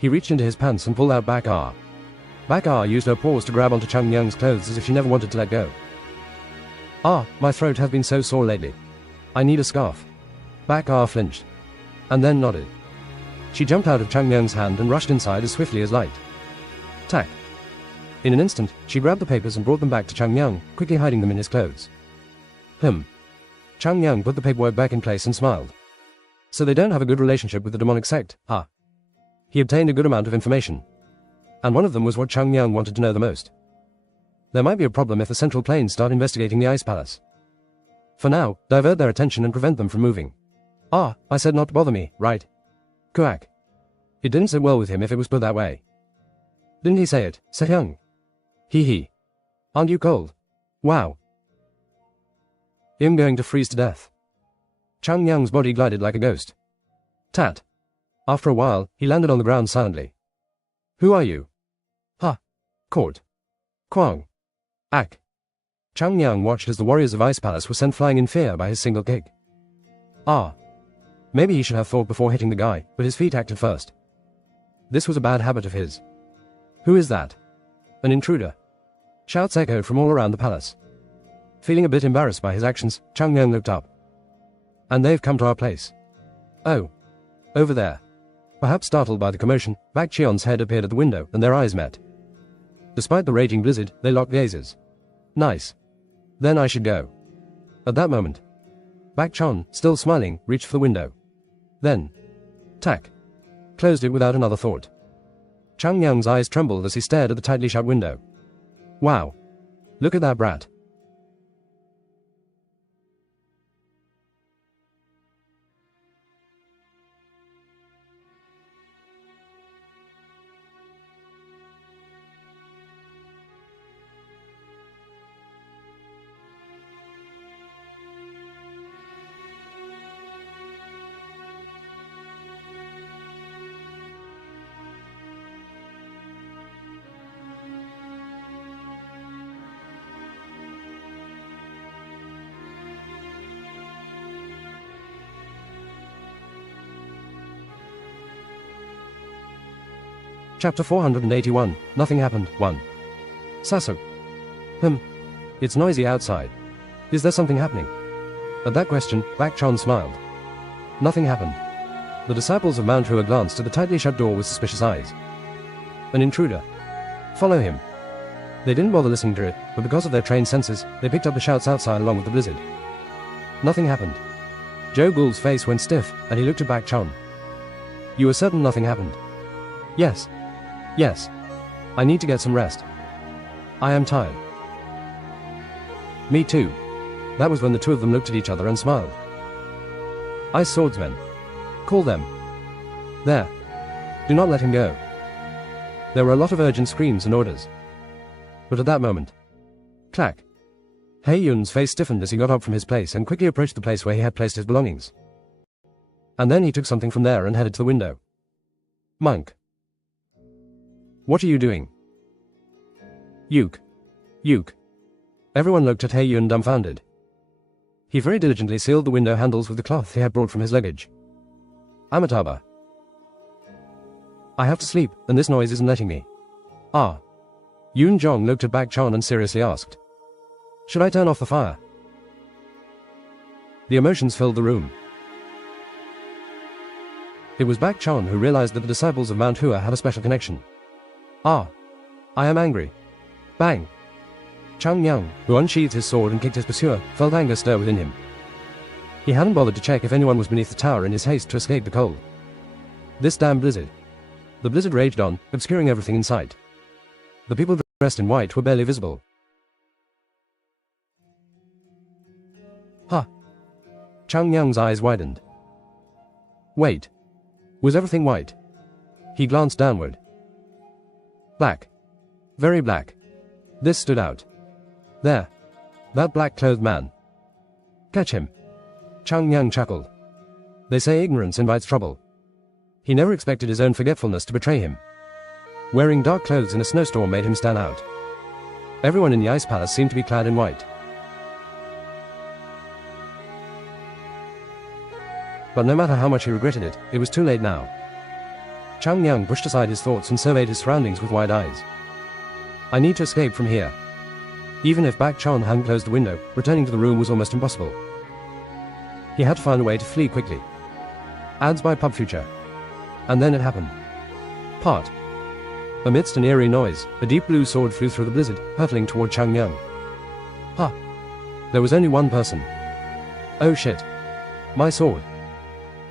He reached into his pants and pulled out Bak-ah. Bak-ah used her paws to grab onto Chung Young's clothes as if she never wanted to let go. "Ah, my throat has been so sore lately. I need a scarf." Bak-ah flinched, and then nodded. She jumped out of Chung Young's hand and rushed inside as swiftly as light. Tack. In an instant, she grabbed the papers and brought them back to Chung Young, quickly hiding them in his clothes. Chung Young put the paperwork back in place and smiled. So they don't have a good relationship with the demonic sect, huh? He obtained a good amount of information. And one of them was what Chung Young wanted to know the most. There might be a problem if the Central Plains start investigating the Ice Palace. For now, divert their attention and prevent them from moving. "Ah, I said not to bother me, right? Kuak." It didn't sit well with him if it was put that way. "Didn't he say it, Se-hyung?" Hee. "Aren't you cold? Wow. I'm going to freeze to death." Chung Young's body glided like a ghost. Tat. After a while, he landed on the ground silently. "Who are you?" "Ha. Court. Kwang. Ak." Chung Young watched as the warriors of Ice Palace were sent flying in fear by his single kick. Ah. Maybe he should have thought before hitting the guy, but his feet acted first. This was a bad habit of his. "Who is that?" "An intruder." Shouts echoed from all around the palace. Feeling a bit embarrassed by his actions, Chung Young looked up. "And they've come to our place." "Oh. Over there." Perhaps startled by the commotion, Bak Cheon's head appeared at the window and their eyes met. Despite the raging blizzard, they locked gazes. "Nice. Then I should go." At that moment, Bak Cheon, still smiling, reached for the window. Then, tack, closed it without another thought. Chung Young's eyes trembled as he stared at the tightly shut window. Wow. Look at that brat. Chapter 481, Nothing Happened, 1. Sasuk. It's noisy outside. Is there something happening? At that question, Bak Cheon smiled. Nothing happened. The disciples of Mount Hua glanced at the tightly shut door with suspicious eyes. An intruder. Follow him. They didn't bother listening to it, but because of their trained senses, they picked up the shouts outside along with the blizzard. Nothing happened. Joe Gould's face went stiff, and he looked at Bak Cheon. You are certain nothing happened? Yes. Yes. I need to get some rest. I am tired. Me too. That was when the two of them looked at each other and smiled. Ice swordsmen. Call them. There. Do not let him go. There were a lot of urgent screams and orders. But at that moment, clack. Hae-yun's face stiffened as he got up from his place and quickly approached the place where he had placed his belongings. And then he took something from there and headed to the window. Monk. What are you doing? Yuk. Everyone looked at Hae-yun dumbfounded. He very diligently sealed the window handles with the cloth he had brought from his luggage. Amitabha. I have to sleep, and this noise isn't letting me. Ah. Yoon Jong looked at Bak Cheon and seriously asked. Should I turn off the fire? The emotions filled the room. It was Bak Cheon who realized that the disciples of Mount Hua had a special connection. Ah. I am angry. Bang. Chung Young, who unsheathed his sword and kicked his pursuer, felt anger stir within him. He hadn't bothered to check if anyone was beneath the tower in his haste to escape the cold. This damn blizzard. The blizzard raged on, obscuring everything in sight. The people dressed in white were barely visible. Huh. Chung Young's eyes widened. Wait. Was everything white? He glanced downward. Black. Very black. This stood out. There. That black-clothed man. Catch him. Chung Young chuckled. They say ignorance invites trouble. He never expected his own forgetfulness to betray him. Wearing dark clothes in a snowstorm made him stand out. Everyone in the Ice Palace seemed to be clad in white. But no matter how much he regretted it, it was too late now. Chang Yang pushed aside his thoughts and surveyed his surroundings with wide eyes. I need to escape from here. Even if Bak Chan hadn't closed the window, returning to the room was almost impossible. He had to find a way to flee quickly. Ads by Pub Future. And then it happened. Part. Amidst an eerie noise, a deep blue sword flew through the blizzard, hurtling toward Chang Yang. Ha! There was only one person. Oh shit. My sword.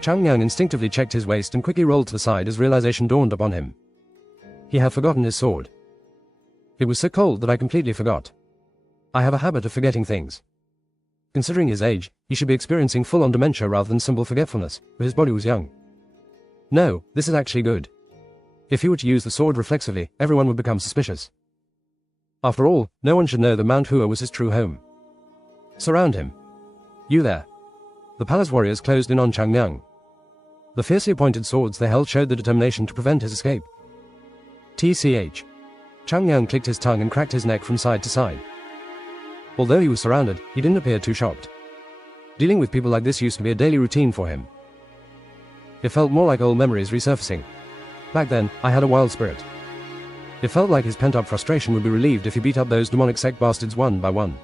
Chang Yang instinctively checked his waist and quickly rolled to the side as realization dawned upon him. He had forgotten his sword. It was so cold that I completely forgot. I have a habit of forgetting things. Considering his age, he should be experiencing full-on dementia rather than simple forgetfulness, but his body was young. No, this is actually good. If he were to use the sword reflexively, everyone would become suspicious. After all, no one should know that Mount Hua was his true home. Surround him. You there. The palace warriors closed in on Chang Yang. The fiercely pointed swords they held showed the determination to prevent his escape. TCH. Chang Yang clicked his tongue and cracked his neck from side to side. Although he was surrounded, he didn't appear too shocked. Dealing with people like this used to be a daily routine for him. It felt more like old memories resurfacing. Back then, I had a wild spirit. It felt like his pent-up frustration would be relieved if he beat up those demonic sect bastards one by one.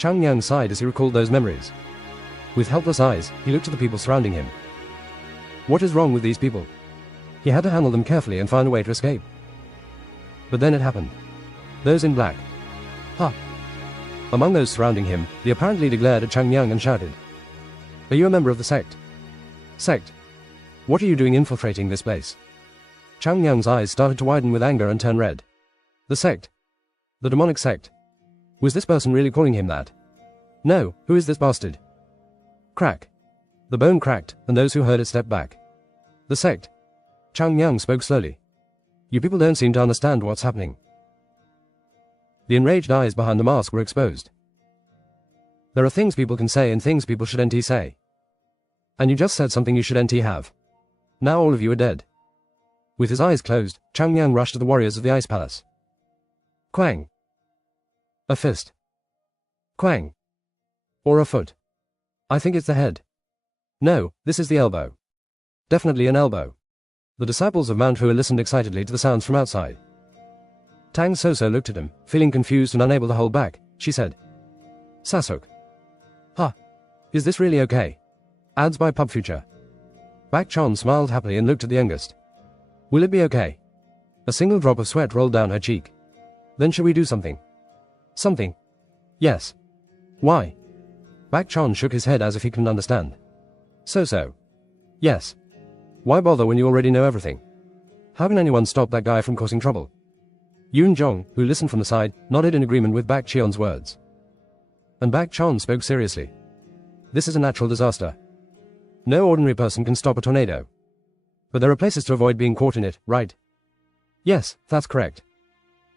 Chang Yang sighed as he recalled those memories. With helpless eyes, he looked at the people surrounding him. What is wrong with these people? He had to handle them carefully and find a way to escape. But then it happened. Those in black. Ha! Among those surrounding him, the apparent leader glared at Chang Yang and shouted, "Are you a member of the sect?" Sect? What are you doing infiltrating this place? Chang Yang's eyes started to widen with anger and turn red. The sect? The demonic sect? Was this person really calling him that? No, who is this bastard? Crack. The bone cracked, and those who heard it stepped back. The sect? Chang Yang spoke slowly. You people don't seem to understand what's happening. The enraged eyes behind the mask were exposed. There are things people can say and things people shouldn't say. And you just said something you shouldn't have. Now all of you are dead. With his eyes closed, Chang Yang rushed to the warriors of the ice palace. Quang. A fist. Quang. Or a foot. I think it's the head. No, this is the elbow. Definitely an elbow. The disciples of Mount Hua listened excitedly to the sounds from outside. Tang Soso looked at him, feeling confused and unable to hold back. She said, Sasuk. Ha. Is this really okay? Ads by Pub Future. Bak Chan smiled happily and looked at the youngest. Will it be okay? A single drop of sweat rolled down her cheek. Then shall we do something? Something? Yes. Why? Bak Chan shook his head as if he couldn't understand. So. Yes. Why bother when you already know everything? How can anyone stop that guy from causing trouble? Yoon Jong, who listened from the side, nodded in agreement with Bak Cheon's words. And Bak Chan spoke seriously. This is a natural disaster. No ordinary person can stop a tornado. But there are places to avoid being caught in it, right? Yes, that's correct.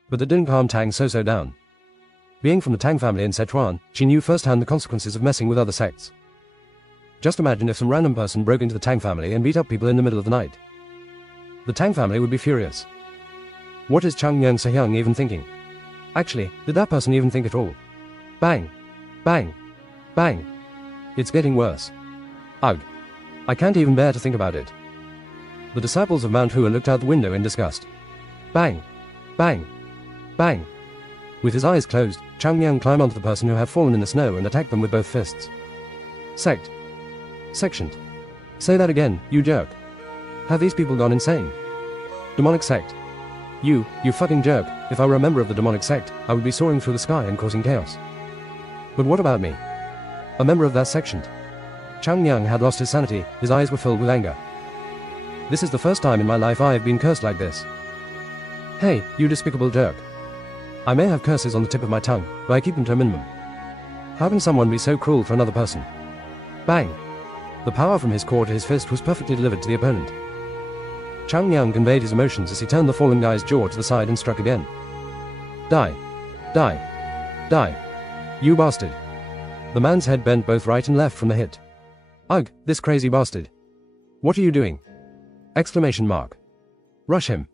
But that didn't calm Tang Soso down. Being from the Tang family in Sichuan, she knew firsthand the consequences of messing with other sects. Just imagine if some random person broke into the Tang family and beat up people in the middle of the night. The Tang family would be furious. What is Chang Yang Sehyang even thinking? Actually, did that person even think at all? Bang! Bang! Bang! It's getting worse. Ugh. I can't even bear to think about it. The disciples of Mount Hua looked out the window in disgust. Bang! Bang! Bang! With his eyes closed, Chang Yang climbed onto the person who had fallen in the snow and attacked them with both fists. Sect. Sectioned. Say that again, you jerk. Have these people gone insane? Demonic sect. You fucking jerk. If I were a member of the demonic sect, I would be soaring through the sky and causing chaos. But what about me? A member of that section. Chang Yang had lost his sanity, his eyes were filled with anger. This is the first time in my life I have been cursed like this. Hey, you despicable jerk. I may have curses on the tip of my tongue, but I keep them to a minimum. How can someone be so cruel for another person? Bang! The power from his core to his fist was perfectly delivered to the opponent. Chang Yang conveyed his emotions as he turned the fallen guy's jaw to the side and struck again. Die! Die! Die! You bastard! The man's head bent both right and left from the hit. Ugh, this crazy bastard! What are you doing? Exclamation mark. Rush him.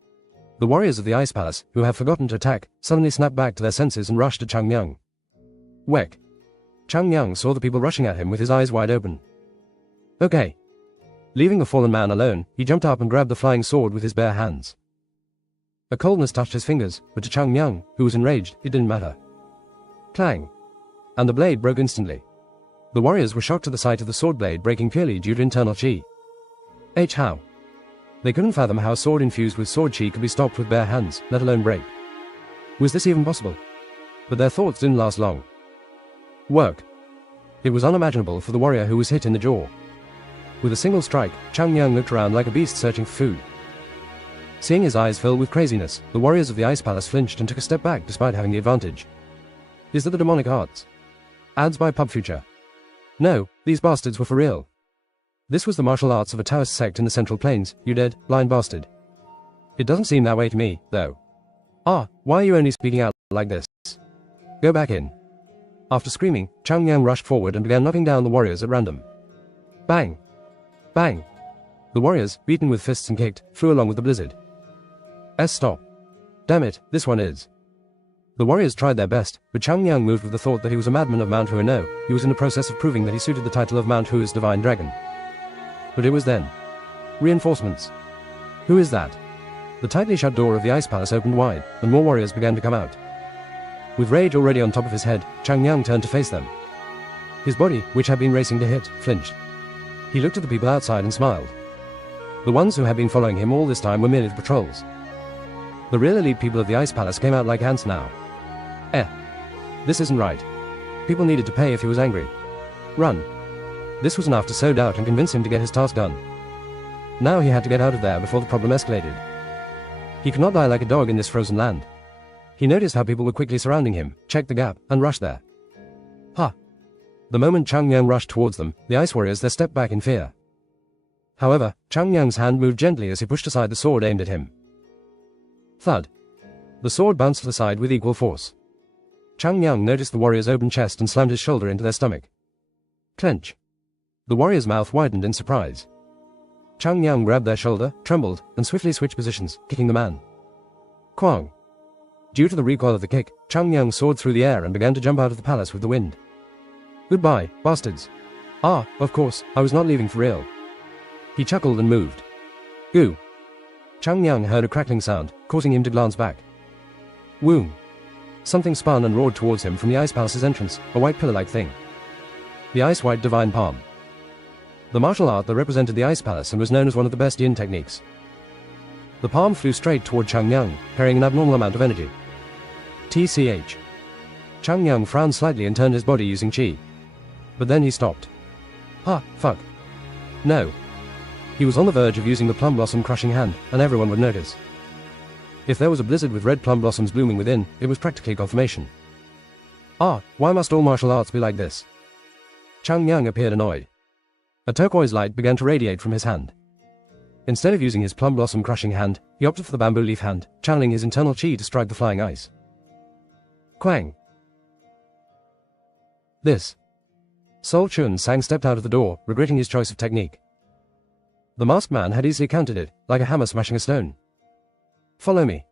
The warriors of the ice palace, who have forgotten to attack, suddenly snapped back to their senses and rushed at Chang Yang. Weck. Chang Yang saw the people rushing at him with his eyes wide open. Okay. Leaving the fallen man alone, he jumped up and grabbed the flying sword with his bare hands. A coldness touched his fingers, but to Chang Yang, who was enraged, it didn't matter. Clang! And the blade broke instantly. The warriors were shocked at the sight of the sword blade breaking purely due to internal chi. How? They couldn't fathom how a sword infused with sword chi could be stopped with bare hands, let alone break. Was this even possible? But their thoughts didn't last long. Work. It was unimaginable for the warrior who was hit in the jaw. With a single strike, Chang Yang looked around like a beast searching for food. Seeing his eyes fill with craziness, the warriors of the Ice Palace flinched and took a step back despite having the advantage. Is that the demonic arts? Ads by Pub Future. No, these bastards were for real. This was the martial arts of a Taoist sect in the Central Plains, you dead, blind bastard. It doesn't seem that way to me, though. Why are you only speaking out like this? Go back in. After screaming, Chang Yang rushed forward and began knocking down the warriors at random. Bang! Bang! The warriors, beaten with fists and kicked, flew along with the blizzard. Stop. Damn it, this one is. The warriors tried their best, but Chang Yang moved with the thought that he was a madman of Mount Hua. No, he was in the process of proving that he suited the title of Mount Hua's divine dragon. But it was then. Reinforcements. Who is that? The tightly shut door of the Ice Palace opened wide, and more warriors began to come out. With rage already on top of his head, Chang Yang turned to face them. His body, which had been racing to hit, flinched. He looked at the people outside and smiled. The ones who had been following him all this time were merely the patrols. The real elite people of the Ice Palace came out like ants now. This isn't right. People needed to pay if he was angry. Run. This was enough to sow doubt and convince him to get his task done. Now he had to get out of there before the problem escalated. He could not die like a dog in this frozen land. He noticed how people were quickly surrounding him, checked the gap, and rushed there. The moment Chang Yang rushed towards them, the ice warriors there stepped back in fear. However, Chang Yang's hand moved gently as he pushed aside the sword aimed at him. Thud. The sword bounced to the side with equal force. Chang Yang noticed the warrior's open chest and slammed his shoulder into their stomach. Clench. The warrior's mouth widened in surprise. Chang Yang grabbed their shoulder, trembled, and swiftly switched positions, kicking the man. Quang. Due to the recoil of the kick, Chang Yang soared through the air and began to jump out of the palace with the wind. Goodbye, bastards. Of course, I was not leaving for real. He chuckled and moved. Goo. Chang Yang heard a crackling sound, causing him to glance back. Woom. Something spun and roared towards him from the Ice Palace's entrance, a white pillar-like thing. The Ice-White Divine Palm. The martial art that represented the Ice Palace and was known as one of the best yin techniques. The palm flew straight toward Chang Yang, carrying an abnormal amount of energy. TCH. Chang Yang frowned slightly and turned his body using chi. But then he stopped. Fuck. No. He was on the verge of using the plum blossom crushing hand, and everyone would notice. If there was a blizzard with red plum blossoms blooming within, it was practically confirmation. Why must all martial arts be like this? Chang Yang appeared annoyed. A turquoise light began to radiate from his hand. Instead of using his plum blossom crushing hand, he opted for the bamboo leaf hand, channeling his internal chi to strike the flying ice. Quang. This. Sol Chun Sang stepped out of the door, regretting his choice of technique. The masked man had easily countered it, like a hammer smashing a stone. Follow me.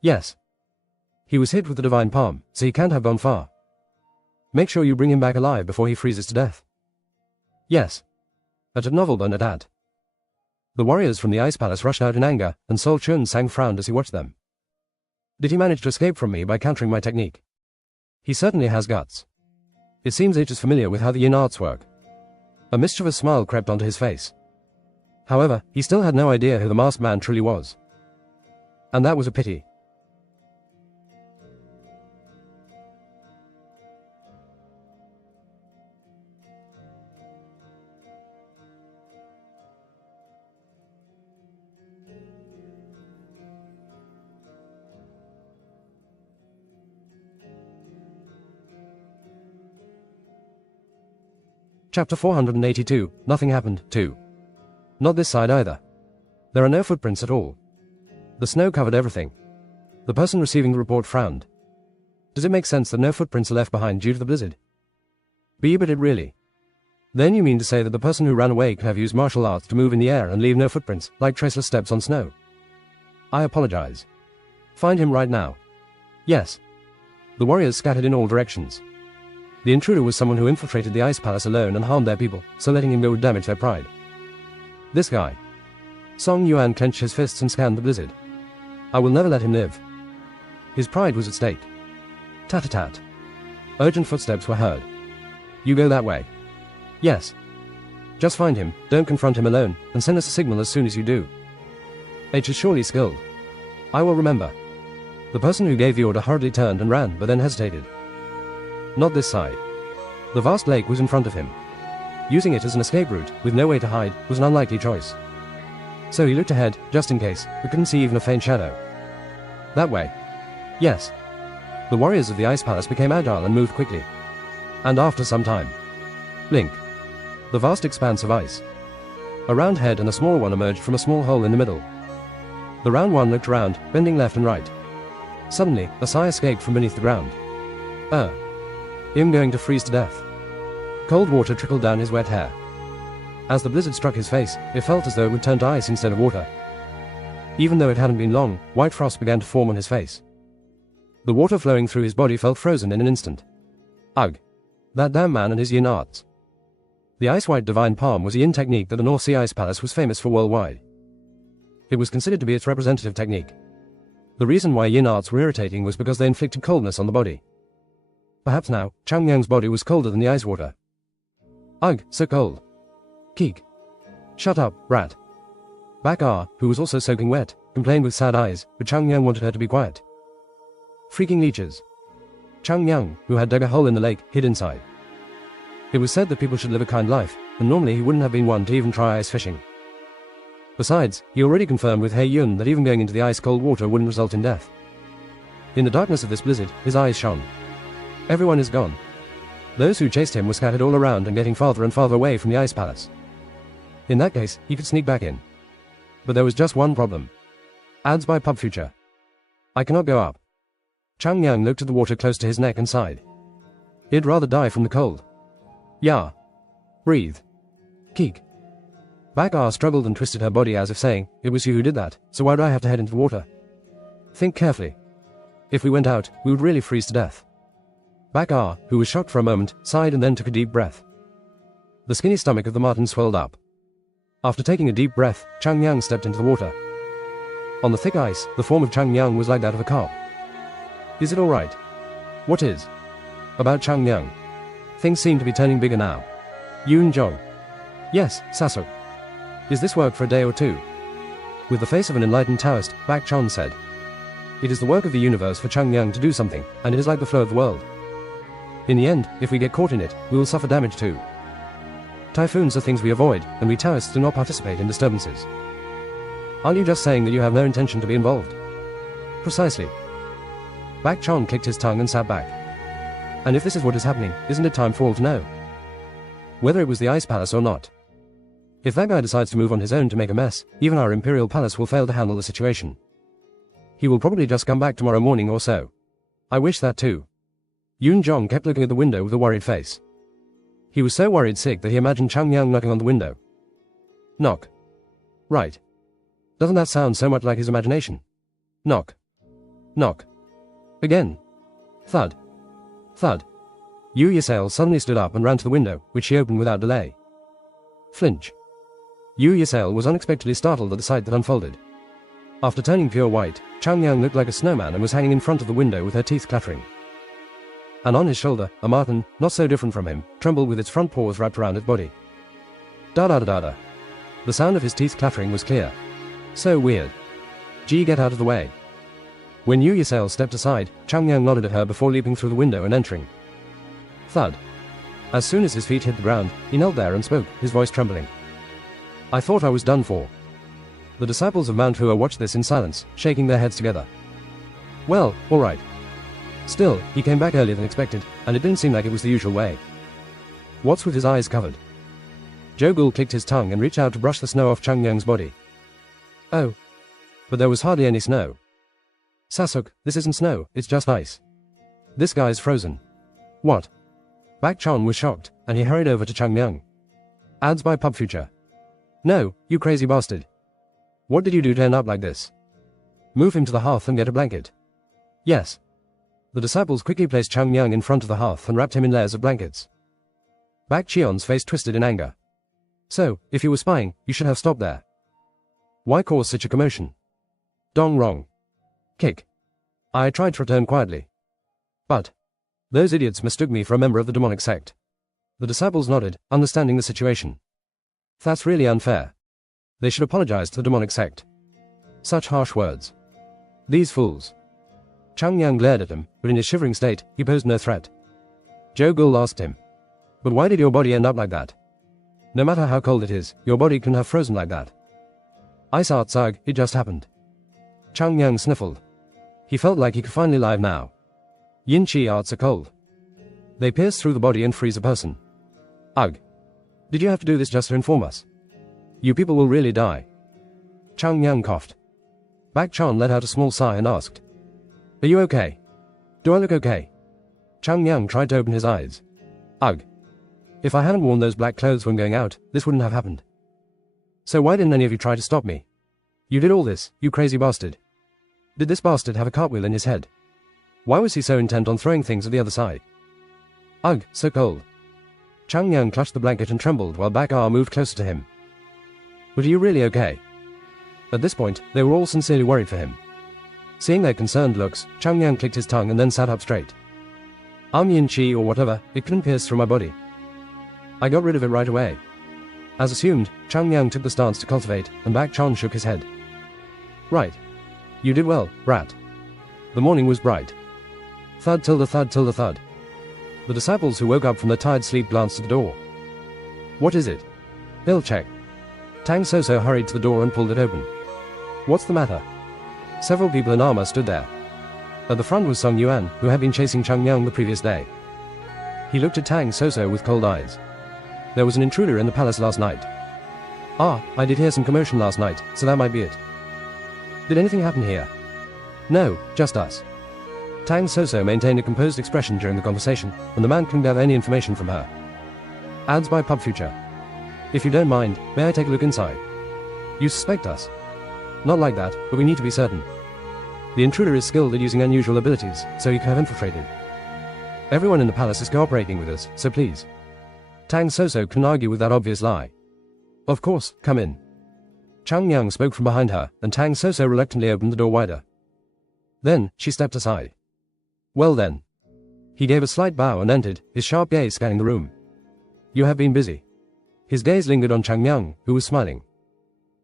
Yes. He was hit with the divine palm, so he can't have gone far. Make sure you bring him back alive before he freezes to death. Yes. At a novel bun at that. The warriors from the Ice Palace rushed out in anger, and Sol Chun Sang frowned as he watched them. Did he manage to escape from me by countering my technique? He certainly has guts. It seems H is familiar with how the yin arts work. A mischievous smile crept onto his face. However, he still had no idea who the masked man truly was. And that was a pity. Chapter 482, Nothing Happened, 2. Not this side either. There are no footprints at all. The snow covered everything. The person receiving the report frowned. Does it make sense that no footprints are left behind due to the blizzard? But it really. Then you mean to say that the person who ran away could have used martial arts to move in the air and leave no footprints, like traceless steps on snow? I apologize. Find him right now. Yes. The warriors scattered in all directions. The intruder was someone who infiltrated the Ice Palace alone and harmed their people, so letting him go would damage their pride. This guy. Song Yuan clenched his fists and scanned the blizzard. I will never let him live. His pride was at stake. Tat-a-tat. Urgent footsteps were heard. You go that way. Yes. Just find him, don't confront him alone, and send us a signal as soon as you do. H is surely skilled. I will remember. The person who gave the order hurriedly turned and ran, but then hesitated. Not this side. The vast lake was in front of him. Using it as an escape route, with no way to hide, was an unlikely choice. So he looked ahead, just in case, but couldn't see even a faint shadow. That way. Yes. The warriors of the Ice Palace became agile and moved quickly. And after some time. Blink. The vast expanse of ice. A round head and a small one emerged from a small hole in the middle. The round one looked around, bending left and right. Suddenly, a sigh escaped from beneath the ground. I'm going to freeze to death. Cold water trickled down his wet hair. As the blizzard struck his face, it felt as though it would turn to ice instead of water. Even though it hadn't been long, white frost began to form on his face. The water flowing through his body felt frozen in an instant. Ugh. That damn man and his yin arts. The ice-white divine palm was a yin technique that the North Sea Ice Palace was famous for worldwide. It was considered to be its representative technique. The reason why yin arts were irritating was because they inflicted coldness on the body. Perhaps now, Changyang's body was colder than the ice water. Ugh, so cold. Keek. Shut up, rat. Bakar, who was also soaking wet, complained with sad eyes, but Changyang wanted her to be quiet. Freaking leeches. Changyang, who had dug a hole in the lake, hid inside. It was said that people should live a kind life, and normally he wouldn't have been one to even try ice fishing. Besides, he already confirmed with He Yun that even going into the ice-cold water wouldn't result in death. In the darkness of this blizzard, his eyes shone. Everyone is gone. Those who chased him were scattered all around and getting farther and farther away from the ice palace. In that case, he could sneak back in. But there was just one problem. Ads by Pub Future. I cannot go up. Changyang looked at the water close to his neck and sighed. He'd rather die from the cold. Yeah. Breathe. Keek. Bakar struggled and twisted her body as if saying, it was you who did that, so why do I have to head into the water? Think carefully. If we went out, we would really freeze to death. Bakar, who was shocked for a moment, sighed and then took a deep breath. The skinny stomach of the marten swelled up. After taking a deep breath, Changyang stepped into the water. On the thick ice, the form of Changyang was like that of a carp. Is it alright? What is? About Changyang. Things seem to be turning bigger now. Yoon Jong. Yes, Sasok. Is this work for a day or two? With the face of an enlightened Taoist, Bak Chon said. It is the work of the universe for Changyang to do something, and it is like the flow of the world. In the end, if we get caught in it, we will suffer damage too. Typhoons are things we avoid, and we Taoists do not participate in disturbances. Aren't you just saying that you have no intention to be involved? Precisely. Bak Chon clicked his tongue and sat back. And if this is what is happening, isn't it time for all to know? Whether it was the Ice Palace or not. If that guy decides to move on his own to make a mess, even our Imperial Palace will fail to handle the situation. He will probably just come back tomorrow morning or so. I wish that too. Yoon Jong kept looking at the window with a worried face. He was so worried sick that he imagined Changyang knocking on the window. Knock. Right. Doesn't that sound so much like his imagination? Knock. Knock. Again. Thud. Thud. Yu Yisale suddenly stood up and ran to the window, which she opened without delay. Flinch. Yu Yisale was unexpectedly startled at the sight that unfolded. After turning pure white, Changyang looked like a snowman and was hanging in front of the window with her teeth clattering. And on his shoulder, a marten, not so different from him, trembled with its front paws wrapped around its body. Da-da-da-da-da. The sound of his teeth clattering was clear. So weird. Gee, get out of the way. When Yu Yisale stepped aside, Changyang nodded at her before leaping through the window and entering. Thud. As soon as his feet hit the ground, he knelt there and spoke, his voice trembling. I thought I was done for. The disciples of Mount Hua watched this in silence, shaking their heads together. Well, all right. Still, he came back earlier than expected, and it didn't seem like it was the usual way. What's with his eyes covered? Jogul clicked his tongue and reached out to brush the snow off Changyang's body. Oh. But there was hardly any snow. Sasok, this isn't snow, it's just ice. This guy's frozen. What? Bak Chon was shocked, and he hurried over to Changyang. Ads by Pub Future. No, you crazy bastard. What did you do to end up like this? Move him to the hearth and get a blanket. Yes. The disciples quickly placed Changyang in front of the hearth and wrapped him in layers of blankets. Bak Chion's face twisted in anger. So, if you were spying, you should have stopped there. Why cause such a commotion? Dong wrong. Kick. I tried to return quietly. But those idiots mistook me for a member of the demonic sect. The disciples nodded, understanding the situation. That's really unfair. They should apologize to the demonic sect. Such harsh words. These fools. Chang Yang glared at him, but in his shivering state, he posed no threat. Zhou Gul asked him, "But why did your body end up like that? No matter how cold it is, your body couldn't have frozen like that." Ice outside, it just happened. Chang Yang sniffled. He felt like he could finally live now. Yin Qi arts are cold. They pierce through the body and freeze a person. Ugh. Did you have to do this just to inform us? You people will really die. Chang Yang coughed. Bak Chan let out a small sigh and asked, "Are you okay? Do I look okay?" Chang Yang tried to open his eyes. Ugh. If I hadn't worn those black clothes when going out, this wouldn't have happened. So why didn't any of you try to stop me? You did all this, you crazy bastard. Did this bastard have a cartwheel in his head? Why was he so intent on throwing things at the other side? Ugh, so cold. Chang Yang clutched the blanket and trembled while Bak Ah moved closer to him. But are you really okay? At this point, they were all sincerely worried for him. Seeing their concerned looks, Chang Yang clicked his tongue and then sat up straight. I'm Yin Qi or whatever, it couldn't pierce through my body. I got rid of it right away. As assumed, Chang Yang took the stance to cultivate, and Bak Chan shook his head. Right. You did well, brat. The morning was bright. Thud tilde thud tilde thud. The disciples who woke up from their tired sleep glanced at the door. What is it? They'll check. Tang So hurried to the door and pulled it open. What's the matter? Several people in armor stood there. At the front was Song Yuan, who had been chasing Chang Yang the previous day. He looked at Tang So with cold eyes. There was an intruder in the palace last night. Ah, I did hear some commotion last night, so that might be it. Did anything happen here? No, just us. Tang So maintained a composed expression during the conversation, and the man couldn't gather any information from her. Ads by Pub Future. If you don't mind, may I take a look inside? You suspect us? Not like that, but we need to be certain. The intruder is skilled at using unusual abilities, so he could have infiltrated. Everyone in the palace is cooperating with us, so please. Tang So couldn't argue with that obvious lie. Of course, come in. Chang Yang spoke from behind her, and Tang So reluctantly opened the door wider. Then, she stepped aside. Well then. He gave a slight bow and entered, his sharp gaze scanning the room. You have been busy. His gaze lingered on Chang Yang, who was smiling.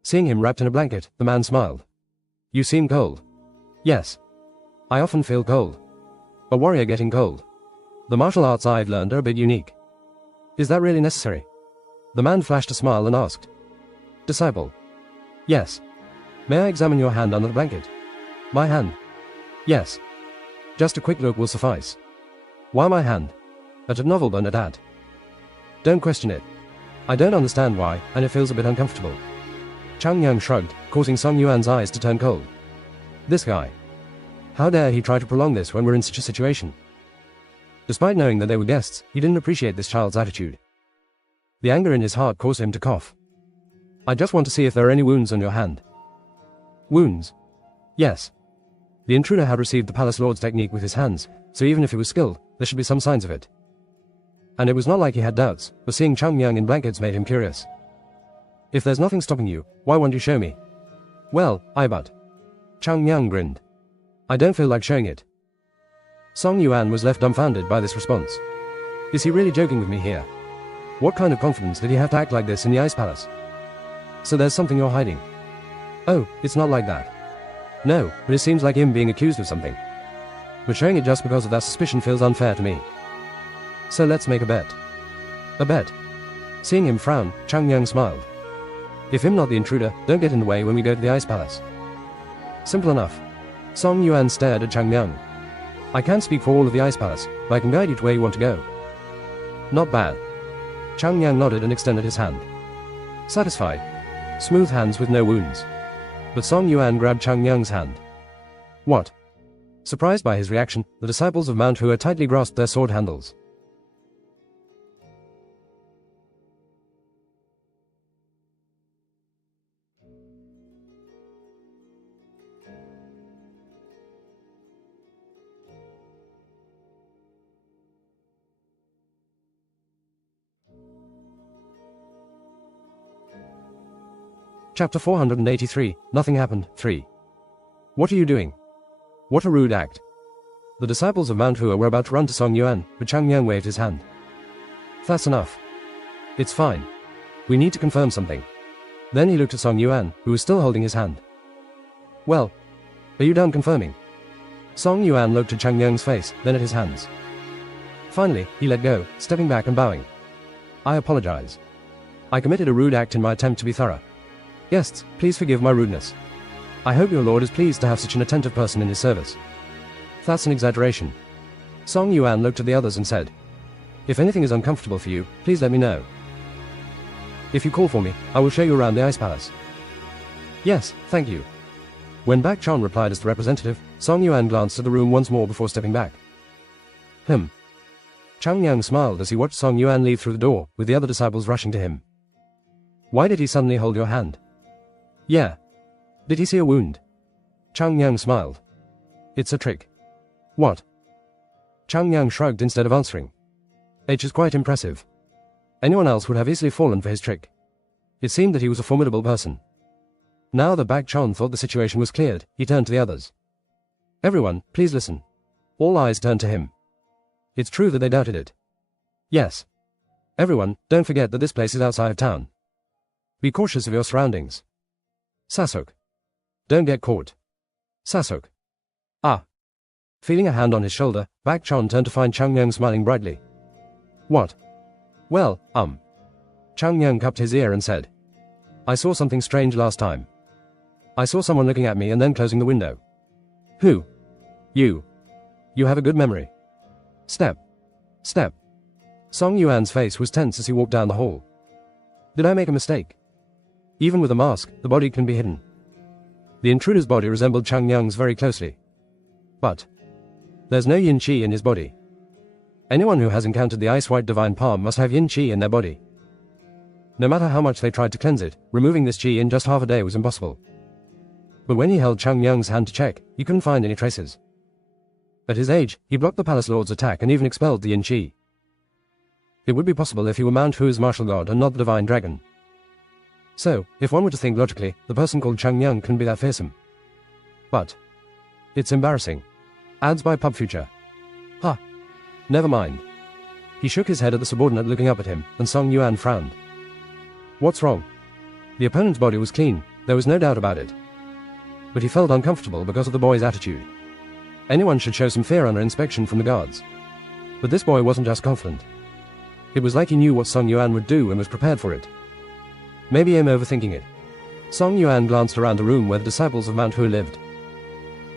Seeing him wrapped in a blanket, the man smiled. You seem cold. Yes. I often feel cold. A warrior getting cold. The martial arts I've learned are a bit unique. Is that really necessary? The man flashed a smile and asked. Disciple. Yes. May I examine your hand under the blanket? My hand? Yes. Just a quick look will suffice. Why my hand? At a novel burn at that. Don't question it. I don't understand why, and it feels a bit uncomfortable. Chang Yang shrugged, causing Song Yuan's eyes to turn cold. This guy. How dare he try to prolong this when we're in such a situation? Despite knowing that they were guests, he didn't appreciate this child's attitude. The anger in his heart caused him to cough. I just want to see if there are any wounds on your hand. Wounds? Yes. The intruder had received the Palace Lord's technique with his hands, so even if he was skilled, there should be some signs of it. And it was not like he had doubts, but seeing Chang Yang in blankets made him curious. If there's nothing stopping you, why won't you show me? Well, but. Chang Yang grinned. I don't feel like showing it. Song Yuan was left dumbfounded by this response. Is he really joking with me here? What kind of confidence did he have to act like this in the Ice Palace? So there's something you're hiding. Oh, it's not like that. No, but it seems like him being accused of something. But showing it just because of that suspicion feels unfair to me. So let's make a bet. A bet. Seeing him frown, Chang Yang smiled. If him not the intruder, don't get in the way when we go to the Ice Palace. Simple enough. Song Yuan stared at Chang Yang. I can't speak for all of the Ice Palace, but I can guide you to where you want to go. Not bad. Chang Yang nodded and extended his hand. Satisfied. Smooth hands with no wounds. But Song Yuan grabbed Chang Yang's hand. What? Surprised by his reaction, the disciples of Mount Hua tightly grasped their sword handles. Chapter 483, Nothing Happened, 3. What are you doing? What a rude act. The disciples of Mount Hua were about to run to Song Yuan, but Chang Yang waved his hand. That's enough. It's fine. We need to confirm something. Then he looked at Song Yuan, who was still holding his hand. Well, are you done confirming? Song Yuan looked at Chang Yang's face, then at his hands. Finally, he let go, stepping back and bowing. I apologize. I committed a rude act in my attempt to be thorough. Guests, please forgive my rudeness. I hope your lord is pleased to have such an attentive person in his service. That's an exaggeration. Song Yuan looked at the others and said, if anything is uncomfortable for you, please let me know. If you call for me, I will show you around the ice palace. Yes, thank you. When Bak Chan replied as the representative, Song Yuan glanced at the room once more before stepping back. Chang Yang smiled as he watched Song Yuan leave through the door, with the other disciples rushing to him. Why did he suddenly hold your hand? Yeah. Did he see a wound? Chang Yang smiled. It's a trick. What? Chang Yang shrugged instead of answering. H is quite impressive. Anyone else would have easily fallen for his trick. It seemed that he was a formidable person. Now that Bak Chan thought the situation was cleared, he turned to the others. Everyone, please listen. All eyes turned to him. It's true that they doubted it. Yes. Everyone, don't forget that this place is outside of town. Be cautious of your surroundings. Sasuk. Don't get caught. Sasuk. Ah. Feeling a hand on his shoulder, Bak Chan turned to find Chang Yang smiling brightly. What? Well, Chang Yang cupped his ear and said, I saw something strange last time. I saw someone looking at me and then closing the window. Who? You. You have a good memory. Step. Step. Song Yuan's face was tense as he walked down the hall. Did I make a mistake? Even with a mask, the body can be hidden. The intruder's body resembled Chang Yang's very closely. But there's no yin qi in his body. Anyone who has encountered the ice-white divine palm must have yin qi in their body. No matter how much they tried to cleanse it, removing this qi in just half a day was impossible. But when he held Chang Yang's hand to check, he couldn't find any traces. At his age, he blocked the Palace Lord's attack and even expelled the yin qi. It would be possible if he were Mount Hua's martial god and not the divine dragon. So, if one were to think logically, the person called Chang Yang couldn't be that fearsome. But it's embarrassing. Ads by Pub Future. Ha. Never mind. He shook his head at the subordinate looking up at him, and Song Yuan frowned. What's wrong? The opponent's body was clean, there was no doubt about it. But he felt uncomfortable because of the boy's attitude. Anyone should show some fear under inspection from the guards. But this boy wasn't just confident. It was like he knew what Song Yuan would do and was prepared for it. Maybe I'm overthinking it. Song Yuan glanced around the room where the disciples of Mount Hua lived.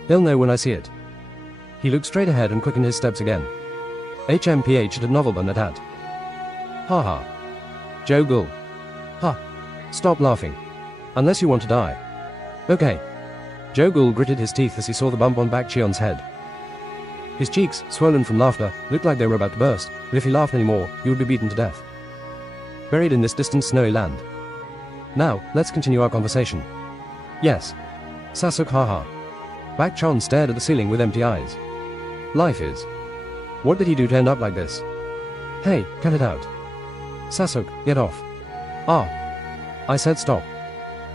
He'll know when I see it. He looked straight ahead and quickened his steps again. HMPH at Novelman at hat. Ha ha. Joe Gull. Ha. Stop laughing. Unless you want to die. Okay. Joe Gull gritted his teeth as he saw the bump on Bak Cheon's head. His cheeks, swollen from laughter, looked like they were about to burst, but if he laughed anymore, he would be beaten to death. Buried in this distant snowy land. Now, let's continue our conversation. Yes. Sasuk haha. Bak Chan stared at the ceiling with empty eyes. Life is. What did he do to end up like this? Hey, cut it out. Sasuk, get off. Ah. I said stop.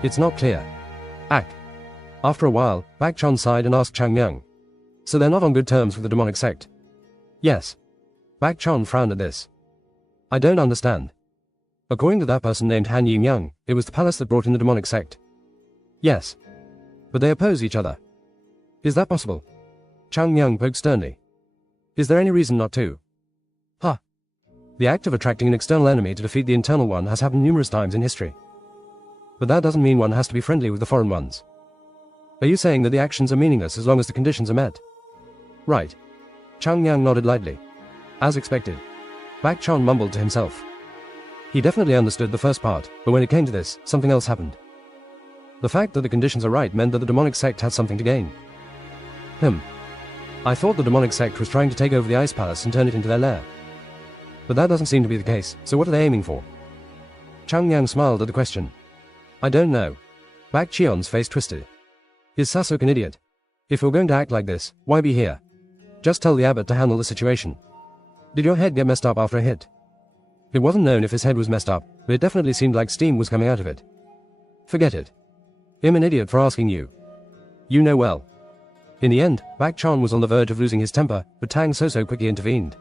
It's not clear. Ack. After a while, Bak Chan sighed and asked Chang Yang. So they're not on good terms with the demonic sect? Yes. Bak Chan frowned at this. I don't understand. According to that person named Han Yin Yang, it was the palace that brought in the demonic sect. Yes. But they oppose each other. Is that possible? Chang Yang poked sternly. Is there any reason not to? Ha. The act of attracting an external enemy to defeat the internal one has happened numerous times in history. But that doesn't mean one has to be friendly with the foreign ones. Are you saying that the actions are meaningless as long as the conditions are met? Right. Chang Yang nodded lightly. As expected. Bak Chan mumbled to himself. He definitely understood the first part, but when it came to this, something else happened. The fact that the conditions are right meant that the demonic sect had something to gain. I thought the demonic sect was trying to take over the ice palace and turn it into their lair. But that doesn't seem to be the case, so what are they aiming for? Chang Yang smiled at the question. I don't know. Bak Cheon's face twisted. Is Sasuk an idiot? If you're going to act like this, why be here? Just tell the abbot to handle the situation. Did your head get messed up after a hit? It wasn't known if his head was messed up, but it definitely seemed like steam was coming out of it. Forget it. I'm an idiot for asking you. You know well. In the end, Bak Chan was on the verge of losing his temper, but Tang So quickly intervened.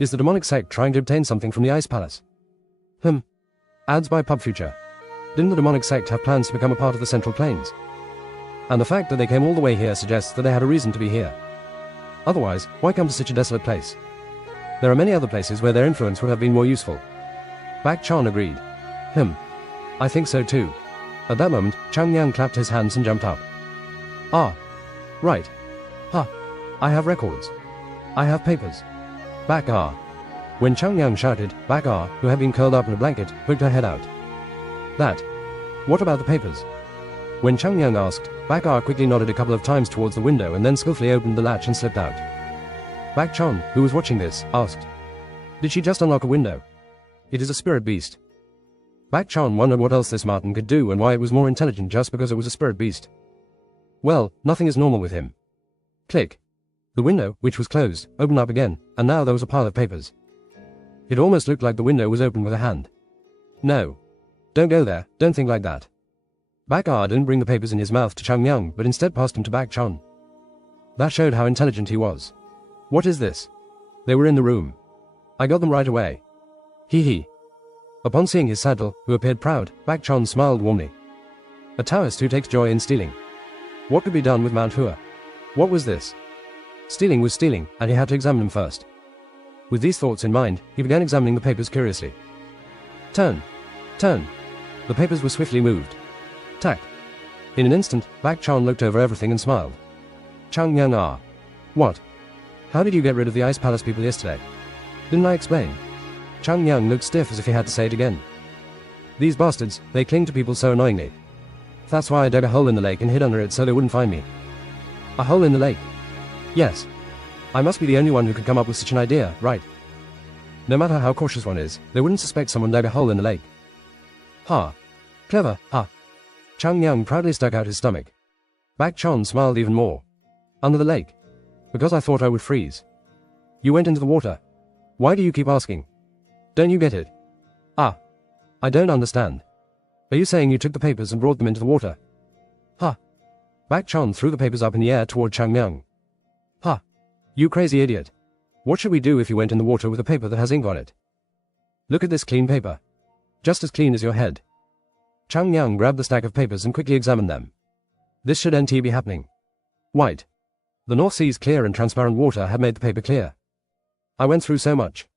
Is the demonic sect trying to obtain something from the Ice Palace? Ads by Pub Future. Didn't the demonic sect have plans to become a part of the Central Plains? And the fact that they came all the way here suggests that they had a reason to be here. Otherwise, why come to such a desolate place? There are many other places where their influence would have been more useful. Bak Chan agreed. I think so too. At that moment, Chang Yang clapped his hands and jumped up. Ah. Right. I have records. I have papers. Bak Ah. When Chang Yang shouted, Bak Ah, who had been curled up in a blanket, poked her head out. That. What about the papers? When Chang Yang asked, Bak Ah quickly nodded a couple of times towards the window and then skillfully opened the latch and slipped out. Bak Chan, who was watching this, asked, Did she just unlock a window? It is a spirit beast. Bak Chan wondered what else this Martin could do and why it was more intelligent just because it was a spirit beast. Well, nothing is normal with him. Click. The window, which was closed, opened up again, and now there was a pile of papers. It almost looked like the window was opened with a hand. No. Don't go there, don't think like that. Bak Ah didn't bring the papers in his mouth to Chang Yang, but instead passed them to Bak Chan. That showed how intelligent he was. What is this? They were in the room. I got them right away. Hee. Upon seeing his saddle, who appeared proud, Bak Chan smiled warmly. A Taoist who takes joy in stealing. What could be done with Mount Hua? What was this? Stealing was stealing, and he had to examine them first. With these thoughts in mind, he began examining the papers curiously. Turn. The papers were swiftly moved. Tack. In an instant, Bak Chan looked over everything and smiled. Chang Yang Ah. What? How did you get rid of the Ice Palace people yesterday? Didn't I explain? Chang Yang looked stiff as if he had to say it again. These bastards, they cling to people so annoyingly. That's why I dug a hole in the lake and hid under it so they wouldn't find me. A hole in the lake? Yes. I must be the only one who could come up with such an idea, right? No matter how cautious one is, they wouldn't suspect someone dug a hole in the lake. Ha. Clever, ha. Chang Yang proudly stuck out his stomach. Bak Chan smiled even more. Under the lake. Because I thought I would freeze. You went into the water. Why do you keep asking? Don't you get it? Ah. I don't understand. Are you saying you took the papers and brought them into the water? Ha. Bak Chan threw the papers up in the air toward Chang Yang. Ha. You crazy idiot. What should we do if you went in the water with a paper that has ink on it? Look at this clean paper. Just as clean as your head. Chang Yang grabbed the stack of papers and quickly examined them. This should be happening. White. The North Sea's clear and transparent water had made the paper clear. I went through so much.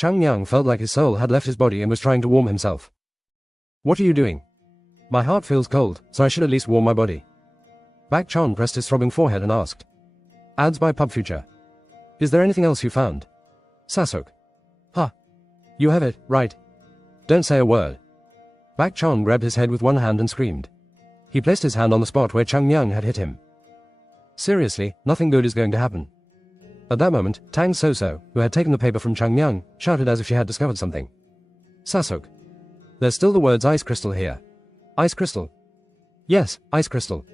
Chang Yang felt like his soul had left his body and was trying to warm himself. What are you doing? My heart feels cold, so I should at least warm my body. Bak Chan pressed his throbbing forehead and asked. Ads by Pub Future. Is there anything else you found? Sasuk. Ha. You have it, right. Don't say a word. Bak Chan grabbed his head with one hand and screamed. He placed his hand on the spot where Chang Yang had hit him. Seriously, nothing good is going to happen. At that moment, Tang So, who had taken the paper from Chang Yang, shouted as if she had discovered something. Sasuk. There's still the words ice crystal here. Ice crystal. Yes, ice crystal.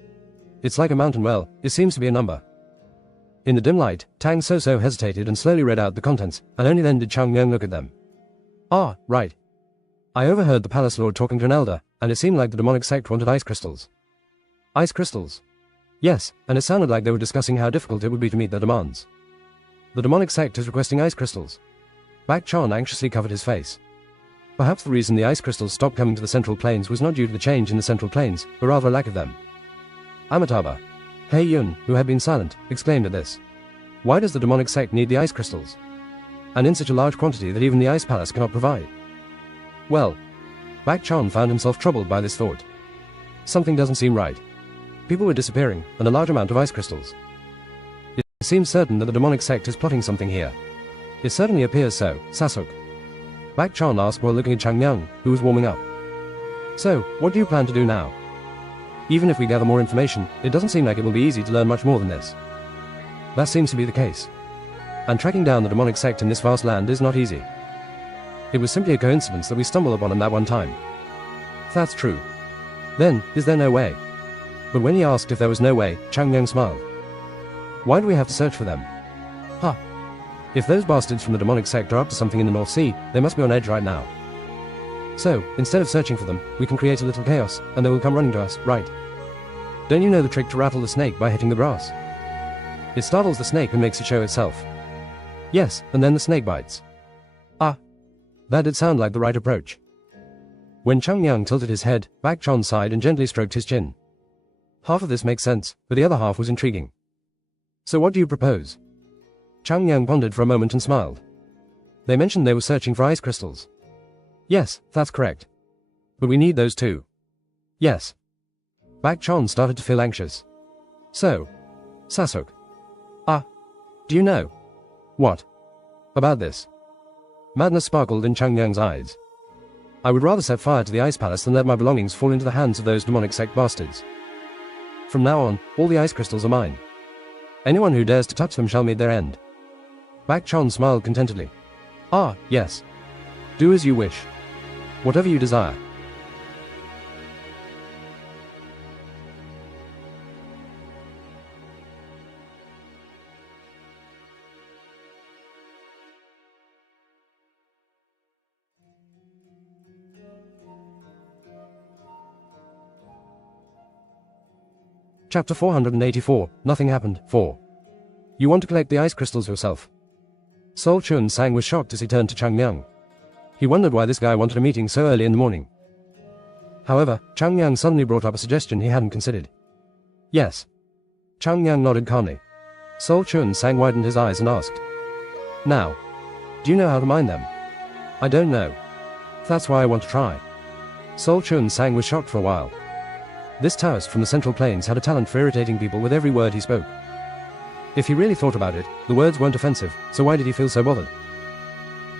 It's like a mountain well, it seems to be a number. In the dim light, Tang So hesitated and slowly read out the contents, and only then did Chang Yang look at them. Ah, right. I overheard the palace lord talking to an elder, and it seemed like the demonic sect wanted ice crystals. Ice crystals? Yes, and it sounded like they were discussing how difficult it would be to meet their demands. The demonic sect is requesting ice crystals. Bak Chan anxiously covered his face. Perhaps the reason the ice crystals stopped coming to the Central Plains was not due to the change in the Central Plains, but rather a lack of them. Amitabha. Hei Yun, who had been silent, exclaimed at this. Why does the demonic sect need the ice crystals? And in such a large quantity that even the Ice Palace cannot provide? Well, Bak Chan found himself troubled by this thought. Something doesn't seem right. People were disappearing, and a large amount of ice crystals. It seems certain that the demonic sect is plotting something here. It certainly appears so, Sasuk. Bak Chan asked while looking at Chang Yang, who was warming up. So, what do you plan to do now? Even if we gather more information, it doesn't seem like it will be easy to learn much more than this. That seems to be the case. And tracking down the demonic sect in this vast land is not easy. It was simply a coincidence that we stumbled upon them that one time. That's true. Then, is there no way? But when he asked if there was no way, Chang Yang smiled. Why do we have to search for them? Ha! If those bastards from the demonic sect are up to something in the North Sea, they must be on edge right now. So, instead of searching for them, we can create a little chaos, and they will come running to us, right? Don't you know the trick to rattle the snake by hitting the grass? It startles the snake and makes it show itself. Yes, and then the snake bites. Ah. That did sound like the right approach. When Chung Yang tilted his head, Bak Chon sighed and gently stroked his chin. Half of this makes sense, but the other half was intriguing. So what do you propose? Chung Yang pondered for a moment and smiled. They mentioned they were searching for ice crystals. Yes, that's correct. But we need those too. Yes. Bak Chon started to feel anxious. So, Sasuk. Ah. Do you know? What? About this? Madness sparkled in Chung Yang's eyes. I would rather set fire to the ice palace than let my belongings fall into the hands of those demonic sect bastards. From now on, all the ice crystals are mine. Anyone who dares to touch them shall meet their end. Bak Chon smiled contentedly. Ah, yes. Do as you wish. Whatever you desire. Chapter 484, Nothing Happened, 4. You want to collect the ice crystals yourself? Sol Chun Sang was shocked as he turned to Chung Yang. He wondered why this guy wanted a meeting so early in the morning. However, Chung Yang suddenly brought up a suggestion he hadn't considered. Yes. Chung Yang nodded calmly. Sol Chun Sang widened his eyes and asked. Now, do you know how to mine them? I don't know. That's why I want to try. Sol Chun Sang was shocked for a while. This Taoist from the Central Plains had a talent for irritating people with every word he spoke. If he really thought about it, the words weren't offensive, so why did he feel so bothered?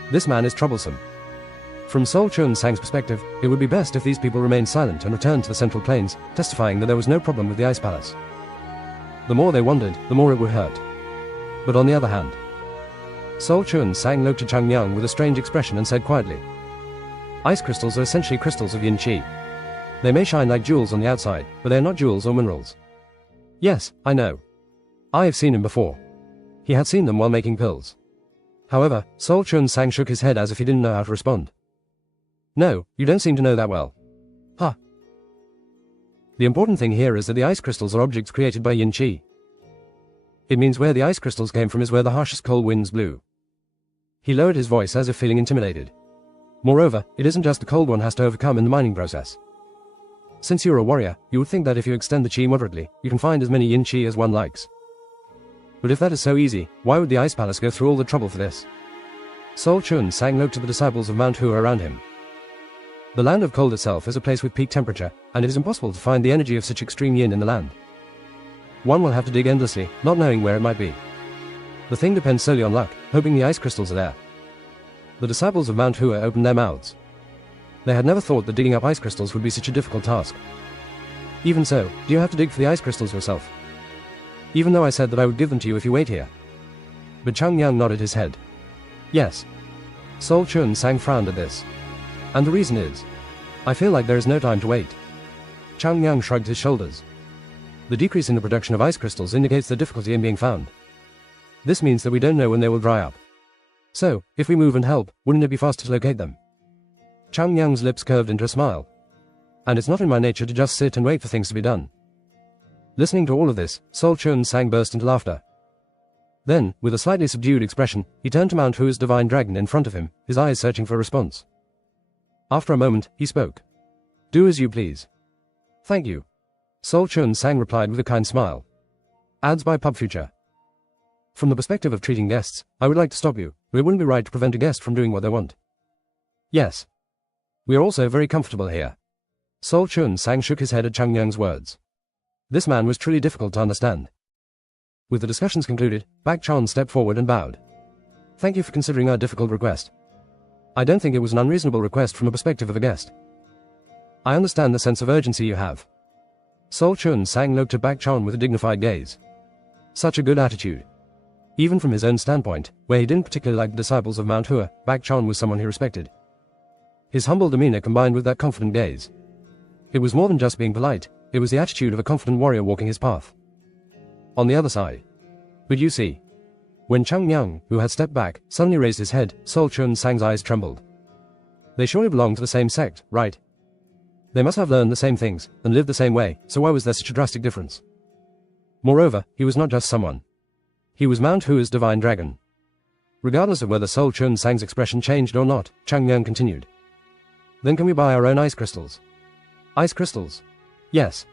This man is troublesome. From Sol Chun Sang's perspective, it would be best if these people remained silent and returned to the Central Plains, testifying that there was no problem with the ice palace. The more they wondered, the more it would hurt. But on the other hand, Sol Chun Sang looked at Chung Yang with a strange expression and said quietly, ice crystals are essentially crystals of yin qi. They may shine like jewels on the outside, but they are not jewels or minerals. Yes, I know. I have seen him before. He had seen them while making pills. However, Sol Chun Sang shook his head as if he didn't know how to respond. No, you don't seem to know that well. Huh. The important thing here is that the ice crystals are objects created by yin qi. It means where the ice crystals came from is where the harshest cold winds blew. He lowered his voice as if feeling intimidated. Moreover, it isn't just the cold one has to overcome in the mining process. Since you're a warrior, you would think that if you extend the qi moderately, you can find as many yin qi as one likes. But if that is so easy, why would the ice palace go through all the trouble for this? Sol Chun Sang looked at the disciples of Mount Hua around him. The land of cold itself is a place with peak temperature, and it is impossible to find the energy of such extreme yin in the land. One will have to dig endlessly, not knowing where it might be. The thing depends solely on luck, hoping the ice crystals are there. The disciples of Mount Hua opened their mouths. They had never thought that digging up ice crystals would be such a difficult task. Even so, do you have to dig for the ice crystals yourself? Even though I said that I would give them to you if you wait here. But Chung Yang nodded his head. Yes. Sol Chun Sang frowned at this. And the reason is, I feel like there is no time to wait. Chung Yang shrugged his shoulders. The decrease in the production of ice crystals indicates the difficulty in being found. This means that we don't know when they will dry up. So, if we move and help, wouldn't it be faster to locate them? Chung Yang's lips curved into a smile. And it's not in my nature to just sit and wait for things to be done. Listening to all of this, Sol Chun Sang burst into laughter. Then, with a slightly subdued expression, he turned to Mount Hua's divine dragon in front of him, his eyes searching for a response. After a moment, he spoke. Do as you please. Thank you. Sol Chun Sang replied with a kind smile. Ads by Pub Future. From the perspective of treating guests, I would like to stop you, but it wouldn't be right to prevent a guest from doing what they want. Yes. We are also very comfortable here. Sol Chun Sang shook his head at Chung Yang's words. This man was truly difficult to understand. With the discussions concluded, Bak Chon stepped forward and bowed. Thank you for considering our difficult request. I don't think it was an unreasonable request from the perspective of a guest. I understand the sense of urgency you have. Sol Chun Sang looked at Bak Chon with a dignified gaze. Such a good attitude. Even from his own standpoint, where he didn't particularly like the disciples of Mount Hua, Bak Chon was someone he respected. His humble demeanor combined with that confident gaze. It was more than just being polite, it was the attitude of a confident warrior walking his path. On the other side. But you see. When Chung Yang, who had stepped back, suddenly raised his head, Sol Chun Sang's eyes trembled. They surely belong to the same sect, right? They must have learned the same things, and lived the same way, so why was there such a drastic difference? Moreover, he was not just someone. He was Mount Hua's divine dragon. Regardless of whether Sol Chun Sang's expression changed or not, Chang Yang continued. Then can we buy our own ice crystals? Ice crystals? Yes.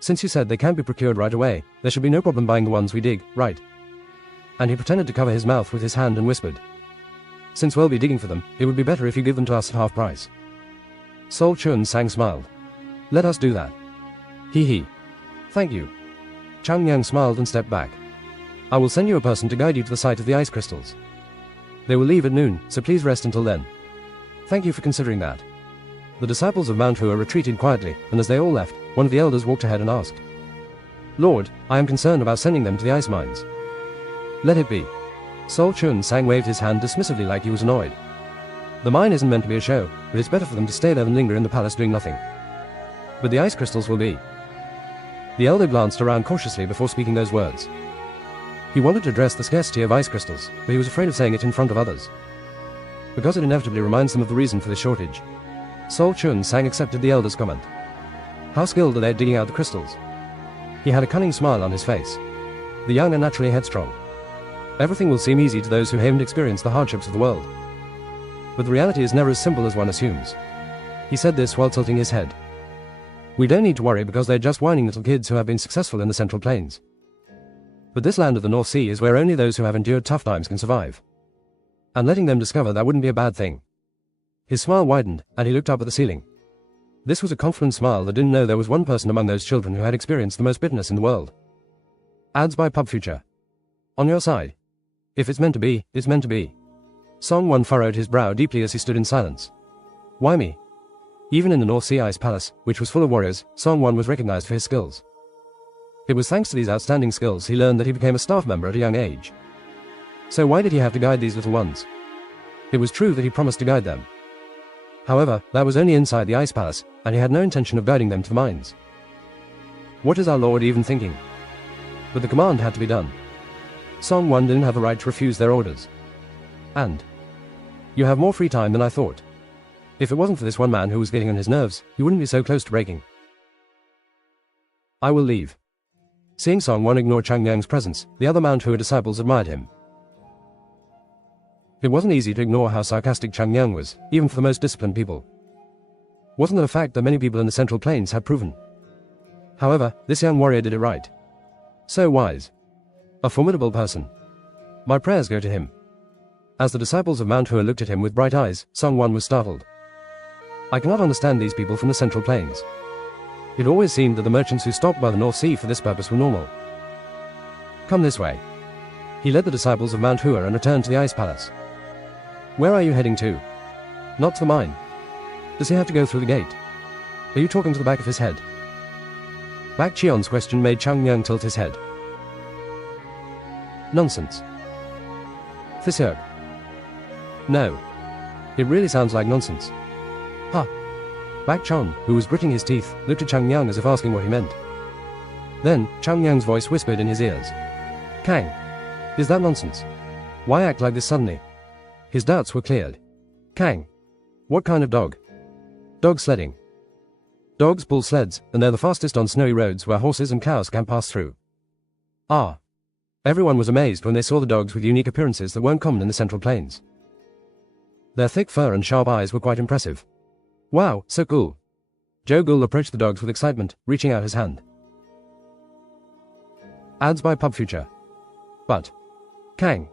Since you said they can't be procured right away, there should be no problem buying the ones we dig, right? And he pretended to cover his mouth with his hand and whispered. Since we'll be digging for them, it would be better if you give them to us at half price. Sol Chun Sang smiled. Let us do that. Hee hee. Thank you. Chang Yang smiled and stepped back. I will send you a person to guide you to the site of the ice crystals. They will leave at noon, so please rest until then. Thank you for considering that. The disciples of Mount Hua retreated quietly, and as they all left, one of the elders walked ahead and asked, Lord, I am concerned about sending them to the ice mines. Let it be. Sol Chun Sang waved his hand dismissively like he was annoyed. The mine isn't meant to be a show, but it's better for them to stay there than linger in the palace doing nothing. But the ice crystals will be. The elder glanced around cautiously before speaking those words. He wanted to address the scarcity of ice crystals, but he was afraid of saying it in front of others, because it inevitably reminds them of the reason for the shortage. Sol Chun Sang accepted the elder's comment. How skilled are they at digging out the crystals? He had a cunning smile on his face. The young are naturally headstrong. Everything will seem easy to those who haven't experienced the hardships of the world. But the reality is never as simple as one assumes. He said this while tilting his head. We don't need to worry because they're just whining little kids who have been successful in the Central Plains. But this land of the North Sea is where only those who have endured tough times can survive. And letting them discover that wouldn't be a bad thing. His smile widened, and he looked up at the ceiling. This was a confident smile that didn't know there was one person among those children who had experienced the most bitterness in the world. Ads by Pub Future. On your side. If it's meant to be, it's meant to be. Song Won furrowed his brow deeply as he stood in silence. Why me? Even in the North Sea Ice Palace, which was full of warriors, Song Won was recognized for his skills. It was thanks to these outstanding skills he learned that he became a staff member at a young age. So why did he have to guide these little ones? It was true that he promised to guide them. However, that was only inside the Ice Palace, and he had no intention of guiding them to the mines. What is our Lord even thinking? But the command had to be done. Song Won didn't have a right to refuse their orders. And you have more free time than I thought. If it wasn't for this one man who was getting on his nerves, he wouldn't be so close to breaking. I will leave. Seeing Song Won ignore Chang Yang's presence, the other Mount Hua disciples admired him. It wasn't easy to ignore how sarcastic Chang Yang was, even for the most disciplined people. Wasn't it a fact that many people in the Central Plains had proven? However, this young warrior did it right. So wise. A formidable person. My prayers go to him. As the disciples of Mount Hua looked at him with bright eyes, Song Won was startled. I cannot understand these people from the Central Plains. It always seemed that the merchants who stopped by the North Sea for this purpose were normal. Come this way. He led the disciples of Mount Hua and returned to the Ice Palace. Where are you heading to? Not to the mine. Does he have to go through the gate? Are you talking to the back of his head? Bak Chion's question made Chang Yang tilt his head. Nonsense. Thisirk. No. It really sounds like nonsense. Ha. Bak Chon, who was gritting his teeth, looked at Chang Yang as if asking what he meant. Then, Chang Yang's voice whispered in his ears. Kang. Is that nonsense? Why act like this suddenly? His doubts were cleared. Kang. What kind of dog? Dog sledding. Dogs pull sleds, and they're the fastest on snowy roads where horses and cows can pass through. Ah. Everyone was amazed when they saw the dogs with unique appearances that weren't common in the Central Plains. Their thick fur and sharp eyes were quite impressive. Wow, so cool. Joe Gul approached the dogs with excitement, reaching out his hand. Ads by Pub Future. But. Kang.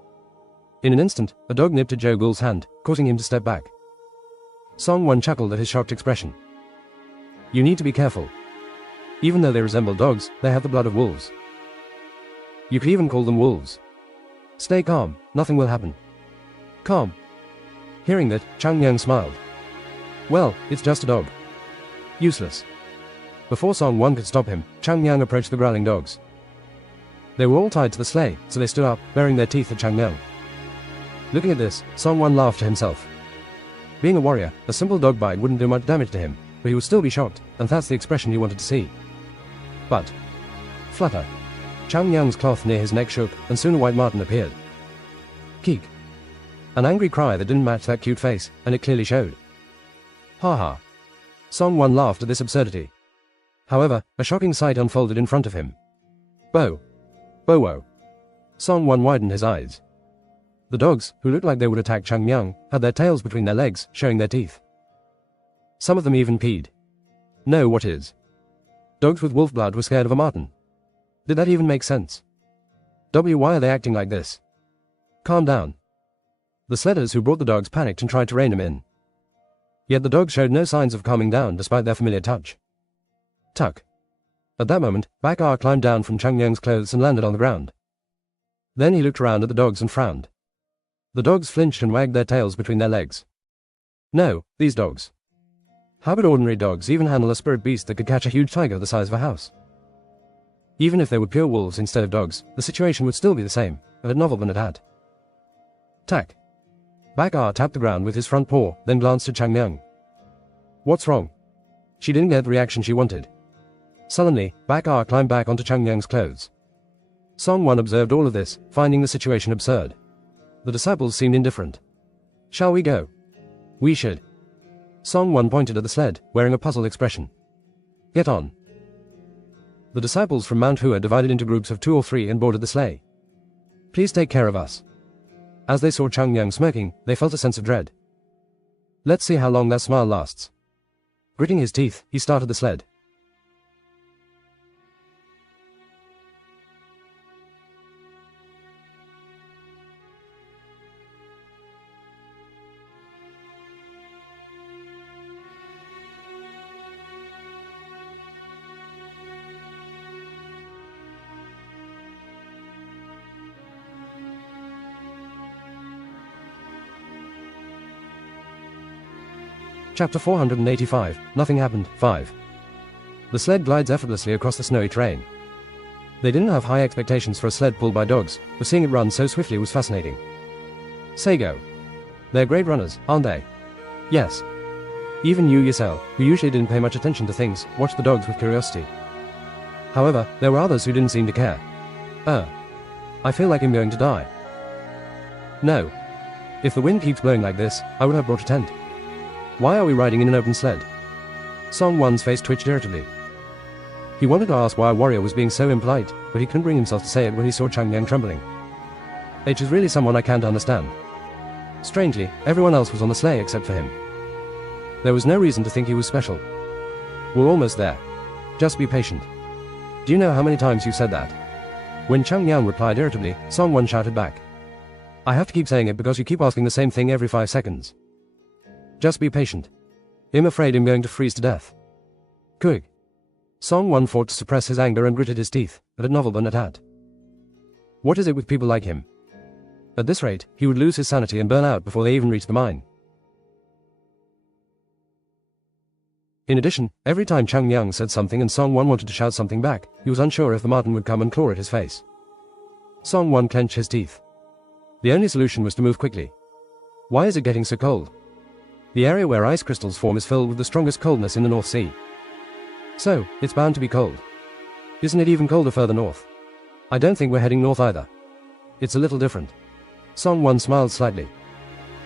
In an instant, a dog nipped at Joe Gul's hand, causing him to step back. Song Won chuckled at his shocked expression. You need to be careful. Even though they resemble dogs, they have the blood of wolves. You could even call them wolves. Stay calm, nothing will happen. Calm. Hearing that, Chang Yang smiled. Well, it's just a dog. Useless. Before Song Won could stop him, Chang Yang approached the growling dogs. They were all tied to the sleigh, so they stood up, baring their teeth at Chang Yang. Looking at this, Song Won laughed to himself. Being a warrior, a simple dog bite wouldn't do much damage to him, but he would still be shocked, and that's the expression he wanted to see. But. Flutter. Chang Yang's cloth near his neck shook, and soon a white marten appeared. Keek. An angry cry that didn't match that cute face, and it clearly showed. Ha ha. Song Wan laughed at this absurdity. However, a shocking sight unfolded in front of him. Bo. Bo-wo. Song Wan widened his eyes. The dogs, who looked like they would attack Chang Myung, had their tails between their legs, showing their teeth. Some of them even peed. No, what is? Dogs with wolf blood were scared of a marten. Did that even make sense? Why are they acting like this? Calm down. The sledders who brought the dogs panicked and tried to rein him in. Yet the dogs showed no signs of calming down despite their familiar touch. Tuck. At that moment, Bak-ah climbed down from Chang Myung's clothes and landed on the ground. Then he looked around at the dogs and frowned. The dogs flinched and wagged their tails between their legs. No, these dogs. How could ordinary dogs even handle a spirit beast that could catch a huge tiger the size of a house? Even if they were pure wolves instead of dogs, the situation would still be the same, a bit novel than it had. Tack. Bak-ah tapped the ground with his front paw, then glanced at Chang Myung. What's wrong? She didn't get the reaction she wanted. Sullenly, Bak-ah climbed back onto Chang Myung's clothes. Song Wan observed all of this, finding the situation absurd. The disciples seemed indifferent. Shall we go? We should. Song Wan pointed at the sled, wearing a puzzled expression. Get on. The disciples from Mount Hua divided into groups of 2 or 3 and boarded the sleigh. Please take care of us. As they saw Chang Myung smirking, they felt a sense of dread. Let's see how long that smile lasts. Gritting his teeth, he started the sled. Chapter 485, Nothing Happened, 5. The sled glides effortlessly across the snowy terrain. They didn't have high expectations for a sled pulled by dogs, but seeing it run so swiftly was fascinating. Say go. They're great runners, aren't they? Yes. Even Yu Yisel, who usually didn't pay much attention to things, watched the dogs with curiosity. However, there were others who didn't seem to care. I feel like I'm going to die. No. If the wind keeps blowing like this, I would have brought a tent. Why are we riding in an open sled? Song Wan's face twitched irritably. He wanted to ask why a warrior was being so impolite, but he couldn't bring himself to say it when he saw Chang Myung trembling. H is really someone I can't understand. Strangely, everyone else was on the sleigh except for him. There was no reason to think he was special. We're almost there. Just be patient. Do you know how many times you've said that? When Chang Myung replied irritably, Song Wan shouted back. I have to keep saying it because you keep asking the same thing every 5 seconds. Just be patient. I'm afraid I'm going to freeze to death. Quick. Song Wan fought to suppress his anger and gritted his teeth, a bit novel than it had. What is it with people like him? At this rate, he would lose his sanity and burn out before they even reached the mine. In addition, every time Chang Myung said something and Song Wan wanted to shout something back, he was unsure if the marten would come and claw at his face. Song Wan clenched his teeth. The only solution was to move quickly. Why is it getting so cold? The area where ice crystals form is filled with the strongest coldness in the North Sea. So, it's bound to be cold. Isn't it even colder further north? I don't think we're heading north either. It's a little different. Song Wan smiled slightly.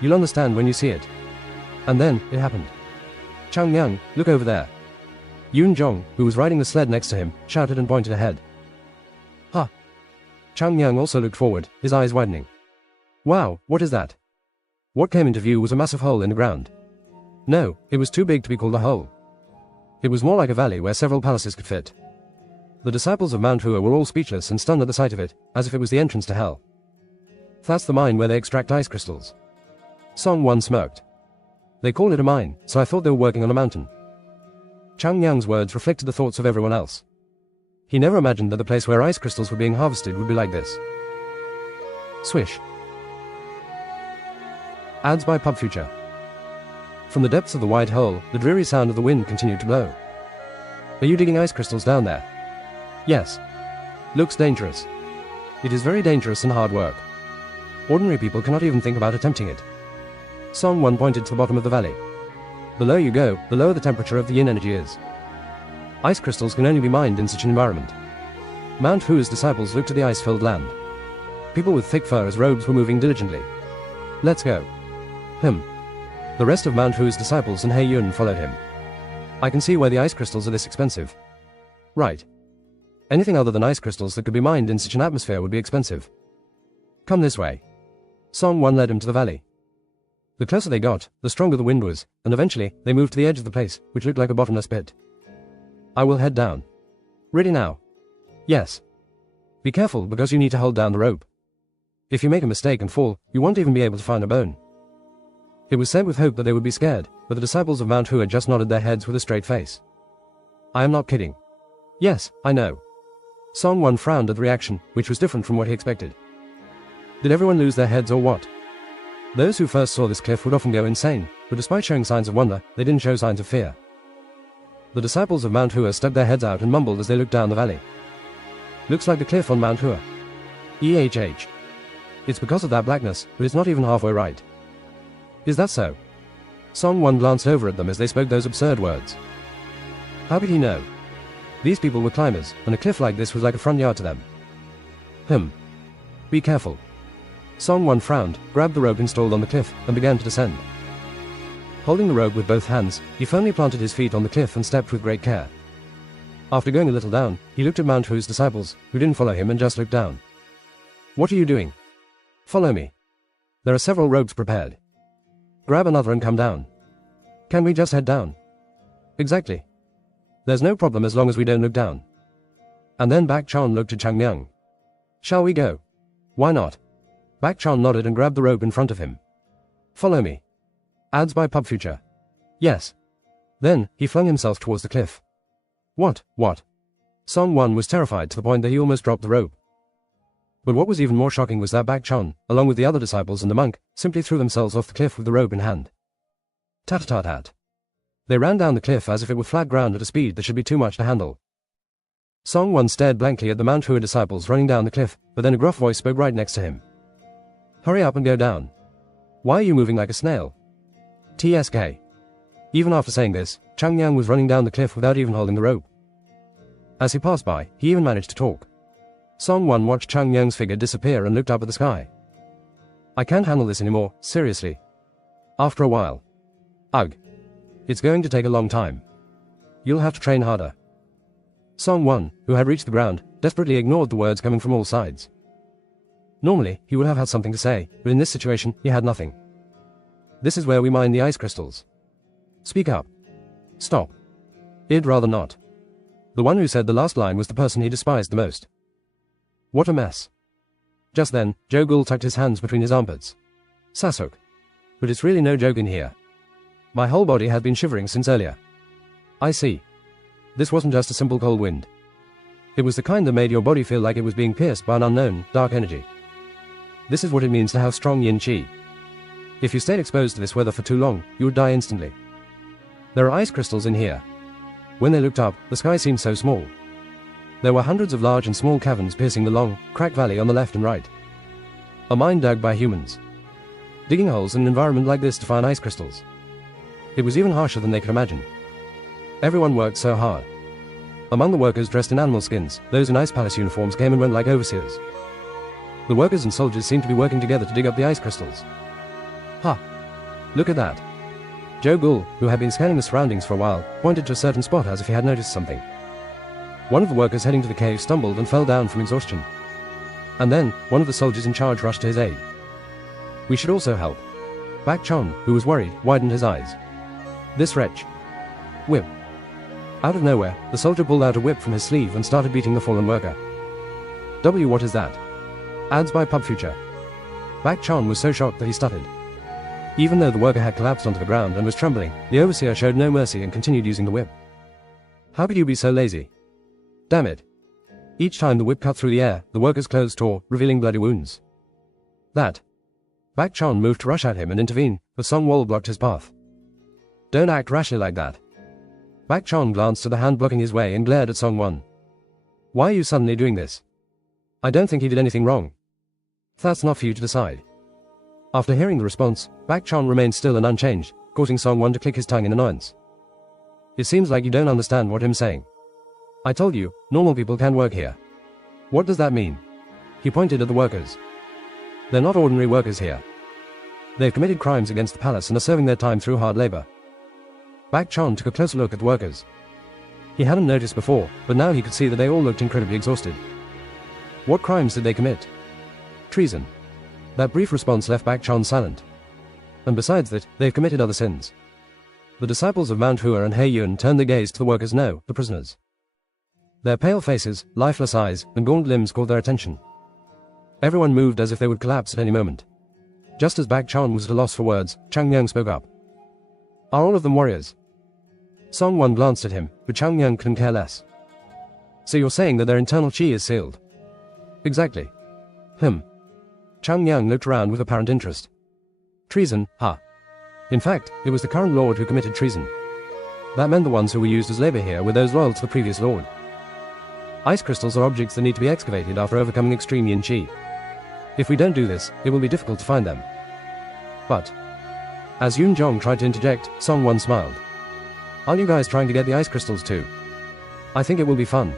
You'll understand when you see it. And then, it happened. Chang Myung, look over there. Yoon Jong, who was riding the sled next to him, shouted and pointed ahead. Ha! Chang Myung also looked forward, his eyes widening. Wow, what is that? What came into view was a massive hole in the ground. No, it was too big to be called a hole. It was more like a valley where several palaces could fit. The disciples of Mount Hua were all speechless and stunned at the sight of it, as if it was the entrance to hell. That's the mine where they extract ice crystals. Song Wan smirked. They call it a mine, so I thought they were working on a mountain. Chang Myung's words reflected the thoughts of everyone else. He never imagined that the place where ice crystals were being harvested would be like this. Swish. Ads by Pub Future. From the depths of the wide hole, the dreary sound of the wind continued to blow. Are you digging ice crystals down there? Yes. Looks dangerous. It is very dangerous and hard work. Ordinary people cannot even think about attempting it. Song Wan pointed to the bottom of the valley. The lower you go, the lower the temperature of the yin energy is. Ice crystals can only be mined in such an environment. Mount Hua's disciples looked at the ice-filled land. People with thick fur as robes were moving diligently. Let's go. The rest of Mount Hua's disciples and He Yun followed him. I can see why the ice crystals are this expensive. Right. Anything other than ice crystals that could be mined in such an atmosphere would be expensive. Come this way. Song Wan led him to the valley. The closer they got, the stronger the wind was, and eventually, they moved to the edge of the place, which looked like a bottomless pit. I will head down. Ready now? Yes. Be careful, because you need to hold down the rope. If you make a mistake and fall, you won't even be able to find a bone. It was said with hope that they would be scared, but the disciples of Mount Hua just nodded their heads with a straight face. I am not kidding. Yes, I know. Song Wan frowned at the reaction, which was different from what he expected. Did everyone lose their heads or what? Those who first saw this cliff would often go insane, but despite showing signs of wonder, they didn't show signs of fear. The disciples of Mount Hua stuck their heads out and mumbled as they looked down the valley. Looks like the cliff on Mount Hua. EHH. It's because of that blackness, but it's not even halfway right. Is that so? Song Wan glanced over at them as they spoke those absurd words. How could he know? These people were climbers, and a cliff like this was like a front yard to them. Be careful. Song Wan frowned, grabbed the rope installed on the cliff, and began to descend. Holding the rope with both hands, he firmly planted his feet on the cliff and stepped with great care. After going a little down, he looked at Mount Hua's disciples, who didn't follow him and just looked down. What are you doing? Follow me. There are several ropes prepared. Grab another and come down. Can we just head down? Exactly. There's no problem as long as we don't look down. And then Bak Chan looked at Chang Myung. Shall we go? Why not? Bak Chan nodded and grabbed the rope in front of him. Follow me. Ads by Pub Future. Yes. Then, he flung himself towards the cliff. What? Song Wan was terrified to the point that he almost dropped the rope. But what was even more shocking was that Bak Chan, along with the other disciples and the monk, simply threw themselves off the cliff with the rope in hand. Tat-tat-tat. They ran down the cliff as if it were flat ground at a speed that should be too much to handle. Song Wan stared blankly at the Mount Hua disciples running down the cliff, but then a gruff voice spoke right next to him. Hurry up and go down. Why are you moving like a snail? TSK. Even after saying this, Chang Yang was running down the cliff without even holding the rope. As he passed by, he even managed to talk. Song Wan watched Chang Yang's figure disappear and looked up at the sky. I can't handle this anymore, seriously. After a while. Ugh. It's going to take a long time. You'll have to train harder. Song Wan, who had reached the ground, desperately ignored the words coming from all sides. Normally, he would have had something to say, but in this situation, he had nothing. This is where we mine the ice crystals. Speak up. Stop. I'd rather not. The one who said the last line was the person he despised the most. What a mess. Just then, Jo Gul tucked his hands between his armpits. Sasuk. But it's really no joke in here. My whole body had been shivering since earlier. I see. This wasn't just a simple cold wind. It was the kind that made your body feel like it was being pierced by an unknown, dark energy. This is what it means to have strong yin qi. If you stayed exposed to this weather for too long, you would die instantly. There are ice crystals in here. When they looked up, the sky seemed so small. There were hundreds of large and small caverns piercing the long, cracked valley on the left and right. A mine dug by humans. Digging holes in an environment like this to find ice crystals. It was even harsher than they could imagine. Everyone worked so hard. Among the workers dressed in animal skins, those in ice palace uniforms came and went like overseers. The workers and soldiers seemed to be working together to dig up the ice crystals. Ha! Look at that. Jo Gul, who had been scanning the surroundings for a while, pointed to a certain spot as if he had noticed something. One of the workers heading to the cave stumbled and fell down from exhaustion. And then, one of the soldiers in charge rushed to his aid. We should also help. Bak Chan, who was worried, widened his eyes. This wretch. Whip. Out of nowhere, the soldier pulled out a whip from his sleeve and started beating the fallen worker. What is that? Ads by Pub Future. Bak Chan was so shocked that he stuttered. Even though the worker had collapsed onto the ground and was trembling, the overseer showed no mercy and continued using the whip. How could you be so lazy? Damn it. Each time the whip cut through the air, the worker's clothes tore, revealing bloody wounds. That. Bak Chan moved to rush at him and intervene, but Song Wol blocked his path. Don't act rashly like that. Bak Chan glanced at the hand blocking his way and glared at Song Wan. Why are you suddenly doing this? I don't think he did anything wrong. That's not for you to decide. After hearing the response, Bak Chan remained still and unchanged, causing Song Wan to click his tongue in annoyance. It seems like you don't understand what I'm saying. I told you, normal people can work here. What does that mean? He pointed at the workers. They're not ordinary workers here. They've committed crimes against the palace and are serving their time through hard labor. Bak Chon took a closer look at the workers. He hadn't noticed before, but now he could see that they all looked incredibly exhausted. What crimes did they commit? Treason. That brief response left Bak Chon silent. And besides that, they've committed other sins. The disciples of Mount Hua and He Yun turned their gaze to the workers, no, the prisoners. Their pale faces, lifeless eyes, and gaunt limbs caught their attention. Everyone moved as if they would collapse at any moment. Just as Bak Chon was at a loss for words, Chang Myung spoke up. Are all of them warriors? Song Won glanced at him, but Chang Myung couldn't care less. So you're saying that their internal chi is sealed? Exactly. Chang Myung looked around with apparent interest. Treason, huh? In fact, it was the current lord who committed treason. That meant the ones who were used as labor here were those loyal to the previous lord. Ice crystals are objects that need to be excavated after overcoming extreme yin chi. If we don't do this, it will be difficult to find them. But, as Yun Jong tried to interject, Song Won smiled. Aren't you guys trying to get the ice crystals too? I think it will be fun.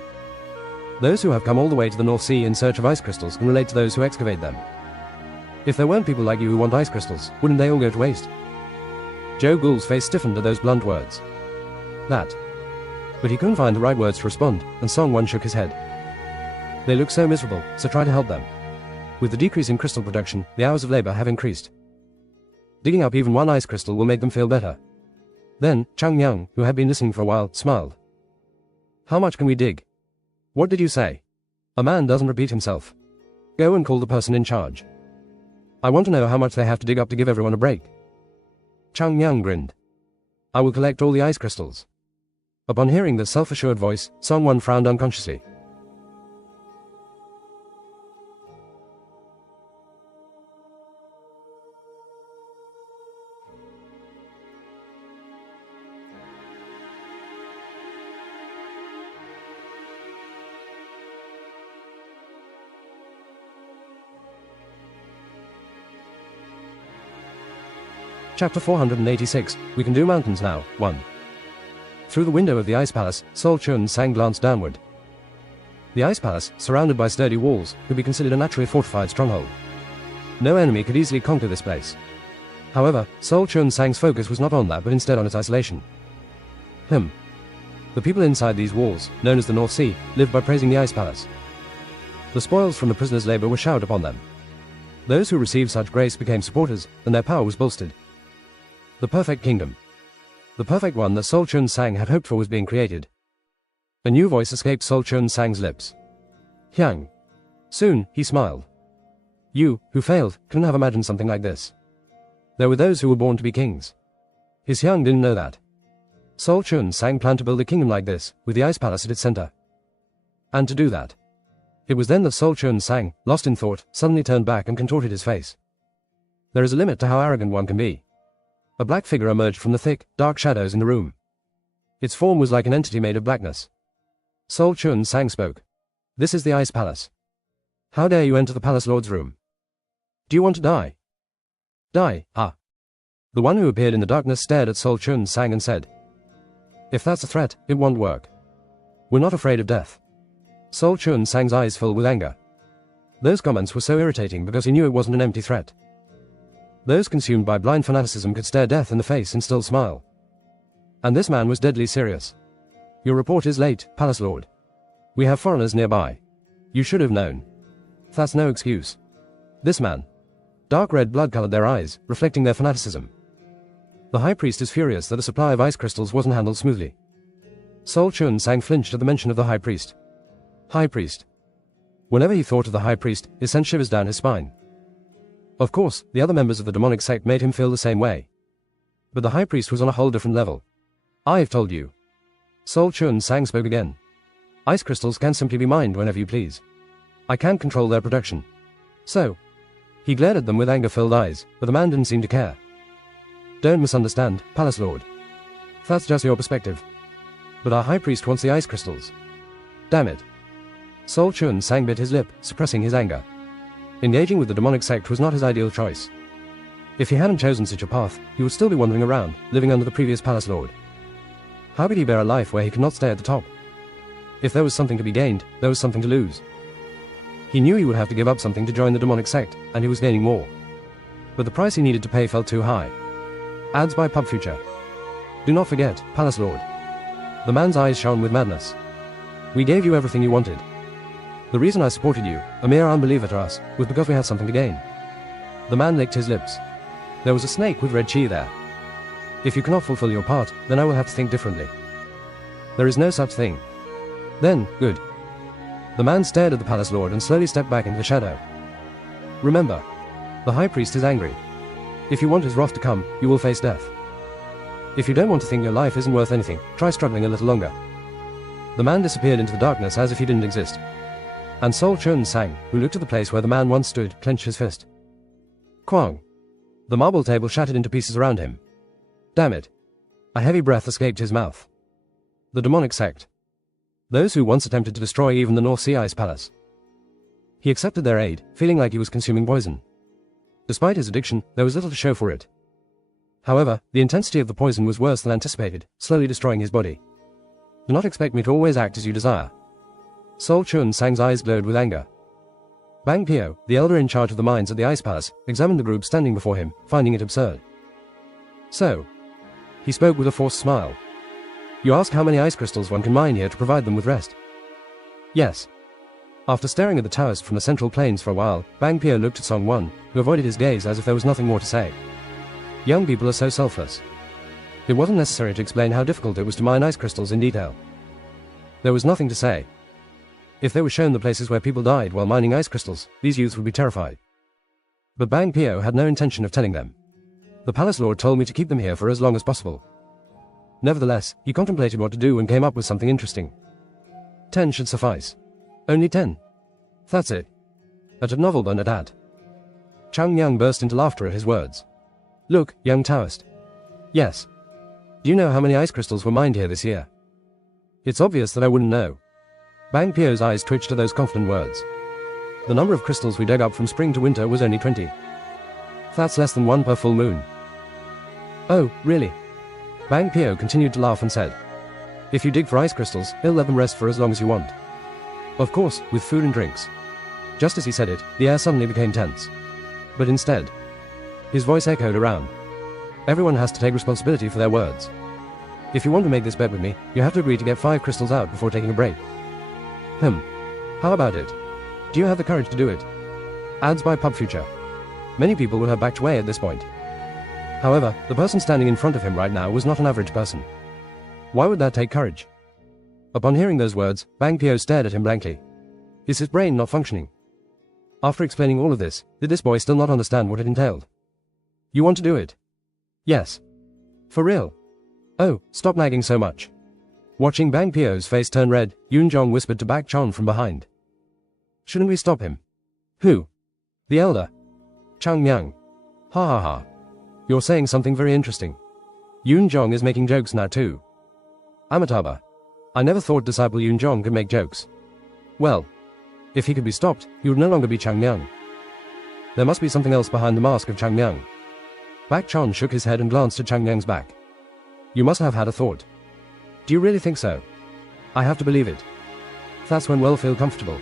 Those who have come all the way to the North Sea in search of ice crystals can relate to those who excavate them. If there weren't people like you who want ice crystals, wouldn't they all go to waste? Joe Gould's face stiffened at those blunt words. That. But he couldn't find the right words to respond, and Song Won shook his head. They look so miserable, so try to help them. With the decrease in crystal production, the hours of labor have increased. Digging up even one ice crystal will make them feel better. Then, Chang Myung, who had been listening for a while, smiled. How much can we dig? What did you say? A man doesn't repeat himself. Go and call the person in charge. I want to know how much they have to dig up to give everyone a break. Chang Myung grinned. I will collect all the ice crystals. Upon hearing the self-assured voice, Song Won frowned unconsciously. Chapter 486, We Can Do Mountains Now, 1. Through the window of the Ice Palace, Sol Chun Sang glanced downward. The Ice Palace, surrounded by sturdy walls, could be considered a naturally fortified stronghold. No enemy could easily conquer this place. However, Sol Chun Sang's focus was not on that but instead on its isolation. The people inside these walls, known as the North Sea, lived by praising the Ice Palace. The spoils from the prisoners' labor were showered upon them. Those who received such grace became supporters, and their power was bolstered. The perfect kingdom. The perfect one that Sol Chun Sang had hoped for was being created. A new voice escaped Sol Chun Sang's lips. Hyang. Soon, he smiled. You, who failed, couldn't have imagined something like this. There were those who were born to be kings. His Hyang didn't know that. Sol Chun Sang planned to build a kingdom like this, with the Ice Palace at its center. And to do that. It was then that Sol Chun Sang, lost in thought, suddenly turned back and contorted his face. There is a limit to how arrogant one can be. A black figure emerged from the thick, dark shadows in the room. Its form was like an entity made of blackness. Sol Chun Sang spoke. This is the Ice Palace. How dare you enter the Palace Lord's room? Do you want to die? Die, ah. The one who appeared in the darkness stared at Sol Chun Sang and said, If that's a threat, it won't work. We're not afraid of death. Sol Chun Sang's eyes filled with anger. Those comments were so irritating because he knew it wasn't an empty threat. Those consumed by blind fanaticism could stare death in the face and still smile. And this man was deadly serious. Your report is late, Palace Lord. We have foreigners nearby. You should have known. That's no excuse. This man. Dark red blood colored their eyes, reflecting their fanaticism. The High Priest is furious that a supply of ice crystals wasn't handled smoothly. Sol Chun Sang flinched at the mention of the High Priest. High Priest. Whenever he thought of the High Priest, it sent shivers down his spine. Of course, the other members of the demonic sect made him feel the same way. But the High Priest was on a whole different level. I've told you. Sol Chun Sang spoke again. Ice crystals can simply be mined whenever you please. I can't control their production. So. He glared at them with anger-filled eyes, but the man didn't seem to care. Don't misunderstand, Palace Lord. That's just your perspective. But our High Priest wants the ice crystals. Damn it. Sol Chun Sang bit his lip, suppressing his anger. Engaging with the demonic sect was not his ideal choice. If he hadn't chosen such a path, he would still be wandering around, living under the previous Palace Lord. How could he bear a life where he could not stay at the top? If there was something to be gained, there was something to lose. He knew he would have to give up something to join the demonic sect, and he was gaining more. but the price he needed to pay felt too high. Ads by Pub Future. Do not forget, Palace Lord. The man's eyes shone with madness. We gave you everything you wanted. The reason I supported you, a mere unbeliever to us, was because we had something to gain. The man licked his lips. There was a snake with red chi there. If you cannot fulfill your part, then I will have to think differently. There is no such thing. Then, good. The man stared at the Palace Lord and slowly stepped back into the shadow. Remember, the High Priest is angry. If you want his wrath to come, you will face death. If you don't want to think your life isn't worth anything, try struggling a little longer. The man disappeared into the darkness as if he didn't exist. And Sol Chun Sang, who looked at the place where the man once stood, clenched his fist. Kwang. The marble table shattered into pieces around him. Damn it. A heavy breath escaped his mouth. The demonic sect. Those who once attempted to destroy even the North Sea Ice Palace. He accepted their aid, feeling like he was consuming poison. Despite his addiction, there was little to show for it. However, the intensity of the poison was worse than anticipated, slowly destroying his body. Do not expect me to always act as you desire. Sol Chun Sang's eyes glowed with anger. Bang Pio, the elder in charge of the mines at the Ice Palace, examined the group standing before him, finding it absurd. So, he spoke with a forced smile. You ask how many ice crystals one can mine here to provide them with rest? Yes. After staring at the Taoist from the central plains for a while, Bang Pio looked at Song Won, who avoided his gaze as if there was nothing more to say. Young people are so selfless. It wasn't necessary to explain how difficult it was to mine ice crystals in detail. There was nothing to say. If they were shown the places where people died while mining ice crystals, these youths would be terrified. But Bang Pio had no intention of telling them. The Palace Lord told me to keep them here for as long as possible. Nevertheless, he contemplated what to do and came up with something interesting. 10 should suffice. Only 10. That's it. At a novel bun at ad. Chang Yang burst into laughter at his words. Look, young Taoist. Yes. Do you know how many ice crystals were mined here this year? It's obvious that I wouldn't know. Bang Pio's eyes twitched at those confident words. The number of crystals we dug up from spring to winter was only 20. That's less than 1 per full moon. Oh, really? Bang Pio continued to laugh and said, if you dig for ice crystals, he'll let them rest for as long as you want. Of course, with food and drinks. Just as he said it, the air suddenly became tense. But instead, his voice echoed around. Everyone has to take responsibility for their words. If you want to make this bet with me, you have to agree to get 5 crystals out before taking a break. How about it? Do you have the courage to do it? Ads by Pub Future. Many people will have backed away at this point. However, the person standing in front of him right now was not an average person. Why would that take courage? Upon hearing those words, Bang Pio stared at him blankly. Is his brain not functioning? After explaining all of this, did this boy still not understand what it entailed? You want to do it? Yes. For real? Oh, stop nagging so much. Watching Bang Pio's face turn red, Yun Jong whispered to Bak Chon from behind. Shouldn't we stop him? Who? The elder. Chang Myang. Ha ha ha. You're saying something very interesting. Yun Jong is making jokes now too. Amitabha. I never thought disciple Yun Jong could make jokes. Well, if he could be stopped, he would no longer be Chang Myang. There must be something else behind the mask of Chang Myang. Bak Chon shook his head and glanced at Chang Myang's back. You must have had a thought. Do you really think so? I have to believe it. That's when we'll feel comfortable.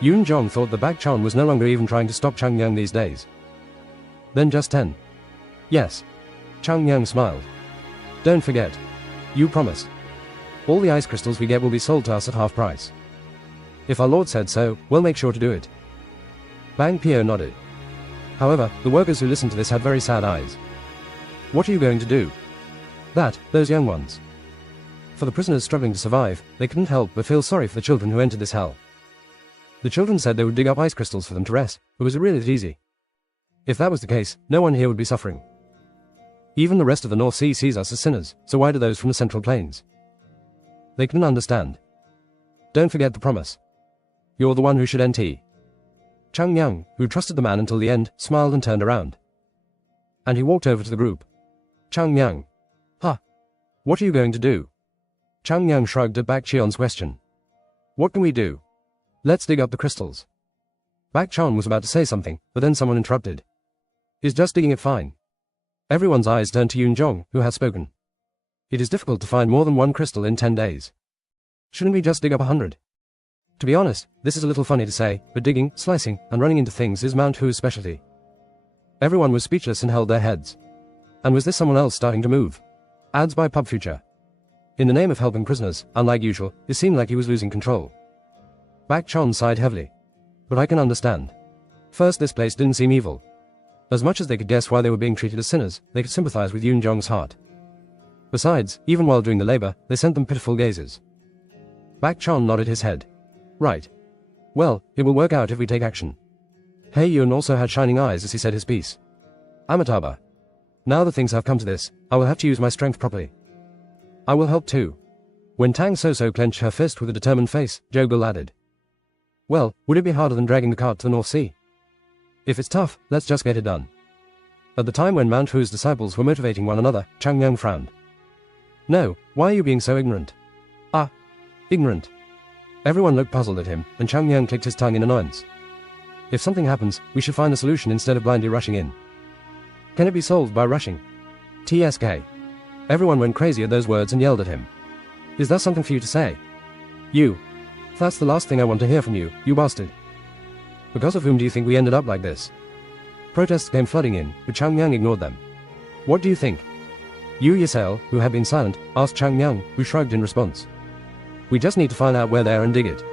Yun Jong thought that Bak Chon was no longer even trying to stop Chang Myang these days. Then just 10. Yes. Chang Myang smiled. Don't forget. You promised. All the ice crystals we get will be sold to us at half price. If our Lord said so, we'll make sure to do it. Bang Pio nodded. However, the workers who listened to this had very sad eyes. What are you going to do? Those young ones. For the prisoners struggling to survive, they couldn't help but feel sorry for the children who entered this hell. The children said they would dig up ice crystals for them to rest, but was it really that easy? If that was the case, no one here would be suffering. Even the rest of the North Sea sees us as sinners, so why do those from the Central Plains? They couldn't understand. Don't forget the promise. You're the one who should NT. Chang Myang, who trusted the man until the end, smiled and turned around. And he walked over to the group. Chang Myang. What are you going to do? Chang Myang shrugged at Bak Chion's question. What can we do? Let's dig up the crystals. Bak Chon was about to say something, but then someone interrupted. Is just digging it fine? Everyone's eyes turned to Yun Jong, who had spoken. It is difficult to find more than 1 crystal in 10 days. Shouldn't we just dig up 100? To be honest, this is a little funny to say, but digging, slicing, and running into things is Mount Hu's specialty. Everyone was speechless and held their heads. And was this someone else starting to move? Ads by Pub Future. In the name of helping prisoners, unlike usual, it seemed like he was losing control. Bak Chon sighed heavily. But I can understand. First, this place didn't seem evil. As much as they could guess why they were being treated as sinners, they could sympathize with Yoon Jong's heart. Besides, even while doing the labor, they sent them pitiful gazes. Bak Chon nodded his head. Right. Well, it will work out if we take action. Hei Yun also had shining eyes as he said his piece. Amitabha. Now that things have come to this, I will have to use my strength properly. I will help too. When Tang So-So clenched her fist with a determined face, Jogul added. Well, would it be harder than dragging the cart to the North Sea? If it's tough, let's just get it done. At the time when Mount Hua's disciples were motivating one another, Chang Myung frowned. No, why are you being so ignorant? Ah, ignorant. Everyone looked puzzled at him, and Chang Myung clicked his tongue in annoyance. If something happens, we should find a solution instead of blindly rushing in. Can it be solved by rushing? TSK. Everyone went crazy at those words and yelled at him. Is that something for you to say? You. That's the last thing I want to hear from you, you bastard. Because of whom do you think we ended up like this? Protests came flooding in, but Chang Myung ignored them. What do you think? Yu Yisrael, who had been silent, asked Chang Myung, who shrugged in response. We just need to find out where they are and dig it.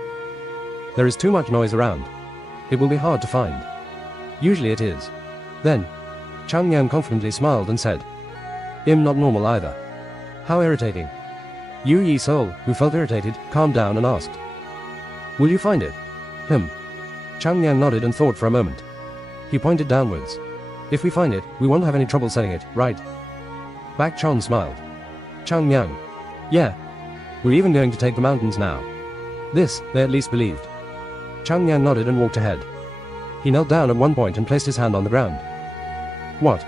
There is too much noise around. It will be hard to find. Usually it is. Then, Chang Myung confidently smiled and said, Not normal either. How irritating. Yu Yi-sol, who felt irritated, calmed down and asked, Will you find it? Chang Myung nodded and thought for a moment. He pointed downwards. If we find it, we won't have any trouble selling it, right? Bak Chon smiled. Chang Myung. Yeah. We're even going to take the mountains now. This, they at least believed. Chang Myung nodded and walked ahead. He knelt down at one point and placed his hand on the ground. What?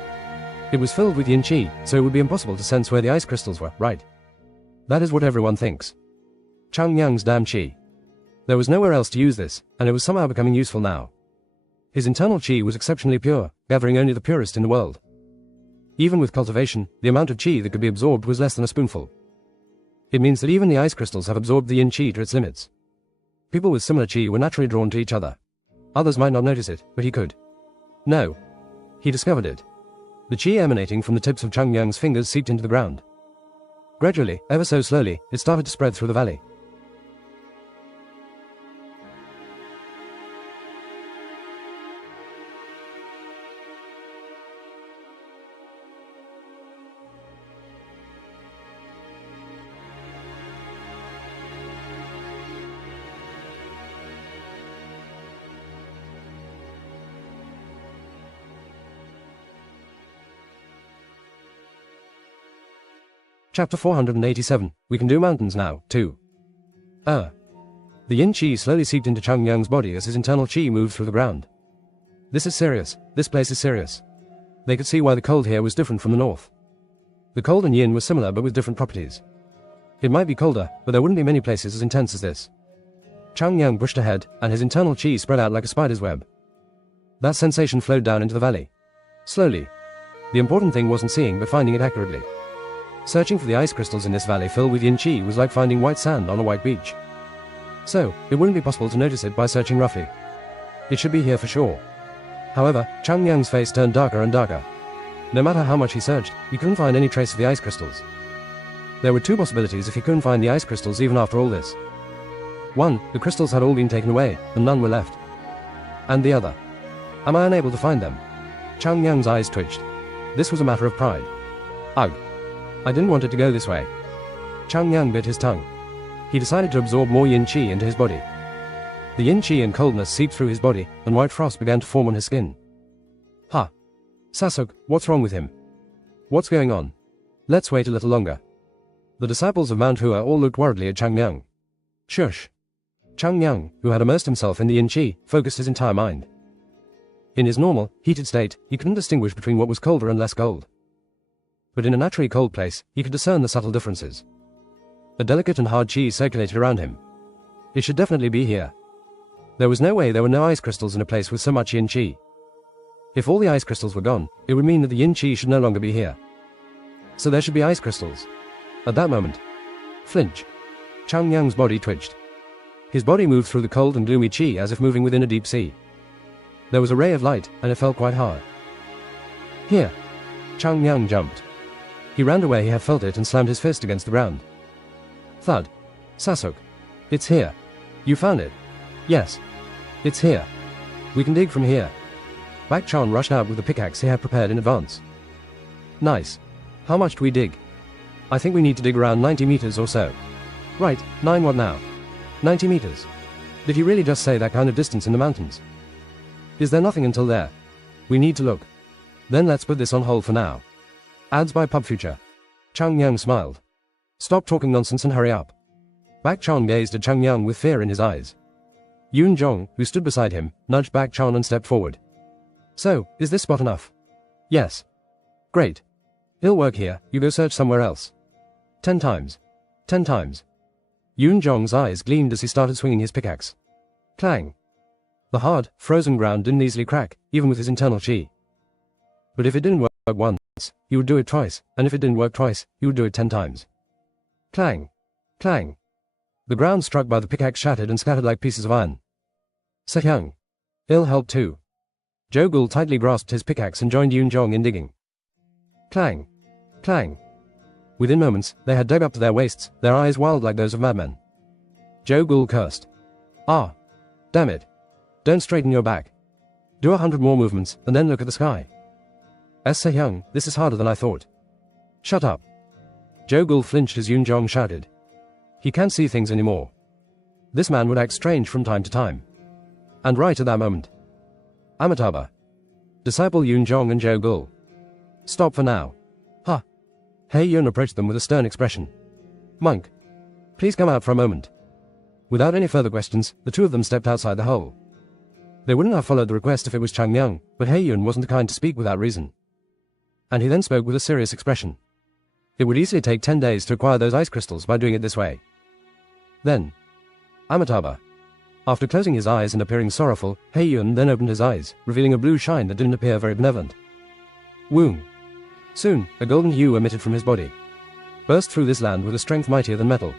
It was filled with yin qi, so it would be impossible to sense where the ice crystals were, right? That is what everyone thinks. Chang Myung's damn qi. There was nowhere else to use this, and it was somehow becoming useful now. His internal qi was exceptionally pure, gathering only the purest in the world. Even with cultivation, the amount of qi that could be absorbed was less than a spoonful. It means that even the ice crystals have absorbed the yin qi to its limits. People with similar qi were naturally drawn to each other. Others might not notice it, but he could. No. He discovered it. The qi emanating from the tips of Chang Myung's fingers seeped into the ground. Gradually, ever so slowly, it started to spread through the valley. Chapter 487. We can do mountains now, too. The yin qi slowly seeped into Chang Myung's body as his internal qi moved through the ground. This is serious. This place is serious. They could see why the cold here was different from the north. The cold and yin were similar but with different properties. It might be colder, but there wouldn't be many places as intense as this. Chang Myung pushed ahead, and his internal qi spread out like a spider's web. That sensation flowed down into the valley. Slowly. The important thing wasn't seeing but finding it accurately. Searching for the ice crystals in this valley filled with yin qi was like finding white sand on a white beach. So, it wouldn't be possible to notice it by searching roughly. It should be here for sure. However, Chang Myung's face turned darker and darker. No matter how much he searched, he couldn't find any trace of the ice crystals. There were two possibilities if he couldn't find the ice crystals even after all this. One, the crystals had all been taken away, and none were left. And the other. Am I unable to find them? Chang Myung's eyes twitched. This was a matter of pride. Ugh. I didn't want it to go this way. Chang Myung bit his tongue. He decided to absorb more yin qi into his body. The yin qi and coldness seeped through his body, and white frost began to form on his skin. Ha! Sasuk, what's wrong with him? What's going on? Let's wait a little longer. The disciples of Mount Hua all looked worriedly at Chang Myung. Shush! Chang Myung, who had immersed himself in the yin qi, focused his entire mind. In his normal, heated state, he couldn't distinguish between what was colder and less cold. But in a naturally cold place, he could discern the subtle differences. A delicate and hard qi circulated around him. It should definitely be here. There was no way there were no ice crystals in a place with so much yin qi. If all the ice crystals were gone, it would mean that the yin qi should no longer be here. So there should be ice crystals. At that moment, flinch. Chang Myung's body twitched. His body moved through the cold and gloomy qi as if moving within a deep sea. There was a ray of light, and it felt quite hard. Here. Chang Yang jumped. He ran away. He had felt it and slammed his fist against the ground. Thud. Sasuke. It's here. You found it. Yes. It's here. We can dig from here. Bak Chan rushed out with the pickaxe he had prepared in advance. Nice. How much do we dig? I think we need to dig around 90 meters or so. Right, 9 what now? 90 meters. Did he really just say that kind of distance in the mountains? Is there nothing until there? We need to look. Then let's put this on hold for now. Ads by Pub Future. Chang Yang smiled. Stop talking nonsense and hurry up. Bak Chan gazed at Chang Yang with fear in his eyes. Yoon Jong, who stood beside him, nudged Bak Chan and stepped forward. So, is this spot enough? Yes. Great. He'll work here, you go search somewhere else. 10 times. 10 times. Yoon Jong's eyes gleamed as he started swinging his pickaxe. Clang. The hard, frozen ground didn't easily crack, even with his internal chi. But if it didn't work once, he would do it twice, and if it didn't work twice, he would do it 10 times. Clang. Clang. The ground struck by the pickaxe shattered and scattered like pieces of iron. Sehyang. He'll help too. Jogul tightly grasped his pickaxe and joined Yoon Jong in digging. Clang. Clang. Within moments, they had dug up to their waists, their eyes wild like those of madmen. Jogul cursed. Ah. Damn it. Don't straighten your back. Do 100 more movements, and then look at the sky. Sehyang, this is harder than I thought. Shut up. Jogul flinched as Yoon Jong shouted. He can't see things anymore. This man would act strange from time to time. And right at that moment. Amitabha. Disciple Yoon Jong and Jogul. Stop for now. Ha. Hei Yun approached them with a stern expression. Monk. Please come out for a moment. Without any further questions, the two of them stepped outside the hole. They wouldn't have followed the request if it was Chang Yang, but Hei Yun wasn't the kind to speak without reason. And he then spoke with a serious expression. It would easily take 10 days to acquire those ice crystals by doing it this way. Then. Amitabha. After closing his eyes and appearing sorrowful, Hei Yun then opened his eyes, revealing a blue shine that didn't appear very benevolent. Woong. Soon, a golden hue emitted from his body. Burst through this land with a strength mightier than metal.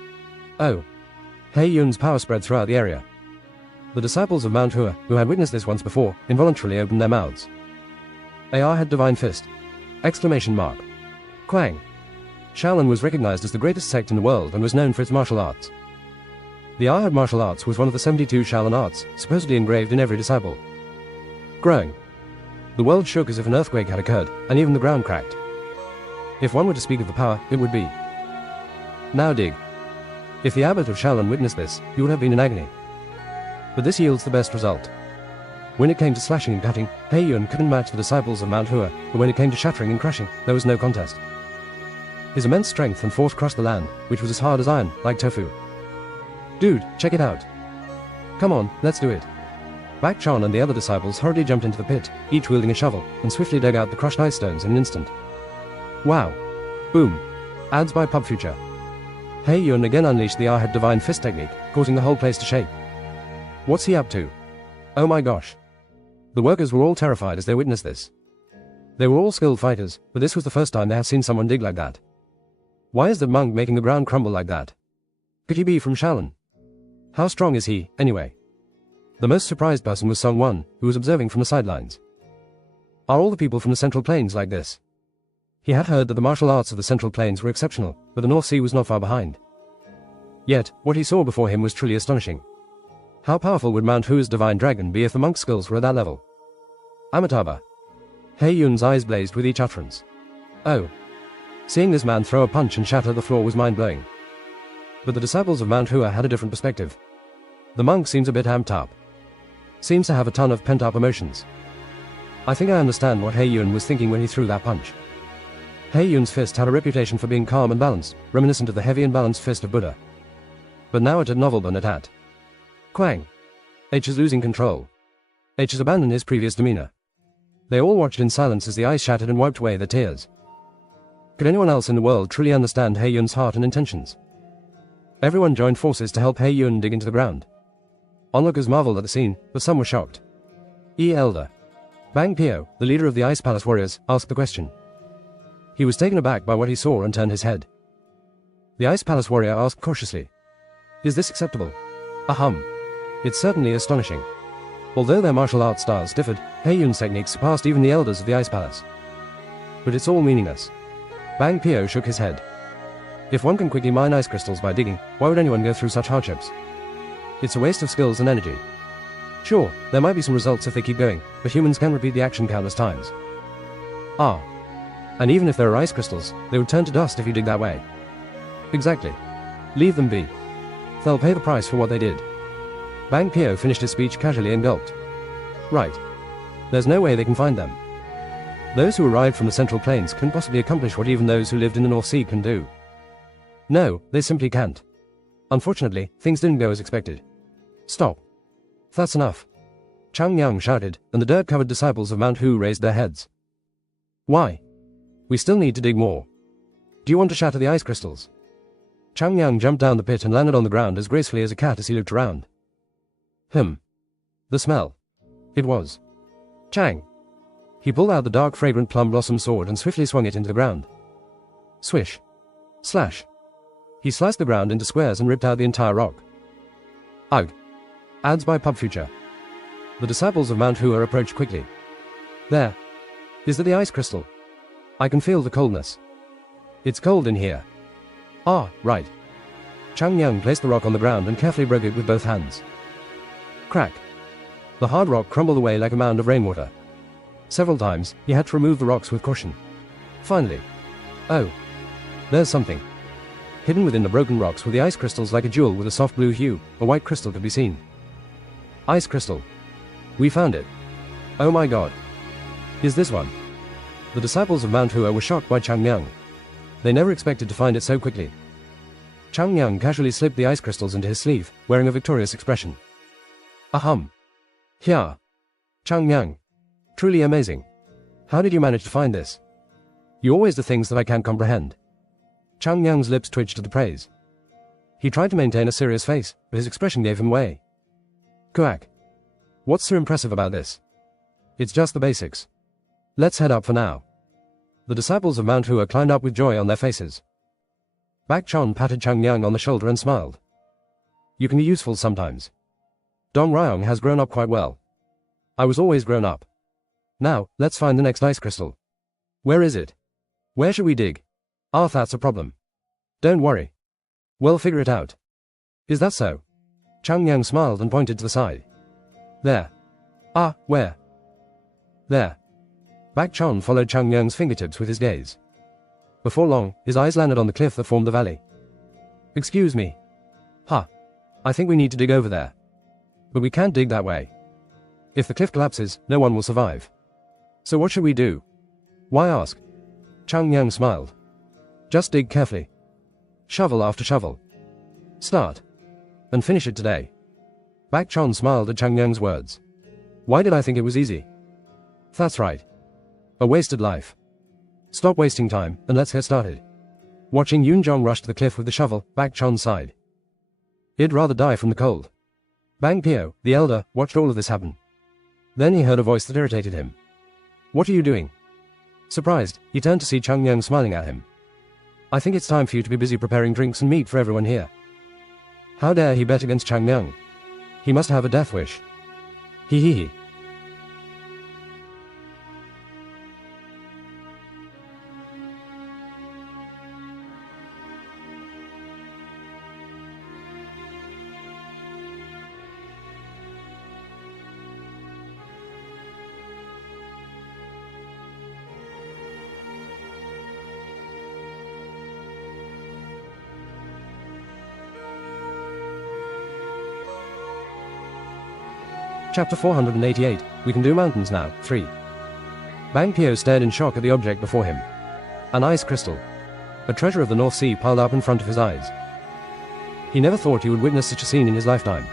Oh. Hei Yun's power spread throughout the area. The disciples of Mount Hua, who had witnessed this once before, involuntarily opened their mouths. AR had divine fist. Exclamation mark. Quang. Shaolin was recognized as the greatest sect in the world and was known for its martial arts. The Ahad martial arts was one of the 72 Shaolin arts, supposedly engraved in every disciple. Growing. The world shook as if an earthquake had occurred, and even the ground cracked. If one were to speak of the power, it would be. Now dig. If the abbot of Shaolin witnessed this, he would have been in agony. But this yields the best result. When it came to slashing and cutting, Hei Yun couldn't match the disciples of Mount Hua, but when it came to shattering and crushing, there was no contest. His immense strength and force crushed the land, which was as hard as iron, like tofu. Dude, check it out. Come on, let's do it. Bak Chan and the other disciples hurriedly jumped into the pit, each wielding a shovel, and swiftly dug out the crushed ice stones in an instant. Wow. Boom. Ads by Pub Future. Hei Yun again unleashed the Ahad divine fist technique, causing the whole place to shake. What's he up to? Oh my gosh. The workers were all terrified as they witnessed this. They were all skilled fighters, but this was the first time they had seen someone dig like that. Why is the monk making the ground crumble like that? Could he be from Shaolin? How strong is he, anyway? The most surprised person was Song Won, who was observing from the sidelines. Are all the people from the Central Plains like this? He had heard that the martial arts of the Central Plains were exceptional, but the North Sea was not far behind. Yet, what he saw before him was truly astonishing. How powerful would Mount Hua's divine dragon be if the monk's skills were at that level? Amitabha. Hei Yun's eyes blazed with each utterance. Oh. Seeing this man throw a punch and shatter the floor was mind-blowing. But the disciples of Mount Hua had a different perspective. The monk seems a bit amped up. Seems to have a ton of pent-up emotions. I think I understand what Hei Yun was thinking when he threw that punch. Hei Yun's fist had a reputation for being calm and balanced, reminiscent of the heavy and balanced fist of Buddha. But now it had noveled at. Quang. H is losing control. H has abandoned his previous demeanor. They all watched in silence as the ice shattered and wiped away their tears. Could anyone else in the world truly understand Hei Yun's heart and intentions? Everyone joined forces to help Hei Yun dig into the ground. Onlookers marveled at the scene, but some were shocked. Elder. Bang Pio, the leader of the Ice Palace warriors, asked the question. He was taken aback by what he saw and turned his head. The Ice Palace warrior asked cautiously. Is this acceptable? Ahum. It's certainly astonishing. Although their martial arts styles differed, Hei Yun's techniques surpassed even the elders of the Ice Palace. But it's all meaningless. Bang Pio shook his head. If one can quickly mine ice crystals by digging, why would anyone go through such hardships? It's a waste of skills and energy. Sure, there might be some results if they keep going, but humans can repeat the action countless times. Ah. And even if there are ice crystals, they would turn to dust if you dig that way. Exactly. Leave them be. They'll pay the price for what they did. Bang Pio finished his speech casually and gulped. Right. There's no way they can find them. Those who arrived from the Central Plains couldn't possibly accomplish what even those who lived in the North Sea can do. No, they simply can't. Unfortunately, things didn't go as expected. Stop. That's enough. Chang Yang shouted, and the dirt-covered disciples of Mount Hu raised their heads. Why? We still need to dig more. Do you want to shatter the ice crystals? Chang Yang jumped down the pit and landed on the ground as gracefully as a cat as he looked around. The smell. It was Chang. He pulled out the dark, fragrant plum blossom sword and swiftly swung it into the ground. Swish. Slash. He sliced the ground into squares and ripped out the entire rock. Ugh. Ads by Pub Future. The disciples of Mount Hua approached quickly. There. Is that the ice crystal? I can feel the coldness. It's cold in here. Ah, right. Chang Yang placed the rock on the ground and carefully broke it with both hands. Crack. The hard rock crumbled away like a mound of rainwater. Several times, he had to remove the rocks with caution. Finally. Oh. There's something. Hidden within the broken rocks were the ice crystals like a jewel with a soft blue hue. A white crystal could be seen. Ice crystal. We found it. Oh my god. Is this one? The disciples of Mount Hua were shocked by Chang Yang. They never expected to find it so quickly. Chang Yang casually slipped the ice crystals into his sleeve, wearing a victorious expression. Ahum. Hya. Chang Yang. Truly amazing. How did you manage to find this? You always do things that I can't comprehend. Chang Yang's lips twitched at the praise. He tried to maintain a serious face, but his expression gave him way. Quack. What's so impressive about this? It's just the basics. Let's head up for now. The disciples of Mount Hua climbed up with joy on their faces. Bak Chon patted Chang Yang on the shoulder and smiled. You can be useful sometimes. Dong Ryong has grown up quite well. I was always grown up. Now, let's find the next ice crystal. Where is it? Where should we dig? Ah, that's a problem. Don't worry. We'll figure it out. Is that so? Chang Yang smiled and pointed to the side. There. Ah, where? There. Bak Chon followed Chang Yang's fingertips with his gaze. Before long, his eyes landed on the cliff that formed the valley. Excuse me. I think we need to dig over there. But we can't dig that way. If the cliff collapses, no one will survive. So what should we do? Why ask? Chang Yang smiled. Just dig carefully. Shovel after shovel. Start. And finish it today. Bak Chon smiled at Chang Yang's words. Why did I think it was easy? That's right. A wasted life. Stop wasting time, and let's get started. Watching Yun Zhong rush to the cliff with the shovel, Bak Chon sighed. He'd rather die from the cold. Bang Pio, the elder, watched all of this happen. Then he heard a voice that irritated him. What are you doing? Surprised, he turned to see Chang Yang smiling at him. I think it's time for you to be busy preparing drinks and meat for everyone here. How dare he bet against Chang Yang? He must have a death wish. Hee hee hee. Chapter 488, We Can Do Mountains Now, 3. Bang Pio stared in shock at the object before him. An ice crystal. A treasure of the North Sea piled up in front of his eyes. He never thought he would witness such a scene in his lifetime.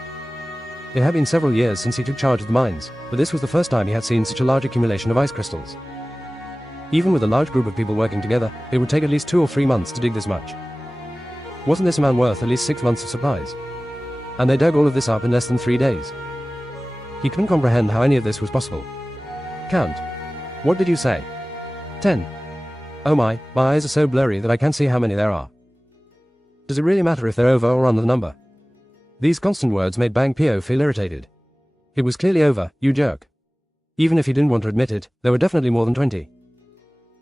It had been several years since he took charge of the mines, but this was the first time he had seen such a large accumulation of ice crystals. Even with a large group of people working together, it would take at least 2 or 3 months to dig this much. Wasn't this man worth at least 6 months of supplies? And they dug all of this up in less than 3 days. He couldn't comprehend how any of this was possible. Count. What did you say? 10. Oh my eyes are so blurry that I can't see how many there are. Does it really matter if they're over or under the number? These constant words made Bang Pio feel irritated. It was clearly over, you jerk. Even if he didn't want to admit it, there were definitely more than 20.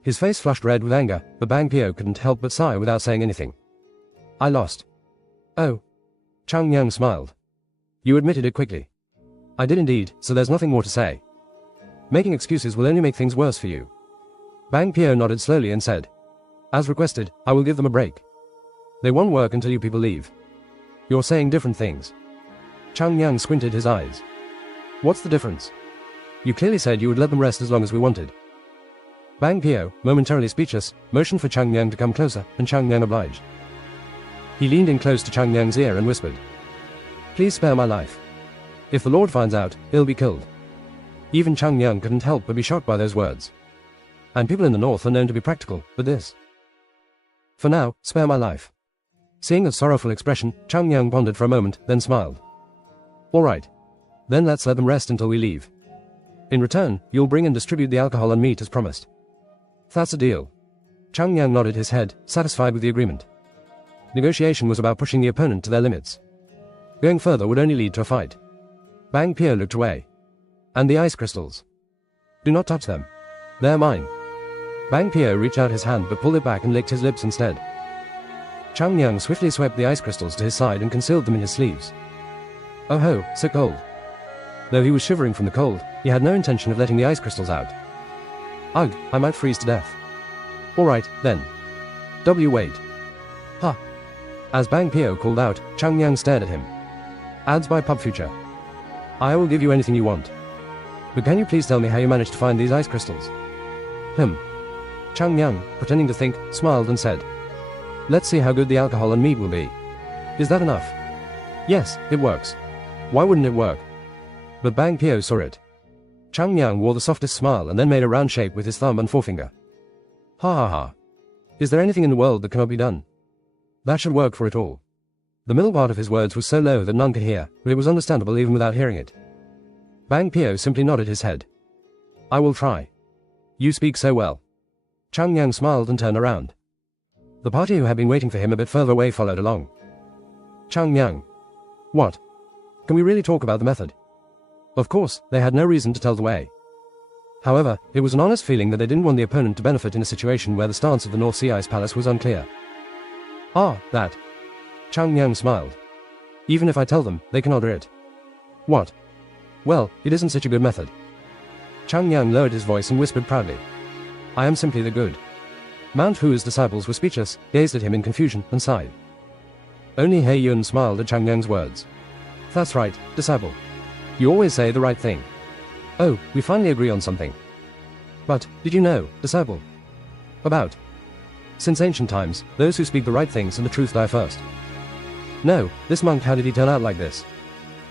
His face flushed red with anger, but Bang Pio couldn't help but sigh without saying anything. I lost. Oh. Chang Yang smiled. You admitted it quickly. I did indeed, so there's nothing more to say. Making excuses will only make things worse for you. Bang Pio nodded slowly and said, as requested, I will give them a break. They won't work until you people leave. You're saying different things. Chang Yang squinted his eyes. What's the difference? You clearly said you would let them rest as long as we wanted. Bang Pio, momentarily speechless, motioned for Chang Yang to come closer, and Chang Yang obliged. He leaned in close to Chang Yang's ear and whispered, Please spare my life. If the Lord finds out, he'll be killed. Even Chang Yang couldn't help but be shocked by those words. And people in the north are known to be practical, but this. For now, spare my life. Seeing a sorrowful expression, Chang Yang pondered for a moment, then smiled. All right. Then let's let them rest until we leave. In return, you'll bring and distribute the alcohol and meat as promised. That's a deal. Chang Yang nodded his head, satisfied with the agreement. Negotiation was about pushing the opponent to their limits. Going further would only lead to a fight. Bang Pio looked away. And the ice crystals. Do not touch them. They're mine. Bang Pio reached out his hand but pulled it back and licked his lips instead. Chang Yang swiftly swept the ice crystals to his side and concealed them in his sleeves. Oh ho, so cold. Though he was shivering from the cold, he had no intention of letting the ice crystals out. Ugh, I might freeze to death. Alright, then. Wait. Ha. As Bang Pio called out, Chang Yang stared at him. Ads by Pub Future. I will give you anything you want. But can you please tell me how you managed to find these ice crystals? Chang Yang, pretending to think, smiled and said, Let's see how good the alcohol and meat will be. Is that enough? Yes, it works. Why wouldn't it work? But Bang Pio saw it. Chang Yang wore the softest smile and then made a round shape with his thumb and forefinger. Ha ha ha. Is there anything in the world that cannot be done? That should work for it all. The middle part of his words was so low that none could hear, but it was understandable even without hearing it. Bang Pio simply nodded his head. I will try. You speak so well. Chang Yang smiled and turned around. The party who had been waiting for him a bit further away followed along. Chang Yang. What? Can we really talk about the method? Of course, they had no reason to tell the way. However, it was an honest feeling that they didn't want the opponent to benefit in a situation where the stance of the North Sea Ice Palace was unclear. Ah, that. Chang Yang smiled. Even if I tell them, they can order it. What? Well, it isn't such a good method. Chang Yang lowered his voice and whispered proudly. I am simply the good. Mount-Hua's disciples were speechless, gazed at him in confusion, and sighed. Only He Yun smiled at Chang Yang's words. That's right, disciple. You always say the right thing. Oh, we finally agree on something. But, did you know, disciple? About. Since ancient times, those who speak the right things and the truth die first. No, this monk, how did he turn out like this?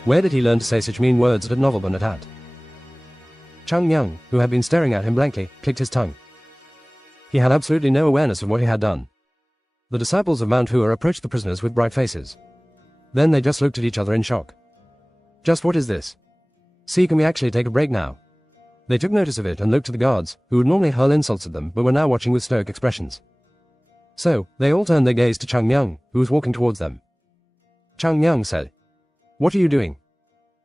Where did he learn to say such mean words at Novelburn at hat? Chang Yang, who had been staring at him blankly, clicked his tongue. He had absolutely no awareness of what he had done. The disciples of Mount-Hua approached the prisoners with bright faces. Then they just looked at each other in shock. Just what is this? See, can we actually take a break now? They took notice of it and looked to the guards, who would normally hurl insults at them but were now watching with stoic expressions. So, they all turned their gaze to Chang Yang, who was walking towards them. Chang Yang said, What are you doing?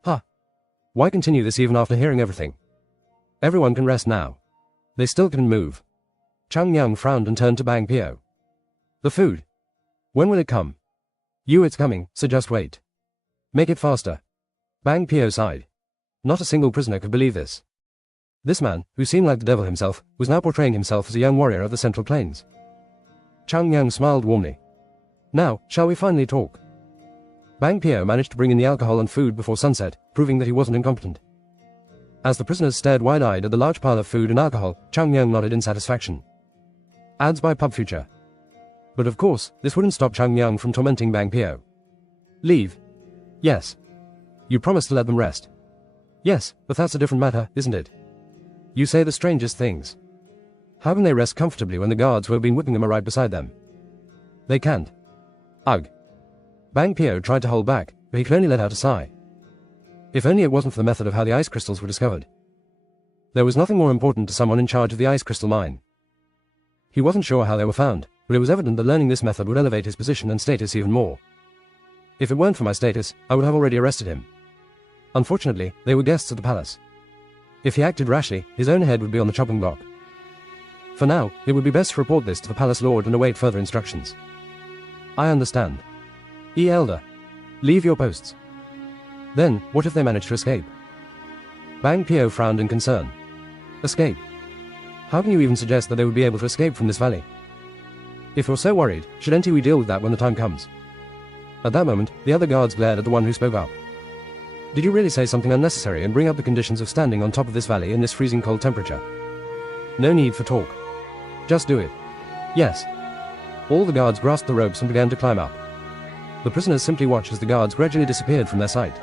Huh. Why continue this even after hearing everything? Everyone can rest now. They still couldn't move. Chang Yang frowned and turned to Bang Pio. The food. When will it come? It's coming, so just wait. Make it faster. Bang Pio sighed. Not a single prisoner could believe this. This man, who seemed like the devil himself, was now portraying himself as a young warrior of the Central Plains. Chang Yang smiled warmly. Now, shall we finally talk? Bang Pio managed to bring in the alcohol and food before sunset, proving that he wasn't incompetent. As the prisoners stared wide-eyed at the large pile of food and alcohol, Chang Yang nodded in satisfaction. Ads by Pub Future. But of course, this wouldn't stop Chang Yang from tormenting Bang Pio. Leave? Yes. You promised to let them rest. Yes, but that's a different matter, isn't it? You say the strangest things. How can they rest comfortably when the guards will have been whipping them right beside them? They can't. Ugh. Bang Pio tried to hold back, but he could only let out a sigh. If only it wasn't for the method of how the ice crystals were discovered. There was nothing more important to someone in charge of the ice crystal mine. He wasn't sure how they were found, but it was evident that learning this method would elevate his position and status even more. If it weren't for my status, I would have already arrested him. Unfortunately, they were guests at the palace. If he acted rashly, his own head would be on the chopping block. For now, it would be best to report this to the palace lord and await further instructions. I understand. Elder, leave your posts. Then, what if they manage to escape? Bang Pio frowned in concern. Escape? How can you even suggest that they would be able to escape from this valley? If you're so worried, shouldn't we deal with that when the time comes? At that moment, the other guards glared at the one who spoke up. Did you really say something unnecessary and bring up the conditions of standing on top of this valley in this freezing cold temperature? No need for talk. Just do it. Yes. All the guards grasped the ropes and began to climb up. The prisoners simply watched as the guards gradually disappeared from their sight.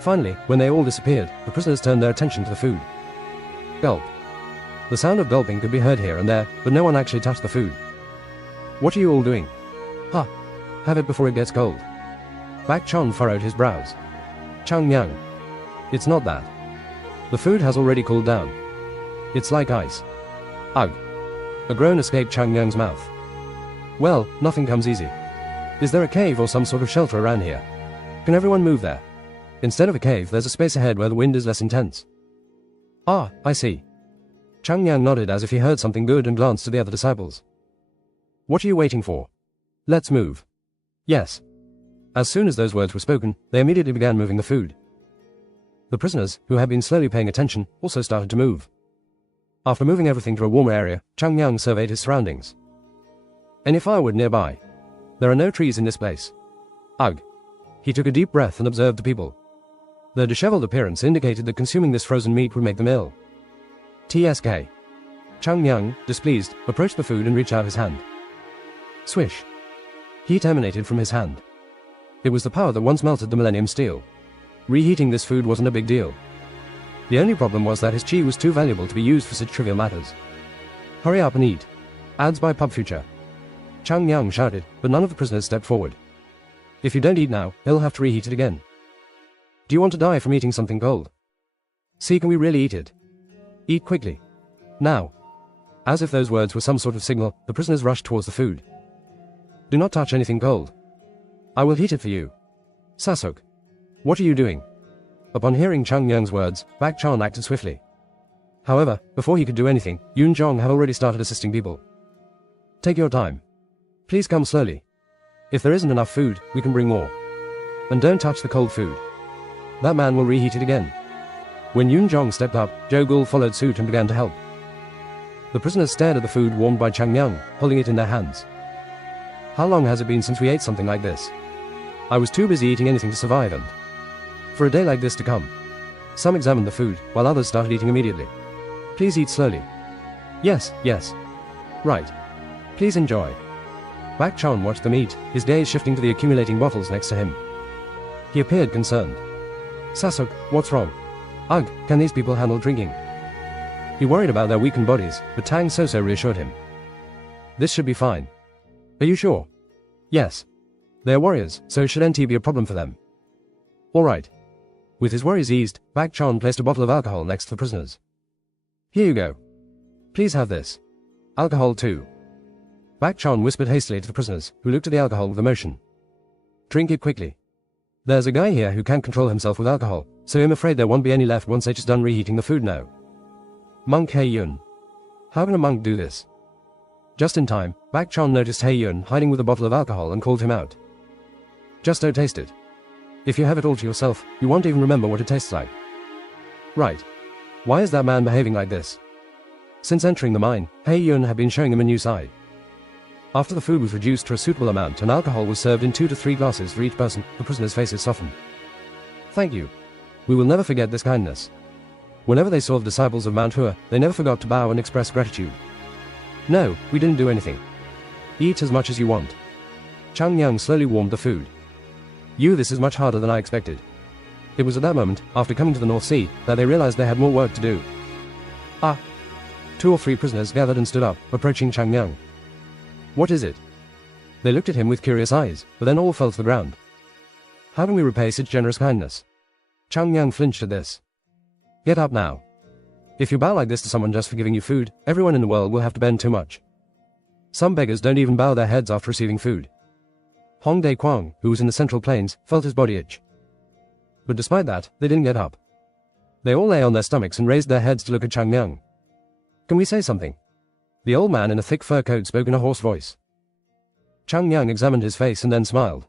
Finally, when they all disappeared, the prisoners turned their attention to the food. Gulp. The sound of gulping could be heard here and there, but no one actually touched the food. What are you all doing? Ha! Have it before it gets cold. Bak Chon furrowed his brows. Chang Yang. It's not that. The food has already cooled down. It's like ice. Ugh. A groan escaped Chang Yang's mouth. Well, nothing comes easy. Is there a cave or some sort of shelter around here? Can everyone move there? Instead of a cave, there's a space ahead where the wind is less intense. Ah, I see. Chang Yang nodded as if he heard something good and glanced to the other disciples. What are you waiting for? Let's move. Yes. As soon as those words were spoken, they immediately began moving the food. The prisoners, who had been slowly paying attention, also started to move. After moving everything to a warmer area, Chang Yang surveyed his surroundings. Any firewood nearby? There are no trees in this place. Ugh. He took a deep breath and observed the people. Their disheveled appearance indicated that consuming this frozen meat would make them ill. TSK. Chang Yang, displeased, approached the food and reached out his hand. Swish. Heat emanated from his hand. It was the power that once melted the Millennium Steel. Reheating this food wasn't a big deal. The only problem was that his chi was too valuable to be used for such trivial matters. Hurry up and eat. Ads by Pub Future. Chang Yang shouted, but none of the prisoners stepped forward. If you don't eat now, he'll have to reheat it again. Do you want to die from eating something cold? See, can we really eat it? Eat quickly. Now. As if those words were some sort of signal, the prisoners rushed towards the food. Do not touch anything cold. I will heat it for you. Sasuk. What are you doing? Upon hearing Chang Yang's words, Bak Chan acted swiftly. However, before he could do anything, Yun Zhong had already started assisting people. Take your time. Please come slowly. If there isn't enough food, we can bring more. And don't touch the cold food. That man will reheat it again. When Yun Zhong stepped up, Zhou Gul followed suit and began to help. The prisoners stared at the food warmed by Chang Yang, holding it in their hands. How long has it been since we ate something like this? I was too busy eating anything to survive and... For a day like this to come. Some examined the food, while others started eating immediately. Please eat slowly. Yes, yes. Right. Please enjoy. Bak Chan watched them eat, his gaze shifting to the accumulating bottles next to him. He appeared concerned. Sasuk, what's wrong? Ugh, can these people handle drinking? He worried about their weakened bodies, but Tang Soso reassured him. This should be fine. Are you sure? Yes. They are warriors, so shouldn't he be a problem for them? Alright. With his worries eased, Bak Chan placed a bottle of alcohol next to the prisoners. Here you go. Please have this. Alcohol too. Bak Chan whispered hastily to the prisoners, who looked at the alcohol with emotion. Drink it quickly. There's a guy here who can't control himself with alcohol, so I'm afraid there won't be any left once they're just done reheating the food now. Monk Hei Yun. How can a monk do this? Just in time, Bak Chan noticed Hei Yun hiding with a bottle of alcohol and called him out. Just don't taste it. If you have it all to yourself, you won't even remember what it tastes like. Right. Why is that man behaving like this? Since entering the mine, Hei Yun had been showing him a new side. After the food was reduced to a suitable amount and alcohol was served in 2 to 3 glasses for each person, the prisoners' faces softened. Thank you. We will never forget this kindness. Whenever they saw the disciples of Mount Hua, they never forgot to bow and express gratitude. No, we didn't do anything. Eat as much as you want. Chang Yang slowly warmed the food. This is much harder than I expected. It was at that moment, after coming to the North Sea, that they realized they had more work to do. 2 or 3 prisoners gathered and stood up, approaching Chang Yang. What is it? They looked at him with curious eyes, but then all fell to the ground. How can we repay such generous kindness? Chang Yang flinched at this. Get up now. If you bow like this to someone just for giving you food, everyone in the world will have to bend too much. Some beggars don't even bow their heads after receiving food. Hong Dei Kwang, who was in the Central Plains, felt his body itch. But despite that, they didn't get up. They all lay on their stomachs and raised their heads to look at Chang Yang. Can we say something? The old man in a thick fur coat spoke in a hoarse voice. Chang Yang examined his face and then smiled.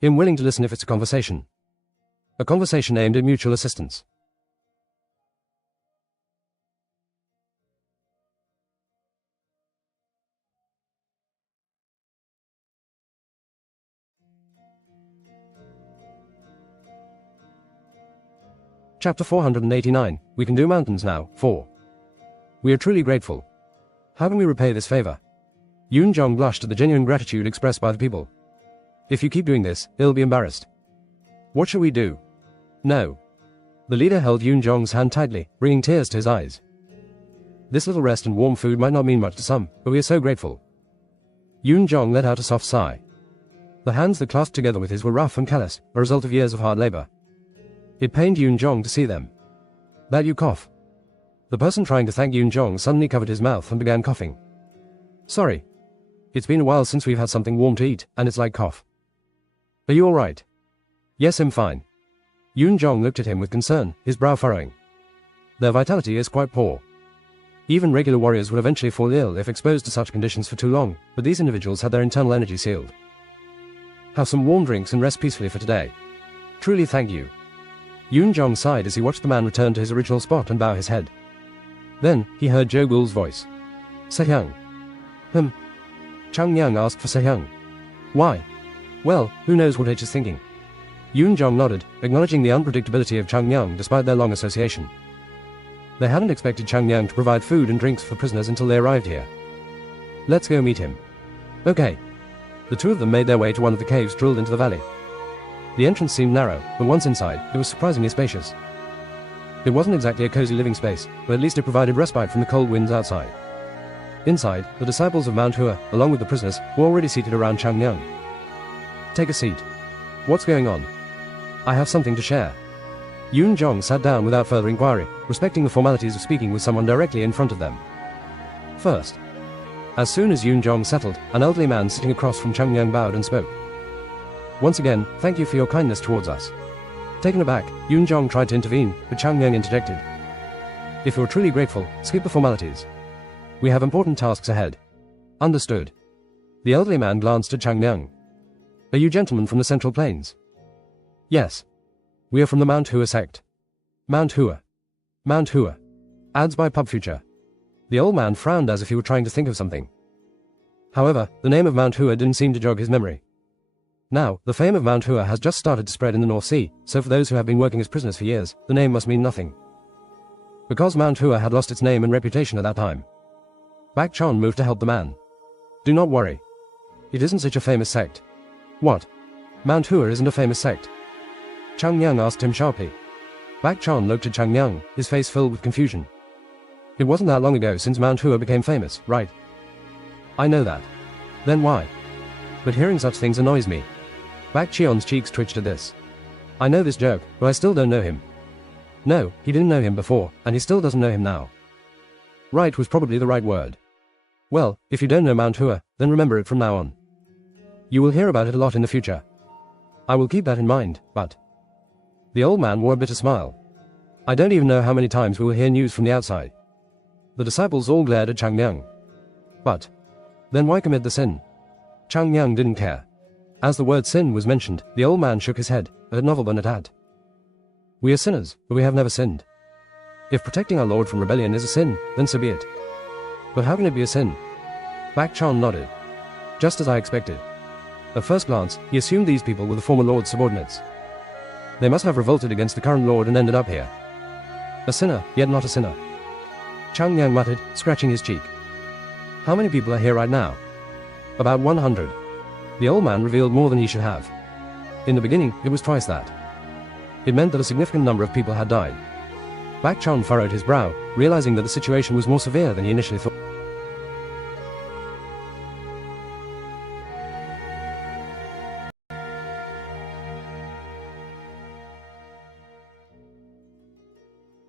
I'm willing to listen if it's a conversation. A conversation aimed at mutual assistance. Chapter 489. We can do mountains now. 4. We are truly grateful. How can we repay this favor? Yun Zhong blushed at the genuine gratitude expressed by the people. If you keep doing this, he'll be embarrassed. What shall we do? No. The leader held Yun Zhong's hand tightly, bringing tears to his eyes. This little rest and warm food might not mean much to some, but we are so grateful. Yun Zhong let out a soft sigh. The hands that clasped together with his were rough and callous, a result of years of hard labor. It pained Yun Zhong to see them. That you cough. The person trying to thank Yun Zhong suddenly covered his mouth and began coughing. Sorry. It's been a while since we've had something warm to eat, and it's like cough. Are you alright? Yes, I'm fine. Yun Zhong looked at him with concern, his brow furrowing. Their vitality is quite poor. Even regular warriors will eventually fall ill if exposed to such conditions for too long, but these individuals had their internal energy sealed. Have some warm drinks and rest peacefully for today. Truly thank you. Yun Zhong sighed as he watched the man return to his original spot and bow his head. Then, he heard Zhou Gul's voice. Sehyang. Chang Yang asked for Sehyang. Why? Well, who knows what H is thinking. Yun Zhong nodded, acknowledging the unpredictability of Chang Yang despite their long association. They hadn't expected Chang Yang to provide food and drinks for prisoners until they arrived here. Let's go meet him. Okay. The two of them made their way to one of the caves drilled into the valley. The entrance seemed narrow, but once inside, it was surprisingly spacious. It wasn't exactly a cozy living space, but at least it provided respite from the cold winds outside. Inside, the disciples of Mount Hua, along with the prisoners, were already seated around Chang Yang. Take a seat. What's going on? I have something to share. Yun Zhong sat down without further inquiry, respecting the formalities of speaking with someone directly in front of them. First. As soon as Yun Zhong settled, an elderly man sitting across from Chang Yang bowed and spoke. Once again, thank you for your kindness towards us. Taken aback, Yun Zhong tried to intervene, but Chang Yang interjected. If you're truly grateful, skip the formalities. We have important tasks ahead. Understood. The elderly man glanced at Chang Yang. Are you gentlemen from the Central Plains? Yes. We are from the Mount-Hua-sect. Mount Hua. Mount Hua. Ads by Pub Future. The old man frowned as if he were trying to think of something. However, the name of Mount Hua didn't seem to jog his memory. Now, the fame of Mount Hua has just started to spread in the North Sea, so for those who have been working as prisoners for years, the name must mean nothing. Because Mount Hua had lost its name and reputation at that time. Bak Chon moved to help the man. Do not worry. It isn't such a famous sect. What? Mount Hua isn't a famous sect? Chang Yang asked him sharply. Bak Chon looked at Chang Yang, his face filled with confusion. It wasn't that long ago since Mount Hua became famous, right? I know that. Then why? But hearing such things annoys me. Bak Chion's cheeks twitched at this. I know this joke, but I still don't know him. No, he didn't know him before, and he still doesn't know him now. Right was probably the right word. Well, if you don't know Mount Hua, then remember it from now on. You will hear about it a lot in the future. I will keep that in mind, but... The old man wore a bitter smile. I don't even know how many times we will hear news from the outside. The disciples all glared at Chang Yang. But... Then why commit the sin? Chang Yang didn't care. As the word sin was mentioned, the old man shook his head, at Novelburn at. We are sinners, but we have never sinned. If protecting our Lord from rebellion is a sin, then so be it. But how can it be a sin? Bak Chon nodded. Just as I expected. At first glance, he assumed these people were the former Lord's subordinates. They must have revolted against the current Lord and ended up here. A sinner, yet not a sinner. Chang Yang muttered, scratching his cheek. How many people are here right now? About 100. The old man revealed more than he should have. In the beginning, it was twice that. It meant that a significant number of people had died. Bak Chon furrowed his brow, realizing that the situation was more severe than he initially thought.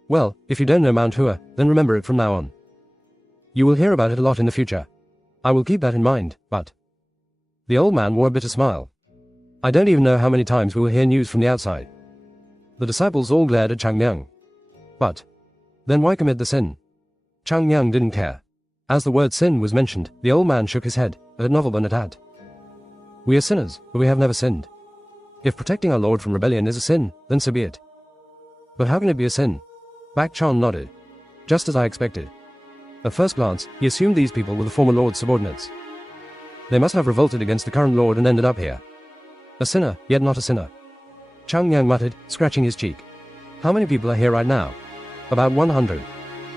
Well, if you don't know Mount Hua, then remember it from now on. You will hear about it a lot in the future. I will keep that in mind, but... The old man wore a bitter smile. I don't even know how many times we will hear news from the outside. The disciples all glared at Chang Yang. But... Then why commit the sin? Chang Yang didn't care. As the word sin was mentioned, the old man shook his head, a novel than it had. We are sinners, but we have never sinned. If protecting our Lord from rebellion is a sin, then so be it. But how can it be a sin? Bak Chan nodded. Just as I expected. At first glance, he assumed these people were the former Lord's subordinates. They must have revolted against the current Lord and ended up here. A sinner, yet not a sinner. Chang Yang muttered, scratching his cheek. How many people are here right now? About 100.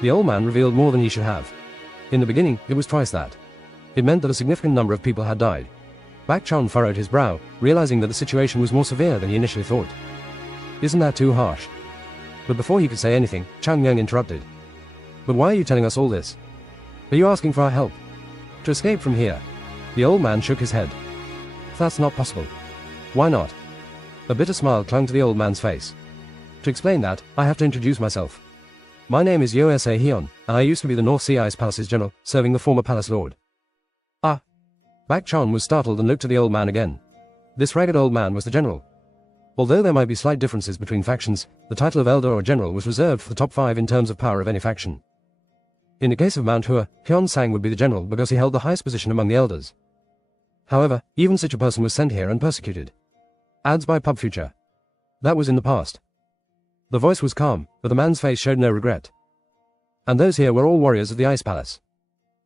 The old man revealed more than he should have. In the beginning, it was twice that. It meant that a significant number of people had died. Bak Chan furrowed his brow, realizing that the situation was more severe than he initially thought. Isn't that too harsh? But before he could say anything, Chang Yang interrupted. But why are you telling us all this? Are you asking for our help? To escape from here? The old man shook his head. That's not possible. Why not? A bitter smile clung to the old man's face. To explain that, I have to introduce myself. My name is Yose Hyun, and I used to be the North Sea Ice Palace's general, serving the former palace lord. Ah. Bak Chan was startled and looked at the old man again. This ragged old man was the general. Although there might be slight differences between factions, the title of elder or general was reserved for the top 5 in terms of power of any faction. In the case of Mount Hua, Hyun Sang would be the general because he held the highest position among the elders. However, even such a person was sent here and persecuted. Ads by Pub Future. That was in the past. The voice was calm, but the man's face showed no regret. And those here were all warriors of the Ice Palace.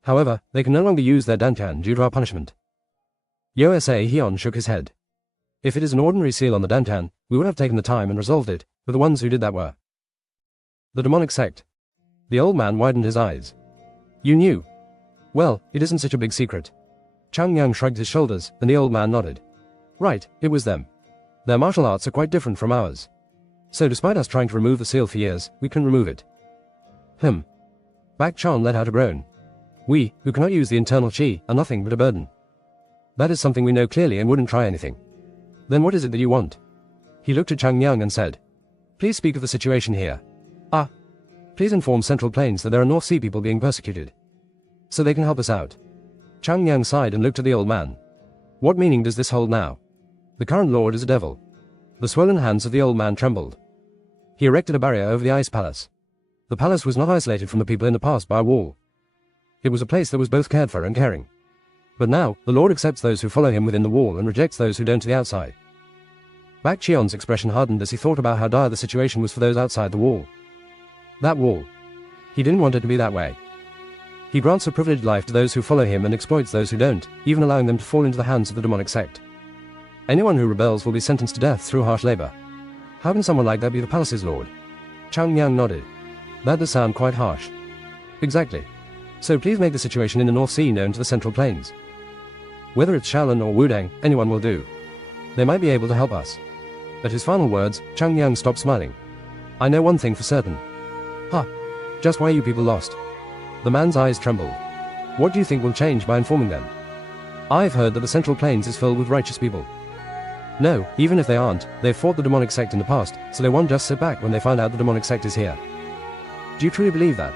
However, they can no longer use their dantian due to our punishment. Yose Hyun shook his head. If it is an ordinary seal on the dantian, we would have taken the time and resolved it, but the ones who did that were the demonic sect. The old man widened his eyes. You knew? Well, it isn't such a big secret. Chang Yang shrugged his shoulders, and the old man nodded. Right, it was them. Their martial arts are quite different from ours. So despite us trying to remove the seal for years, we can remove it. Bak Chan let out a groan. We, who cannot use the internal chi, are nothing but a burden. That is something we know clearly and wouldn't try anything. Then what is it that you want? He looked at Chang Yang and said, Please speak of the situation here. Please inform Central Plains that there are North Sea people being persecuted. So they can help us out. Chang Yang sighed and looked at the old man. What meaning does this hold now? The current lord is a devil. The swollen hands of the old man trembled. He erected a barrier over the ice palace. The palace was not isolated from the people in the past by a wall. It was a place that was both cared for and caring. But now, the Lord accepts those who follow him within the wall and rejects those who don't to the outside. Bak Chion's expression hardened as he thought about how dire the situation was for those outside the wall. That wall. He didn't want it to be that way. He grants a privileged life to those who follow him and exploits those who don't, even allowing them to fall into the hands of the demonic sect. Anyone who rebels will be sentenced to death through harsh labor. How can someone like that be the palace's lord? Chang Yang nodded. That does sound quite harsh. Exactly. So please make the situation in the North Sea known to the Central Plains. Whether it's Shaolin or Wudang, anyone will do. They might be able to help us. At his final words, Chang Yang stopped smiling. I know one thing for certain. Just why you people lost? The man's eyes trembled. What do you think will change by informing them? I've heard that the Central Plains is filled with righteous people. No, even if they aren't, they've fought the demonic sect in the past, so they won't just sit back when they find out the demonic sect is here. Do you truly believe that?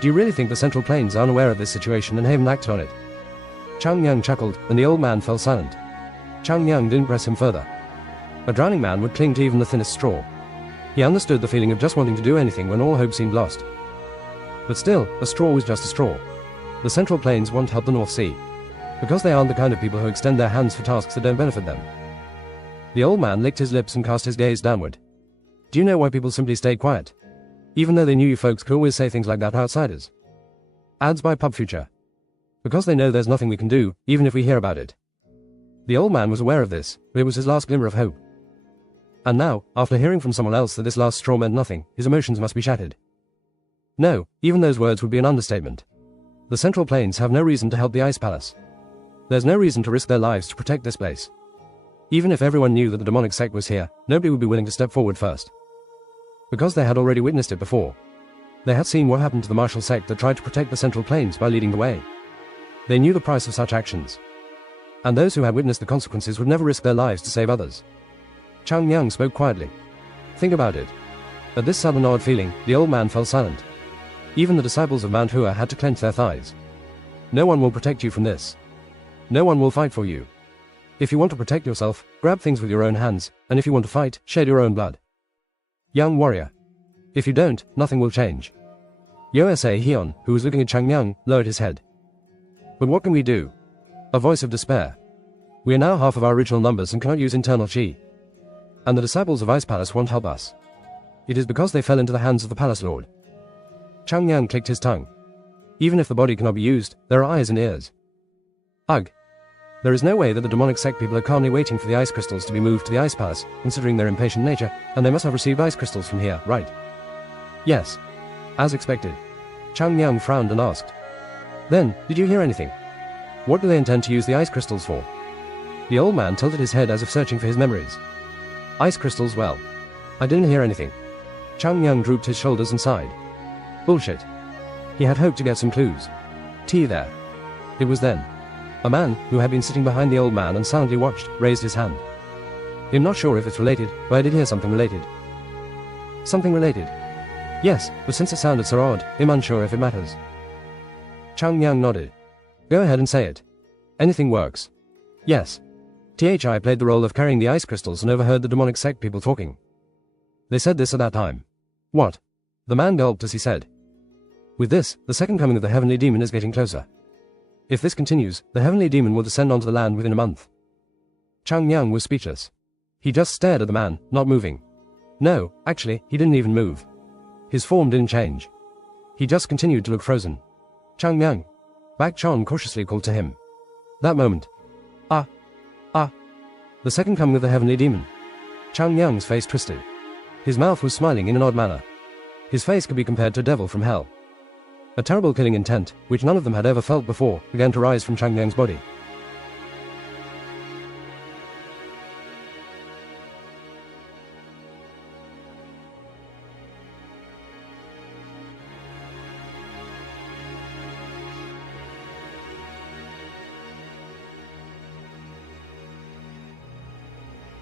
Do you really think the Central Plains are unaware of this situation and haven't acted on it? Chang Yang chuckled, and the old man fell silent. Chang Yang didn't press him further. A drowning man would cling to even the thinnest straw. He understood the feeling of just wanting to do anything when all hope seemed lost. But still, a straw was just a straw. The Central Plains won't help the North Sea, because they aren't the kind of people who extend their hands for tasks that don't benefit them. The old man licked his lips and cast his gaze downward. Do you know why people simply stayed quiet? Even though they knew you folks could always say things like that to outsiders. Ads by Pub Future. Because they know there's nothing we can do, even if we hear about it. The old man was aware of this, but it was his last glimmer of hope. And now, after hearing from someone else that this last straw meant nothing, his emotions must be shattered. No, even those words would be an understatement. The Central Plains have no reason to help the Ice Palace. There's no reason to risk their lives to protect this place. Even if everyone knew that the demonic sect was here, nobody would be willing to step forward first. Because they had already witnessed it before. They had seen what happened to the martial sect that tried to protect the Central Plains by leading the way. They knew the price of such actions. And those who had witnessed the consequences would never risk their lives to save others. Chang Yang spoke quietly. Think about it. At this sudden odd feeling, the old man fell silent. Even the disciples of Mount Hua had to clench their thighs. No one will protect you from this. No one will fight for you. If you want to protect yourself, grab things with your own hands, and if you want to fight, shed your own blood. Young warrior. If you don't, nothing will change. Yosa Hyun, who was looking at Changyang, lowered his head. But what can we do? A voice of despair. We are now half of our original numbers and cannot use internal chi. And the disciples of Ice Palace won't help us. It is because they fell into the hands of the Palace Lord. Changyang clicked his tongue. Even if the body cannot be used, there are eyes and ears. Ugh. There is no way that the demonic sect people are calmly waiting for the ice crystals to be moved to the Ice Palace, considering their impatient nature, and they must have received ice crystals from here, right? Yes. As expected. Changyang frowned and asked. Then, did you hear anything? What do they intend to use the ice crystals for? The old man tilted his head as if searching for his memories. Ice crystals, well. I didn't hear anything. Changyang drooped his shoulders and sighed. Bullshit. He had hoped to get some clues. Tea there. It was then. A man, who had been sitting behind the old man and silently watched, raised his hand. I'm not sure if it's related, but I did hear something related. Something related? Yes, but since it sounded so odd, I'm unsure if it matters. Changyang nodded. Go ahead and say it. Anything works. Yes. THI played the role of carrying the ice crystals and overheard the demonic sect people talking. They said this at that time. What? The man gulped as he said. With this, the second coming of the heavenly demon is getting closer. If this continues, the heavenly demon will descend onto the land within a month. Changyang was speechless. He just stared at the man, not moving. No, actually, he didn't even move. His form didn't change. He just continued to look frozen. Changyang. Bak Chon cautiously called to him. That moment. The second coming of the heavenly demon. Changyang's face twisted. His mouth was smiling in an odd manner. His face could be compared to a devil from hell. A terrible killing intent, which none of them had ever felt before, began to rise from Changyang's body.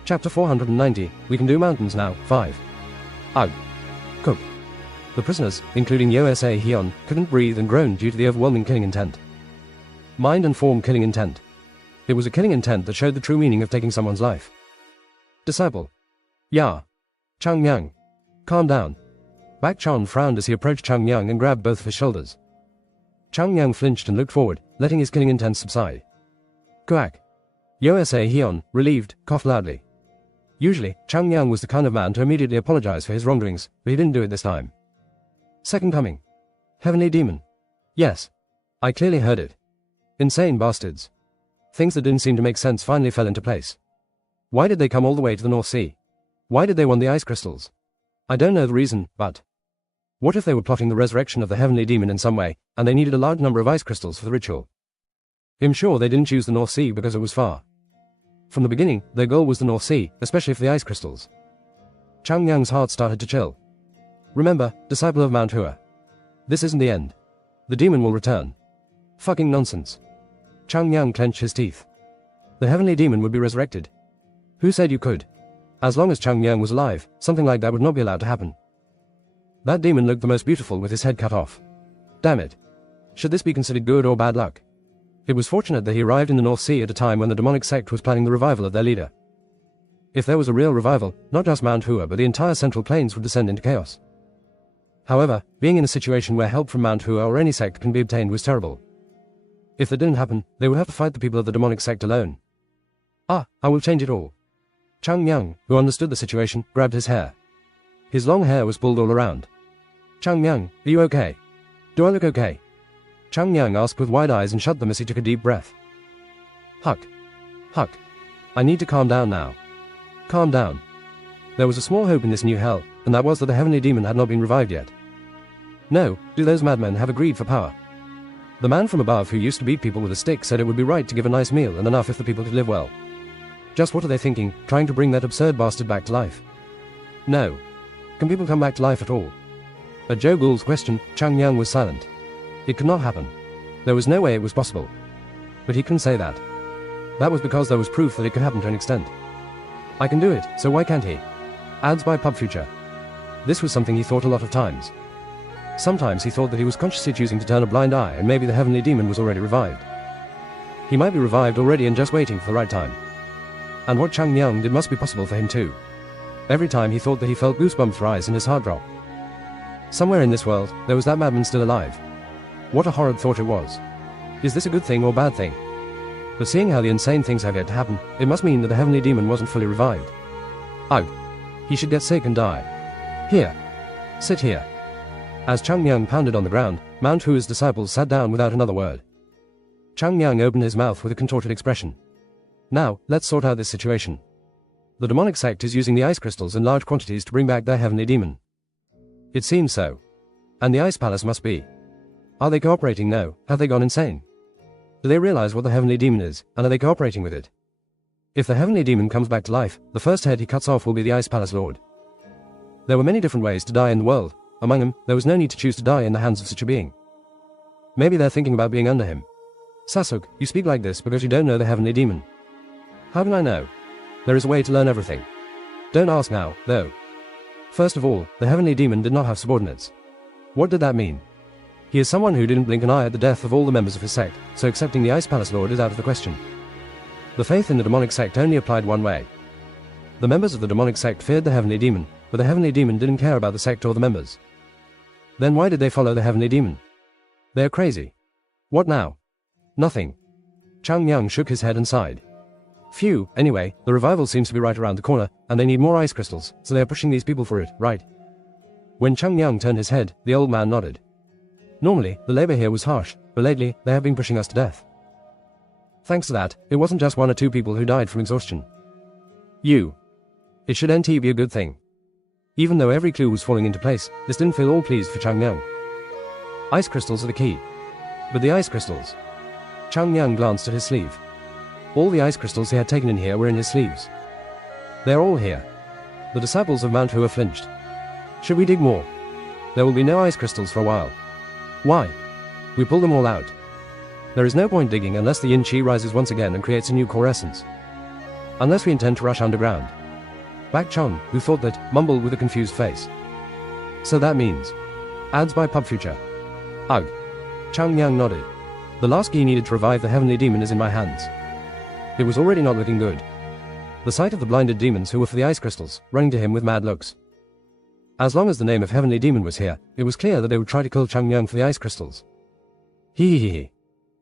Chapter 490, We Can Do Mountains Now, 5. Ugh. Cook. The prisoners, including Yosa Hyun, couldn't breathe and groaned due to the overwhelming killing intent. Mind and form killing intent. It was a killing intent that showed the true meaning of taking someone's life. Disciple. Ya. Changyang. Calm down. Bak Chon frowned as he approached Changyang and grabbed both of his shoulders. Changyang flinched and looked forward, letting his killing intent subside. Quack. Yosa Hyun, relieved, coughed loudly. Usually, Changyang was the kind of man to immediately apologize for his wrongdoings, but he didn't do it this time. Second coming. Heavenly demon. Yes. I clearly heard it. Insane bastards. Things that didn't seem to make sense finally fell into place. Why did they come all the way to the North Sea? Why did they want the ice crystals? I don't know the reason, but... What if they were plotting the resurrection of the heavenly demon in some way, and they needed a large number of ice crystals for the ritual? I'm sure they didn't choose the North Sea because it was far. From the beginning, their goal was the North Sea, especially for the ice crystals. Changyang's heart started to chill. Remember, disciple of Mount Hua. This isn't the end. The demon will return. Fucking nonsense. Changyang clenched his teeth. The heavenly demon would be resurrected. Who said you could? As long as Changyang was alive, something like that would not be allowed to happen. That demon looked the most beautiful with his head cut off. Damn it. Should this be considered good or bad luck? It was fortunate that he arrived in the North Sea at a time when the demonic sect was planning the revival of their leader. If there was a real revival, not just Mount Hua but the entire Central Plains would descend into chaos. However, being in a situation where help from Mount Hua or any sect can be obtained was terrible. If that didn't happen, they would have to fight the people of the demonic sect alone. I will change it all. Changyang, who understood the situation, grabbed his hair. His long hair was pulled all around. Changyang, are you okay? Do I look okay? Changyang asked with wide eyes and shut them as he took a deep breath. Huck. I need to calm down now. Calm down. There was a small hope in this new hell, and that was that the heavenly demon had not been revived yet. No, do those madmen have a greed for power? The man from above who used to beat people with a stick said it would be right to give a nice meal and enough if the people could live well. Just what are they thinking, trying to bring that absurd bastard back to life? No. Can people come back to life at all? At Joe Gould's question, Changyang was silent. It could not happen. There was no way it was possible. But he couldn't say that. That was because there was proof that it could happen to an extent. I can do it, so why can't he? Ads by Pub Future. This was something he thought a lot of times. Sometimes he thought that he was consciously choosing to turn a blind eye and maybe the heavenly demon was already revived. He might be revived already and just waiting for the right time. And what Changyang did must be possible for him too. Every time he thought that he felt goosebumps rise and his heart drop. Somewhere in this world, there was that madman still alive. What a horrid thought it was. Is this a good thing or bad thing? But seeing how the insane things have yet to happen, it must mean that the heavenly demon wasn't fully revived. Ugh. He should get sick and die. Here. Sit here. As Chung Myung pounded on the ground, Mount Hua's disciples sat down without another word. Chung Myung opened his mouth with a contorted expression. Now, let's sort out this situation. The demonic sect is using the ice crystals in large quantities to bring back their heavenly demon. It seems so. And the ice palace must be. Are they cooperating? No. Have they gone insane? Do they realize what the heavenly demon is, and are they cooperating with it? If the heavenly demon comes back to life, the first head he cuts off will be the ice palace lord. There were many different ways to die in the world. Among them, there was no need to choose to die in the hands of such a being. Maybe they're thinking about being under him. Sasuk, you speak like this because you don't know the heavenly demon. How can I know? There is a way to learn everything. Don't ask now, though. First of all, the heavenly demon did not have subordinates. What did that mean? He is someone who didn't blink an eye at the death of all the members of his sect, so accepting the Ice Palace Lord is out of the question. The faith in the demonic sect only applied one way. The members of the demonic sect feared the heavenly demon, but the heavenly demon didn't care about the sect or the members. Then why did they follow the heavenly demon? They are crazy. What now? Nothing. Chung Myung shook his head and sighed. Phew, anyway, the revival seems to be right around the corner, and they need more ice crystals, so they are pushing these people for it, right? When Chung Myung turned his head, the old man nodded. Normally, the labor here was harsh, but lately, they have been pushing us to death. Thanks to that, it wasn't just 1 or 2 people who died from exhaustion. It should NT be a good thing. Even though every clue was falling into place, this didn't feel all pleased for Chung Myung. Ice crystals are the key. But the ice crystals. Chung Myung glanced at his sleeve. All the ice crystals he had taken in here were in his sleeves. They're all here. The disciples of Mount Hua flinched. Should we dig more? There will be no ice crystals for a while. Why? We pulled them all out. There is no point digging unless the yin chi rises once again and creates a new core essence. Unless we intend to rush underground. Bak Chon, who thought that, mumbled with a confused face. So that means. Ads by Pub Future. Ugh. Chung Myung nodded. The last key needed to revive the heavenly demon is in my hands. It was already not looking good. The sight of the blinded demons who were for the ice crystals, running to him with mad looks. As long as the name of heavenly demon was here, it was clear that they would try to kill Chung Myung for the ice crystals. Hee.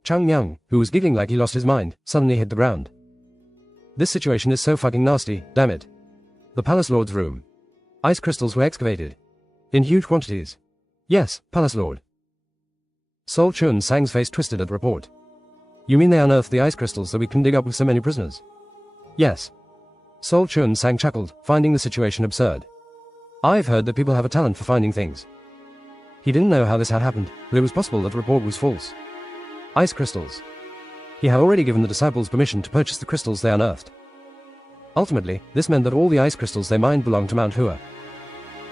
Chung Myung, who was giggling like he lost his mind, suddenly hit the ground. This situation is so fucking nasty, damn it. The Palace Lord's room. Ice crystals were excavated. In huge quantities. Yes, Palace Lord. Sol Chun Sang's face twisted at the report. You mean they unearthed the ice crystals that we can dig up with so many prisoners? Yes. Sol Chun Sang chuckled, finding the situation absurd. I've heard that people have a talent for finding things. He didn't know how this had happened, but it was possible that the report was false. Ice crystals. He had already given the disciples permission to purchase the crystals they unearthed. Ultimately, this meant that all the ice crystals they mined belonged to Mount Hua.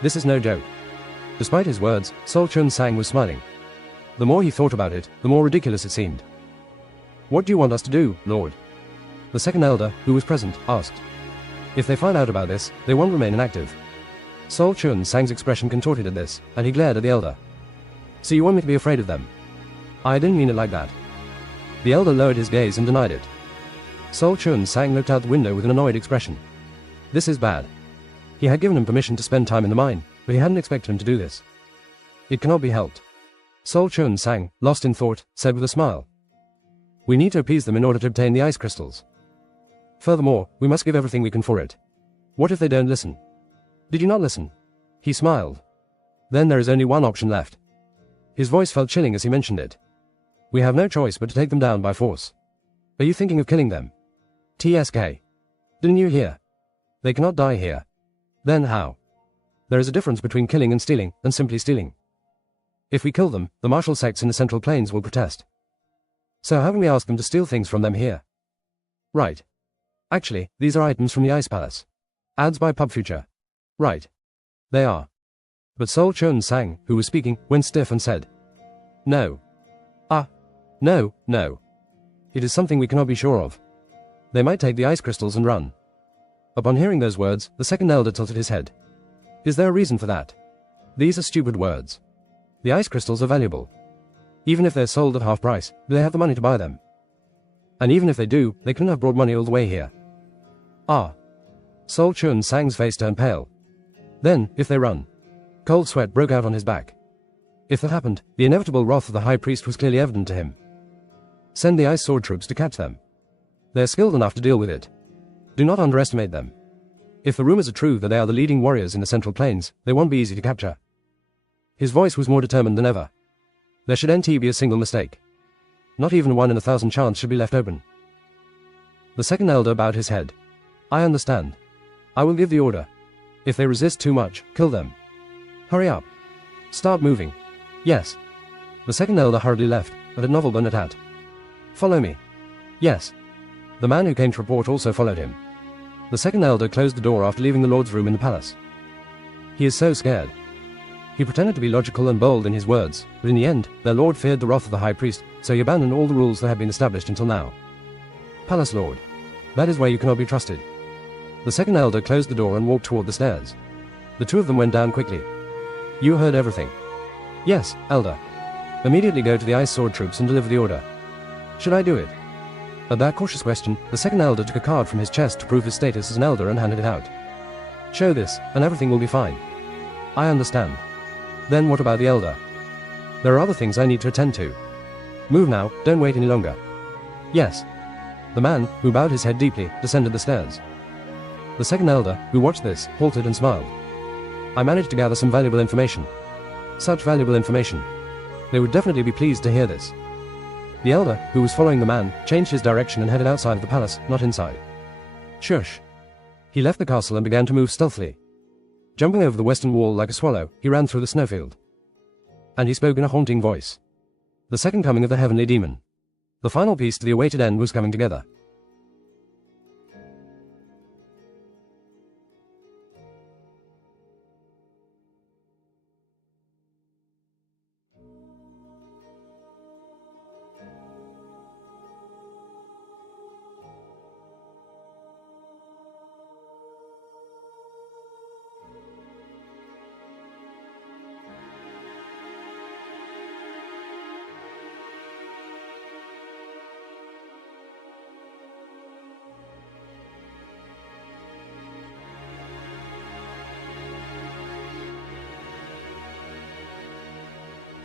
This is no joke. Despite his words, Sol Chun Sang was smiling. The more he thought about it, the more ridiculous it seemed. What do you want us to do, Lord? The second elder, who was present, asked. If they find out about this, they won't remain inactive. Sol Chun Sang's expression contorted at this, and he glared at the elder. So you want me to be afraid of them? I didn't mean it like that. The elder lowered his gaze and denied it. Sol Chun Sang looked out the window with an annoyed expression. This is bad. He had given him permission to spend time in the mine, but he hadn't expected him to do this. It cannot be helped. Sol Chun Sang, lost in thought, said with a smile. We need to appease them in order to obtain the ice crystals. Furthermore, we must give everything we can for it. What if they don't listen? Did you not listen? He smiled. Then there is only one option left. His voice felt chilling as he mentioned it. We have no choice but to take them down by force. Are you thinking of killing them? TSK. Didn't you hear? They cannot die here. Then how? There is a difference between killing and stealing, and simply stealing. If we kill them, the martial sects in the Central Plains will protest. So how can we ask them to steal things from them here? Right. Actually, these are items from the Ice Palace. Ads by Pub Future. Right. They are. But Sol Chun Sang, who was speaking, went stiff and said, No. No. It is something we cannot be sure of. They might take the ice crystals and run. Upon hearing those words, the second elder tilted his head. Is there a reason for that? These are stupid words. The ice crystals are valuable. Even if they're sold at half price, they have the money to buy them. And even if they do, they couldn't have brought money all the way here. Sol Chun Sang's face turned pale. Then, if they run. Cold sweat broke out on his back. If that happened, the inevitable wrath of the high priest was clearly evident to him. Send the ice sword troops to catch them. They're skilled enough to deal with it. Do not underestimate them. If the rumors are true that they are the leading warriors in the Central Plains, they won't be easy to capture. His voice was more determined than ever. There should be a single mistake. Not even 1 in 1,000 chance should be left open. The second elder bowed his head. I understand. I will give the order. If they resist too much, kill them. Hurry up. Start moving. Yes. The second elder hurriedly left, and had Novel at hat. Follow me. Yes. The man who came to report also followed him. The second elder closed the door after leaving the Lord's room in the palace. He is so scared. He pretended to be logical and bold in his words, but in the end, their lord feared the wrath of the high priest, so he abandoned all the rules that had been established until now. Palace Lord. That is where you cannot be trusted. The second elder closed the door and walked toward the stairs. The two of them went down quickly. You heard everything. Yes, elder. Immediately go to the ice sword troops and deliver the order. Should I do it? At that cautious question, the second elder took a card from his chest to prove his status as an elder and handed it out. Show this, and everything will be fine. I understand. Then what about the elder? There are other things I need to attend to. Move now, don't wait any longer. Yes. The man, who bowed his head deeply, descended the stairs. The second elder, who watched this, halted and smiled. I managed to gather some valuable information. Such valuable information. They would definitely be pleased to hear this. The elder, who was following the man, changed his direction and headed outside of the palace, not inside. Shush. He left the castle and began to move stealthily. Jumping over the western wall like a swallow, he ran through the snowfield. And he spoke in a haunting voice. The second coming of the heavenly demon. The final piece to the awaited end was coming together.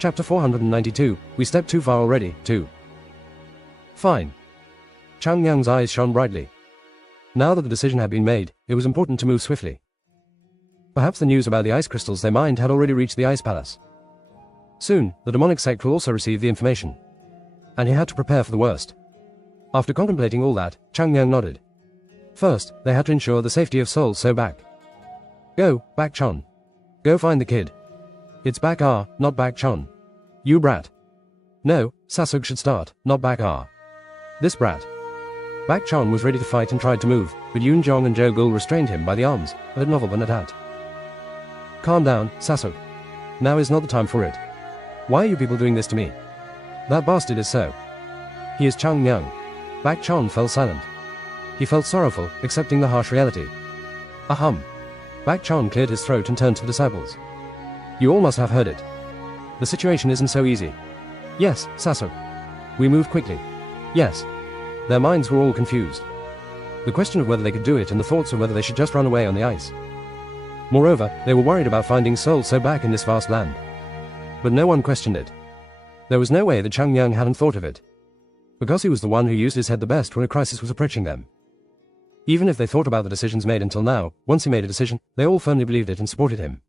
Chapter 492, We stepped too far already, 2. Fine. Chang Yang's eyes shone brightly. Now that the decision had been made, it was important to move swiftly. Perhaps the news about the ice crystals they mined had already reached the ice palace. Soon, the demonic sect will also receive the information. And he had to prepare for the worst. After contemplating all that, Chang Yang nodded. First, they had to ensure the safety of Seoul, so back. Go, Bak Chon. Go find the kid. It's Bak R, not Bak Chon. You brat. No, Sasug should start, not Bak R. This brat. Bak Chon was ready to fight and tried to move, but Yoon Jong and Jo Gul restrained him by the arms, and had Novel at hat. Calm down, Sasug. Now is not the time for it. Why are you people doing this to me? That bastard is so. He is Chang Myung. Bak Chon fell silent. He felt sorrowful, accepting the harsh reality. Ahem. Bak Chon cleared his throat and turned to the disciples. You all must have heard it. The situation isn't so easy. Yes, Sasug. We moved quickly. Yes. Their minds were all confused. The question of whether they could do it and the thoughts of whether they should just run away on the ice. Moreover, they were worried about finding Seoul so back in this vast land. But no one questioned it. There was no way that Chang Yang hadn't thought of it. Because he was the one who used his head the best when a crisis was approaching them. Even if they thought about the decisions made until now, once he made a decision, they all firmly believed it and supported him.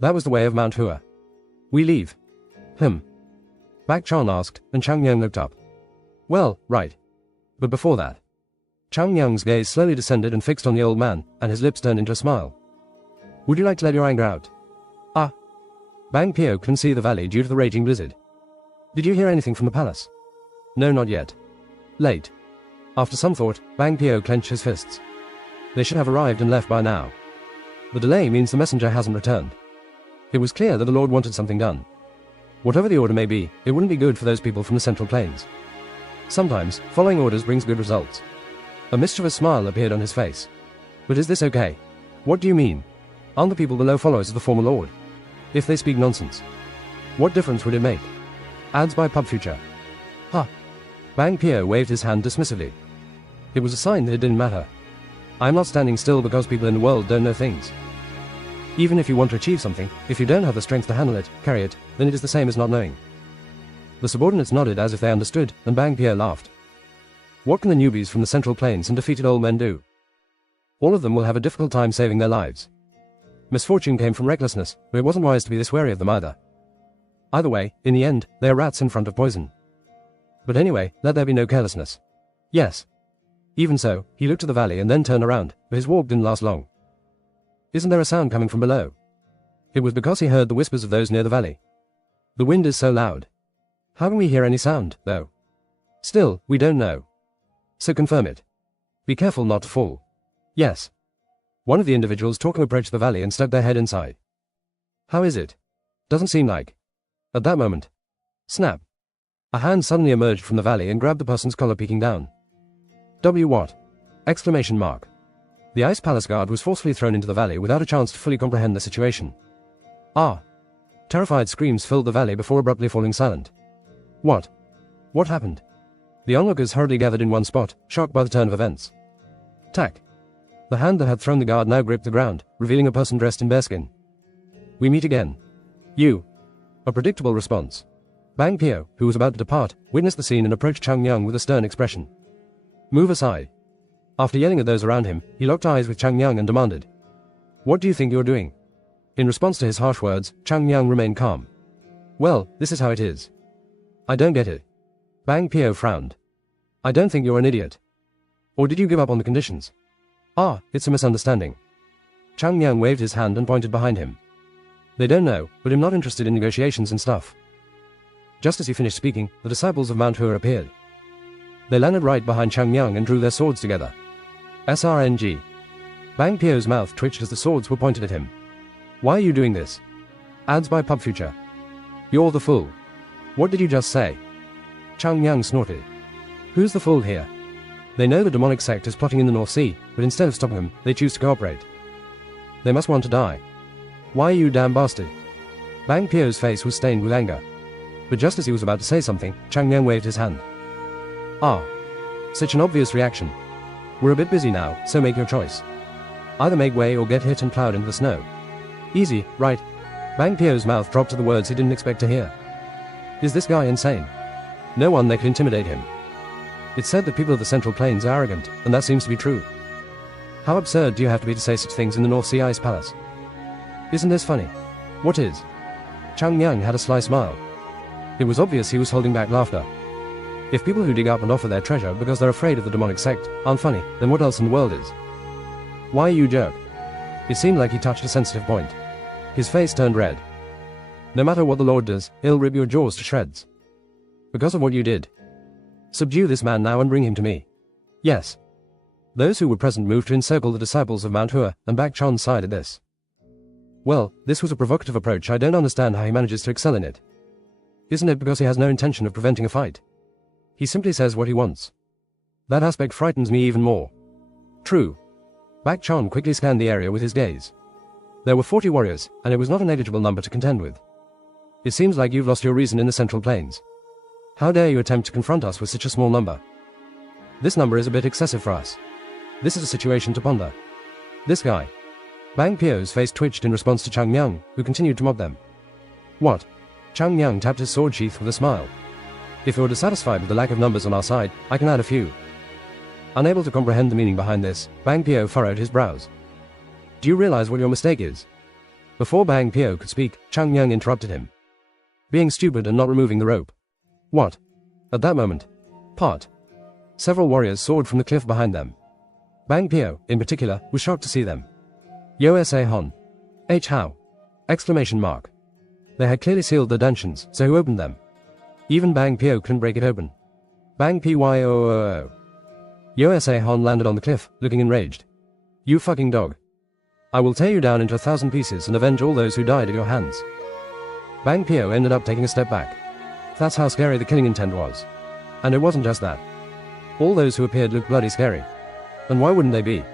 That was the way of Mount Hua. We leave. Bak Chon asked, and Chang Yang looked up. Well, right. But before that. Chang Yang's gaze slowly descended and fixed on the old man, and his lips turned into a smile. Would you like to let your anger out? Ah. Bang Pio couldn't see the valley due to the raging blizzard. Did you hear anything from the palace? No, not yet. Late. After some thought, Bang Pio clenched his fists. They should have arrived and left by now. The delay means the messenger hasn't returned. It was clear that the Lord wanted something done. Whatever the order may be, it wouldn't be good for those people from the Central Plains. Sometimes, following orders brings good results. A mischievous smile appeared on his face. But is this okay? What do you mean? Aren't the people below followers of the former Lord? If they speak nonsense, what difference would it make? Ads by Pub Future. Ha! Bang Pio waved his hand dismissively. It was a sign that it didn't matter. I am not standing still because people in the world don't know things. Even if you want to achieve something, if you don't have the strength to handle it, carry it, then it is the same as not knowing. The subordinates nodded as if they understood, and Bang Pio laughed. What can the newbies from the Central Plains and defeated old men do? All of them will have a difficult time saving their lives. Misfortune came from recklessness, but it wasn't wise to be this wary of them either. Either way, in the end, they are rats in front of poison. But anyway, let there be no carelessness. Yes. Even so, he looked at the valley and then turned around, but his walk didn't last long. Isn't there a sound coming from below? It was because he heard the whispers of those near the valley. The wind is so loud. How can we hear any sound, though? Still, we don't know. So confirm it. Be careful not to fall. Yes. One of the individuals talking approached the valley and stuck their head inside. How is it? Doesn't seem like. At that moment. Snap. A hand suddenly emerged from the valley and grabbed the person's collar peeking down. What? Exclamation mark. The ice palace guard was forcefully thrown into the valley without a chance to fully comprehend the situation. Ah! Terrified screams filled the valley before abruptly falling silent. What? What happened? The onlookers hurriedly gathered in one spot, shocked by the turn of events. Tack! The hand that had thrown the guard now gripped the ground, revealing a person dressed in bearskin. We meet again. You. A predictable response. Bang Pio, who was about to depart, witnessed the scene and approached Chang Yang with a stern expression. Move aside. After yelling at those around him, he locked eyes with Chang Yang and demanded, What do you think you're doing? In response to his harsh words, Chang Yang remained calm. Well, this is how it is. I don't get it. Bang Pio frowned. I don't think you're an idiot. Or did you give up on the conditions? Ah, it's a misunderstanding. Chang Yang waved his hand and pointed behind him. They don't know, but I'm not interested in negotiations and stuff. Just as he finished speaking, the disciples of Mount Hua appeared. They landed right behind Chang Yang and drew their swords together. SRNG. Bang Pio's mouth twitched as the swords were pointed at him. Why are you doing this? Ads by Pub Future. You're the fool. What did you just say? Chang Yang snorted. Who's the fool here? They know the demonic sect is plotting in the North Sea, but instead of stopping them, they choose to cooperate. They must want to die. Why you damn bastard? Bang Pio's face was stained with anger. But just as he was about to say something, Chang Yang waved his hand. Ah. Such an obvious reaction. We're a bit busy now, so make your choice. Either make way or get hit and plowed into the snow. Easy, right? Bang Pio's mouth dropped to the words he didn't expect to hear. Is this guy insane? No one that could intimidate him. It's said that people of the Central Plains are arrogant, and that seems to be true. How absurd do you have to be to say such things in the North Sea Ice Palace? Isn't this funny? What is? Chang Yang had a sly smile. It was obvious he was holding back laughter. If people who dig up and offer their treasure because they're afraid of the demonic sect aren't funny, then what else in the world is? Why you jerk? It seemed like he touched a sensitive point. His face turned red. No matter what the Lord does, he'll rip your jaws to shreds. Because of what you did. Subdue this man now and bring him to me. Yes. Those who were present moved to encircle the disciples of Mount Hua, and Bak Chon sighed at this. Well, this was a provocative approach. I don't understand how he manages to excel in it. Isn't it because he has no intention of preventing a fight? He simply says what he wants. That aspect frightens me even more. True. Bak Chon quickly scanned the area with his gaze. There were 40 warriors, and it was not a negligible number to contend with. It seems like you've lost your reason in the Central Plains. How dare you attempt to confront us with such a small number? This number is a bit excessive for us. This is a situation to ponder. This guy. Bang Pio's face twitched in response to Chang Yang, who continued to mock them. What? Chang Yang tapped his sword sheath with a smile. If you're dissatisfied with the lack of numbers on our side, I can add a few. Unable to comprehend the meaning behind this, Bang Pio furrowed his brows. Do you realize what your mistake is? Before Bang Pio could speak, Chang Yang interrupted him. Being stupid and not removing the rope. What? At that moment. Part. Several warriors soared from the cliff behind them. Bang Pio, in particular, was shocked to see them. Yo-sa hon. H how? Exclamation mark. They had clearly sealed their dungeons, so who opened them? Even Bang Pio couldn't break it open. Bang Pyo. Yo-sa hon landed on the cliff, looking enraged. You fucking dog. I will tear you down into 1,000 pieces and avenge all those who died at your hands. Bang Pio ended up taking a step back. That's how scary the killing intent was. And it wasn't just that. All those who appeared looked bloody scary. And why wouldn't they be?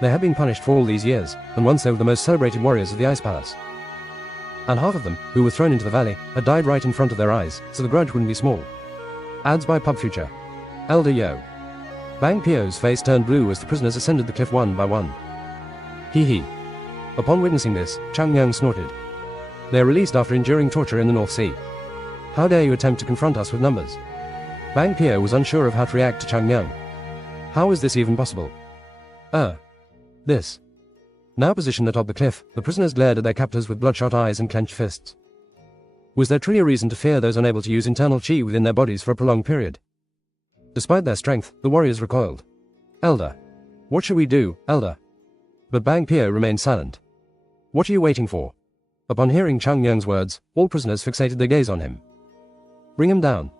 They had been punished for all these years, and once they were the most celebrated warriors of the Ice Palace. And half of them, who were thrown into the valley, had died right in front of their eyes, so the grudge wouldn't be small. Ads by Pub Future. Elder Yo. Bang Pio's face turned blue as the prisoners ascended the cliff one by one. Hee hee. Upon witnessing this, Chang Yang snorted. They are released after enduring torture in the North Sea. How dare you attempt to confront us with numbers? Bang Pio was unsure of how to react to Chang Yang. How is this even possible? This. Now positioned atop the cliff, the prisoners glared at their captors with bloodshot eyes and clenched fists. Was there truly a reason to fear those unable to use internal chi within their bodies for a prolonged period? Despite their strength, the warriors recoiled. Elder. What should we do, Elder? But Bang Pio remained silent. What are you waiting for? Upon hearing Chang Yang's words, all prisoners fixated their gaze on him. Bring him down.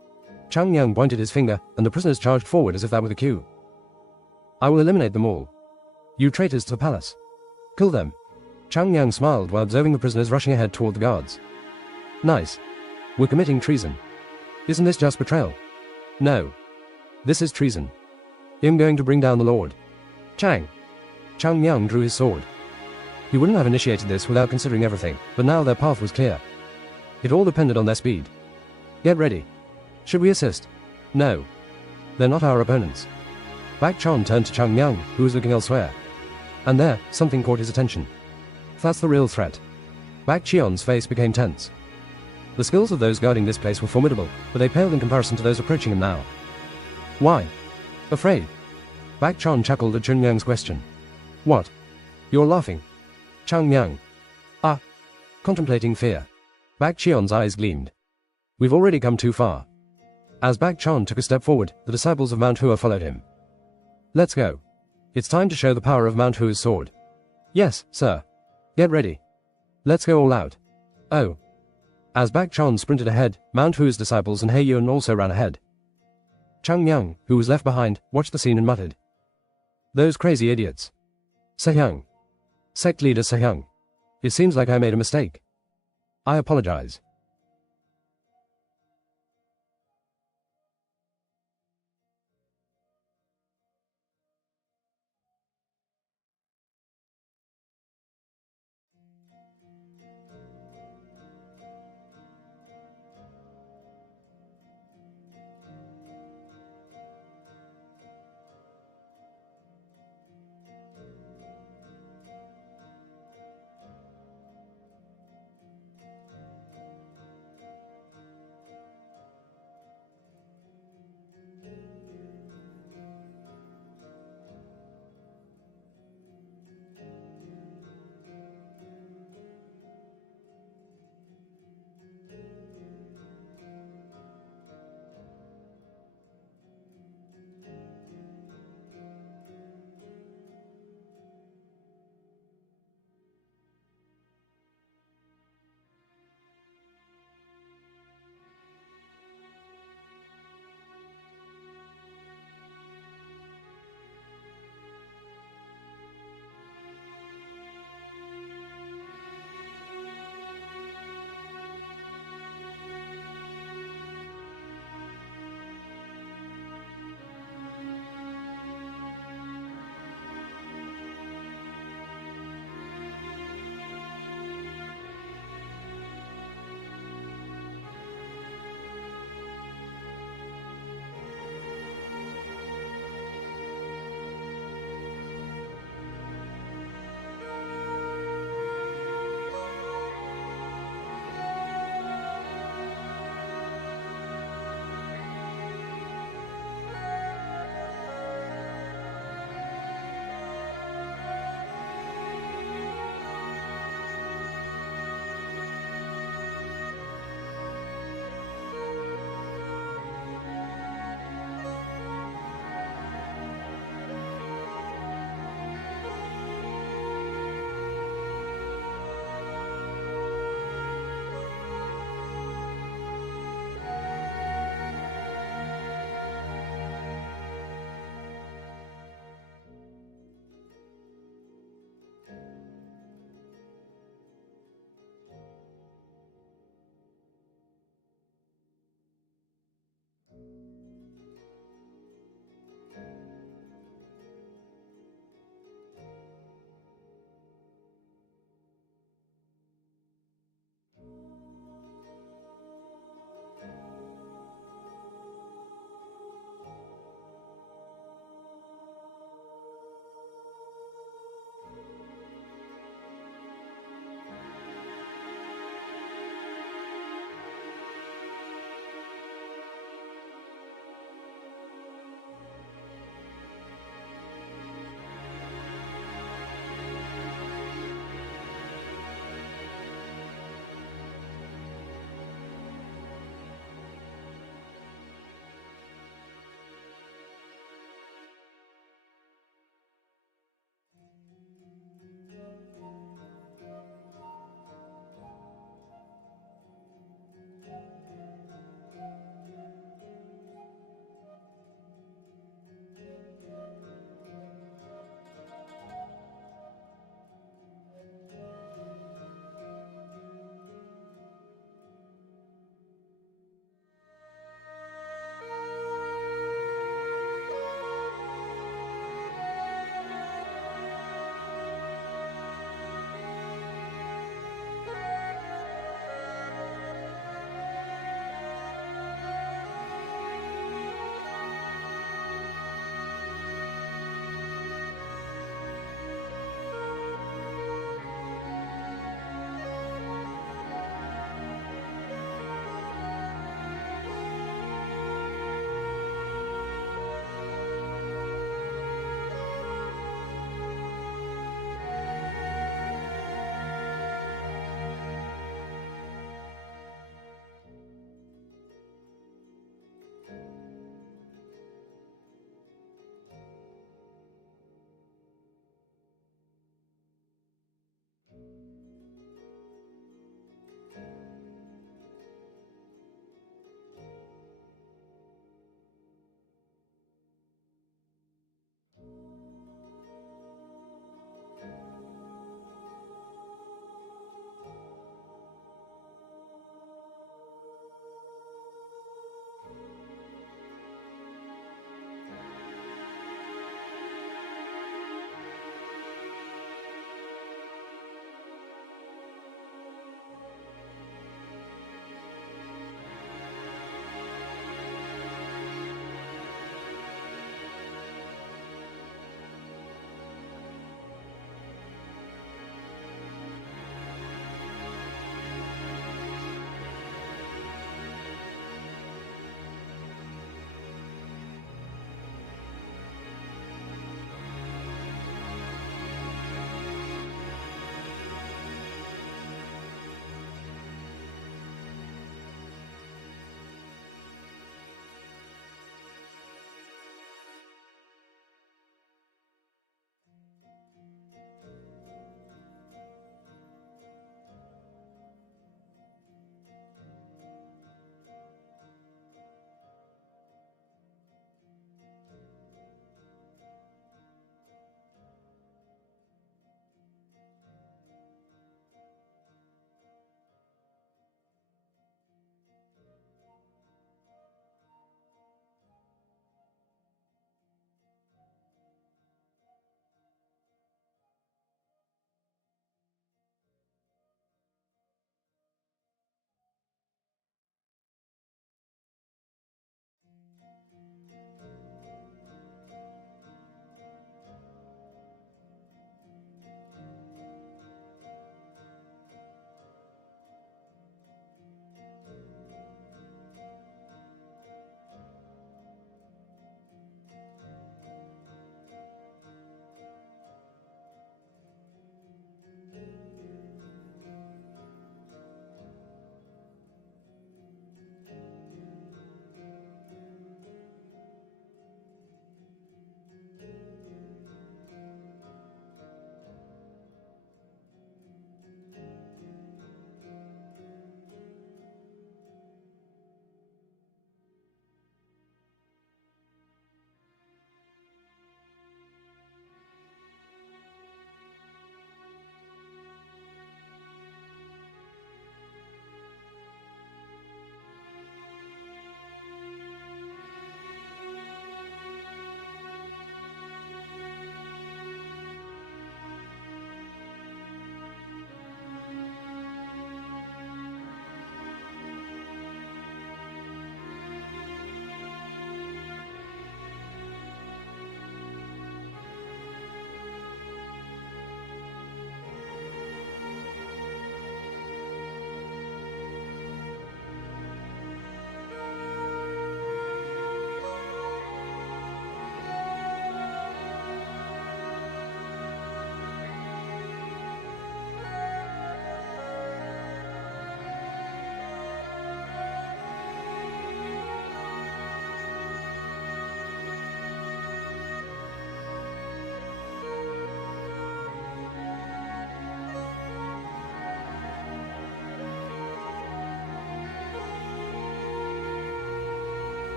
Chang Yang pointed his finger, and the prisoners charged forward as if that were the cue. I will eliminate them all. You traitors to the palace. Kill them. Chang Yang smiled while observing the prisoners rushing ahead toward the guards. Nice. We're committing treason. Isn't this just betrayal? No. This is treason. I'm going to bring down the Lord. Chang Yang drew his sword. He wouldn't have initiated this without considering everything, but now their path was clear. It all depended on their speed. Get ready. Should we assist? No. They're not our opponents. Bak Chon turned to Chang Yang, who was looking elsewhere. And there, something caught his attention. That's the real threat. Bak Chion's face became tense. The skills of those guarding this place were formidable, but they paled in comparison to those approaching him now. Why? Afraid? Bak Chon chuckled at Chun Yang's question. What? You're laughing? Chang Yang. Contemplating fear. Bak Chion's eyes gleamed. We've already come too far. As Bak Chon took a step forward, the disciples of Mount Hua followed him. Let's go. It's time to show the power of Mount Hua's sword. Yes, sir. Get ready. Let's go all out. Oh. As Bak Chon sprinted ahead, Mount Hua's disciples and He Yun also ran ahead. Chang Yang, who was left behind, watched the scene and muttered. Those crazy idiots. Sehyang. Sect leader Sehyang. It seems like I made a mistake. I apologize.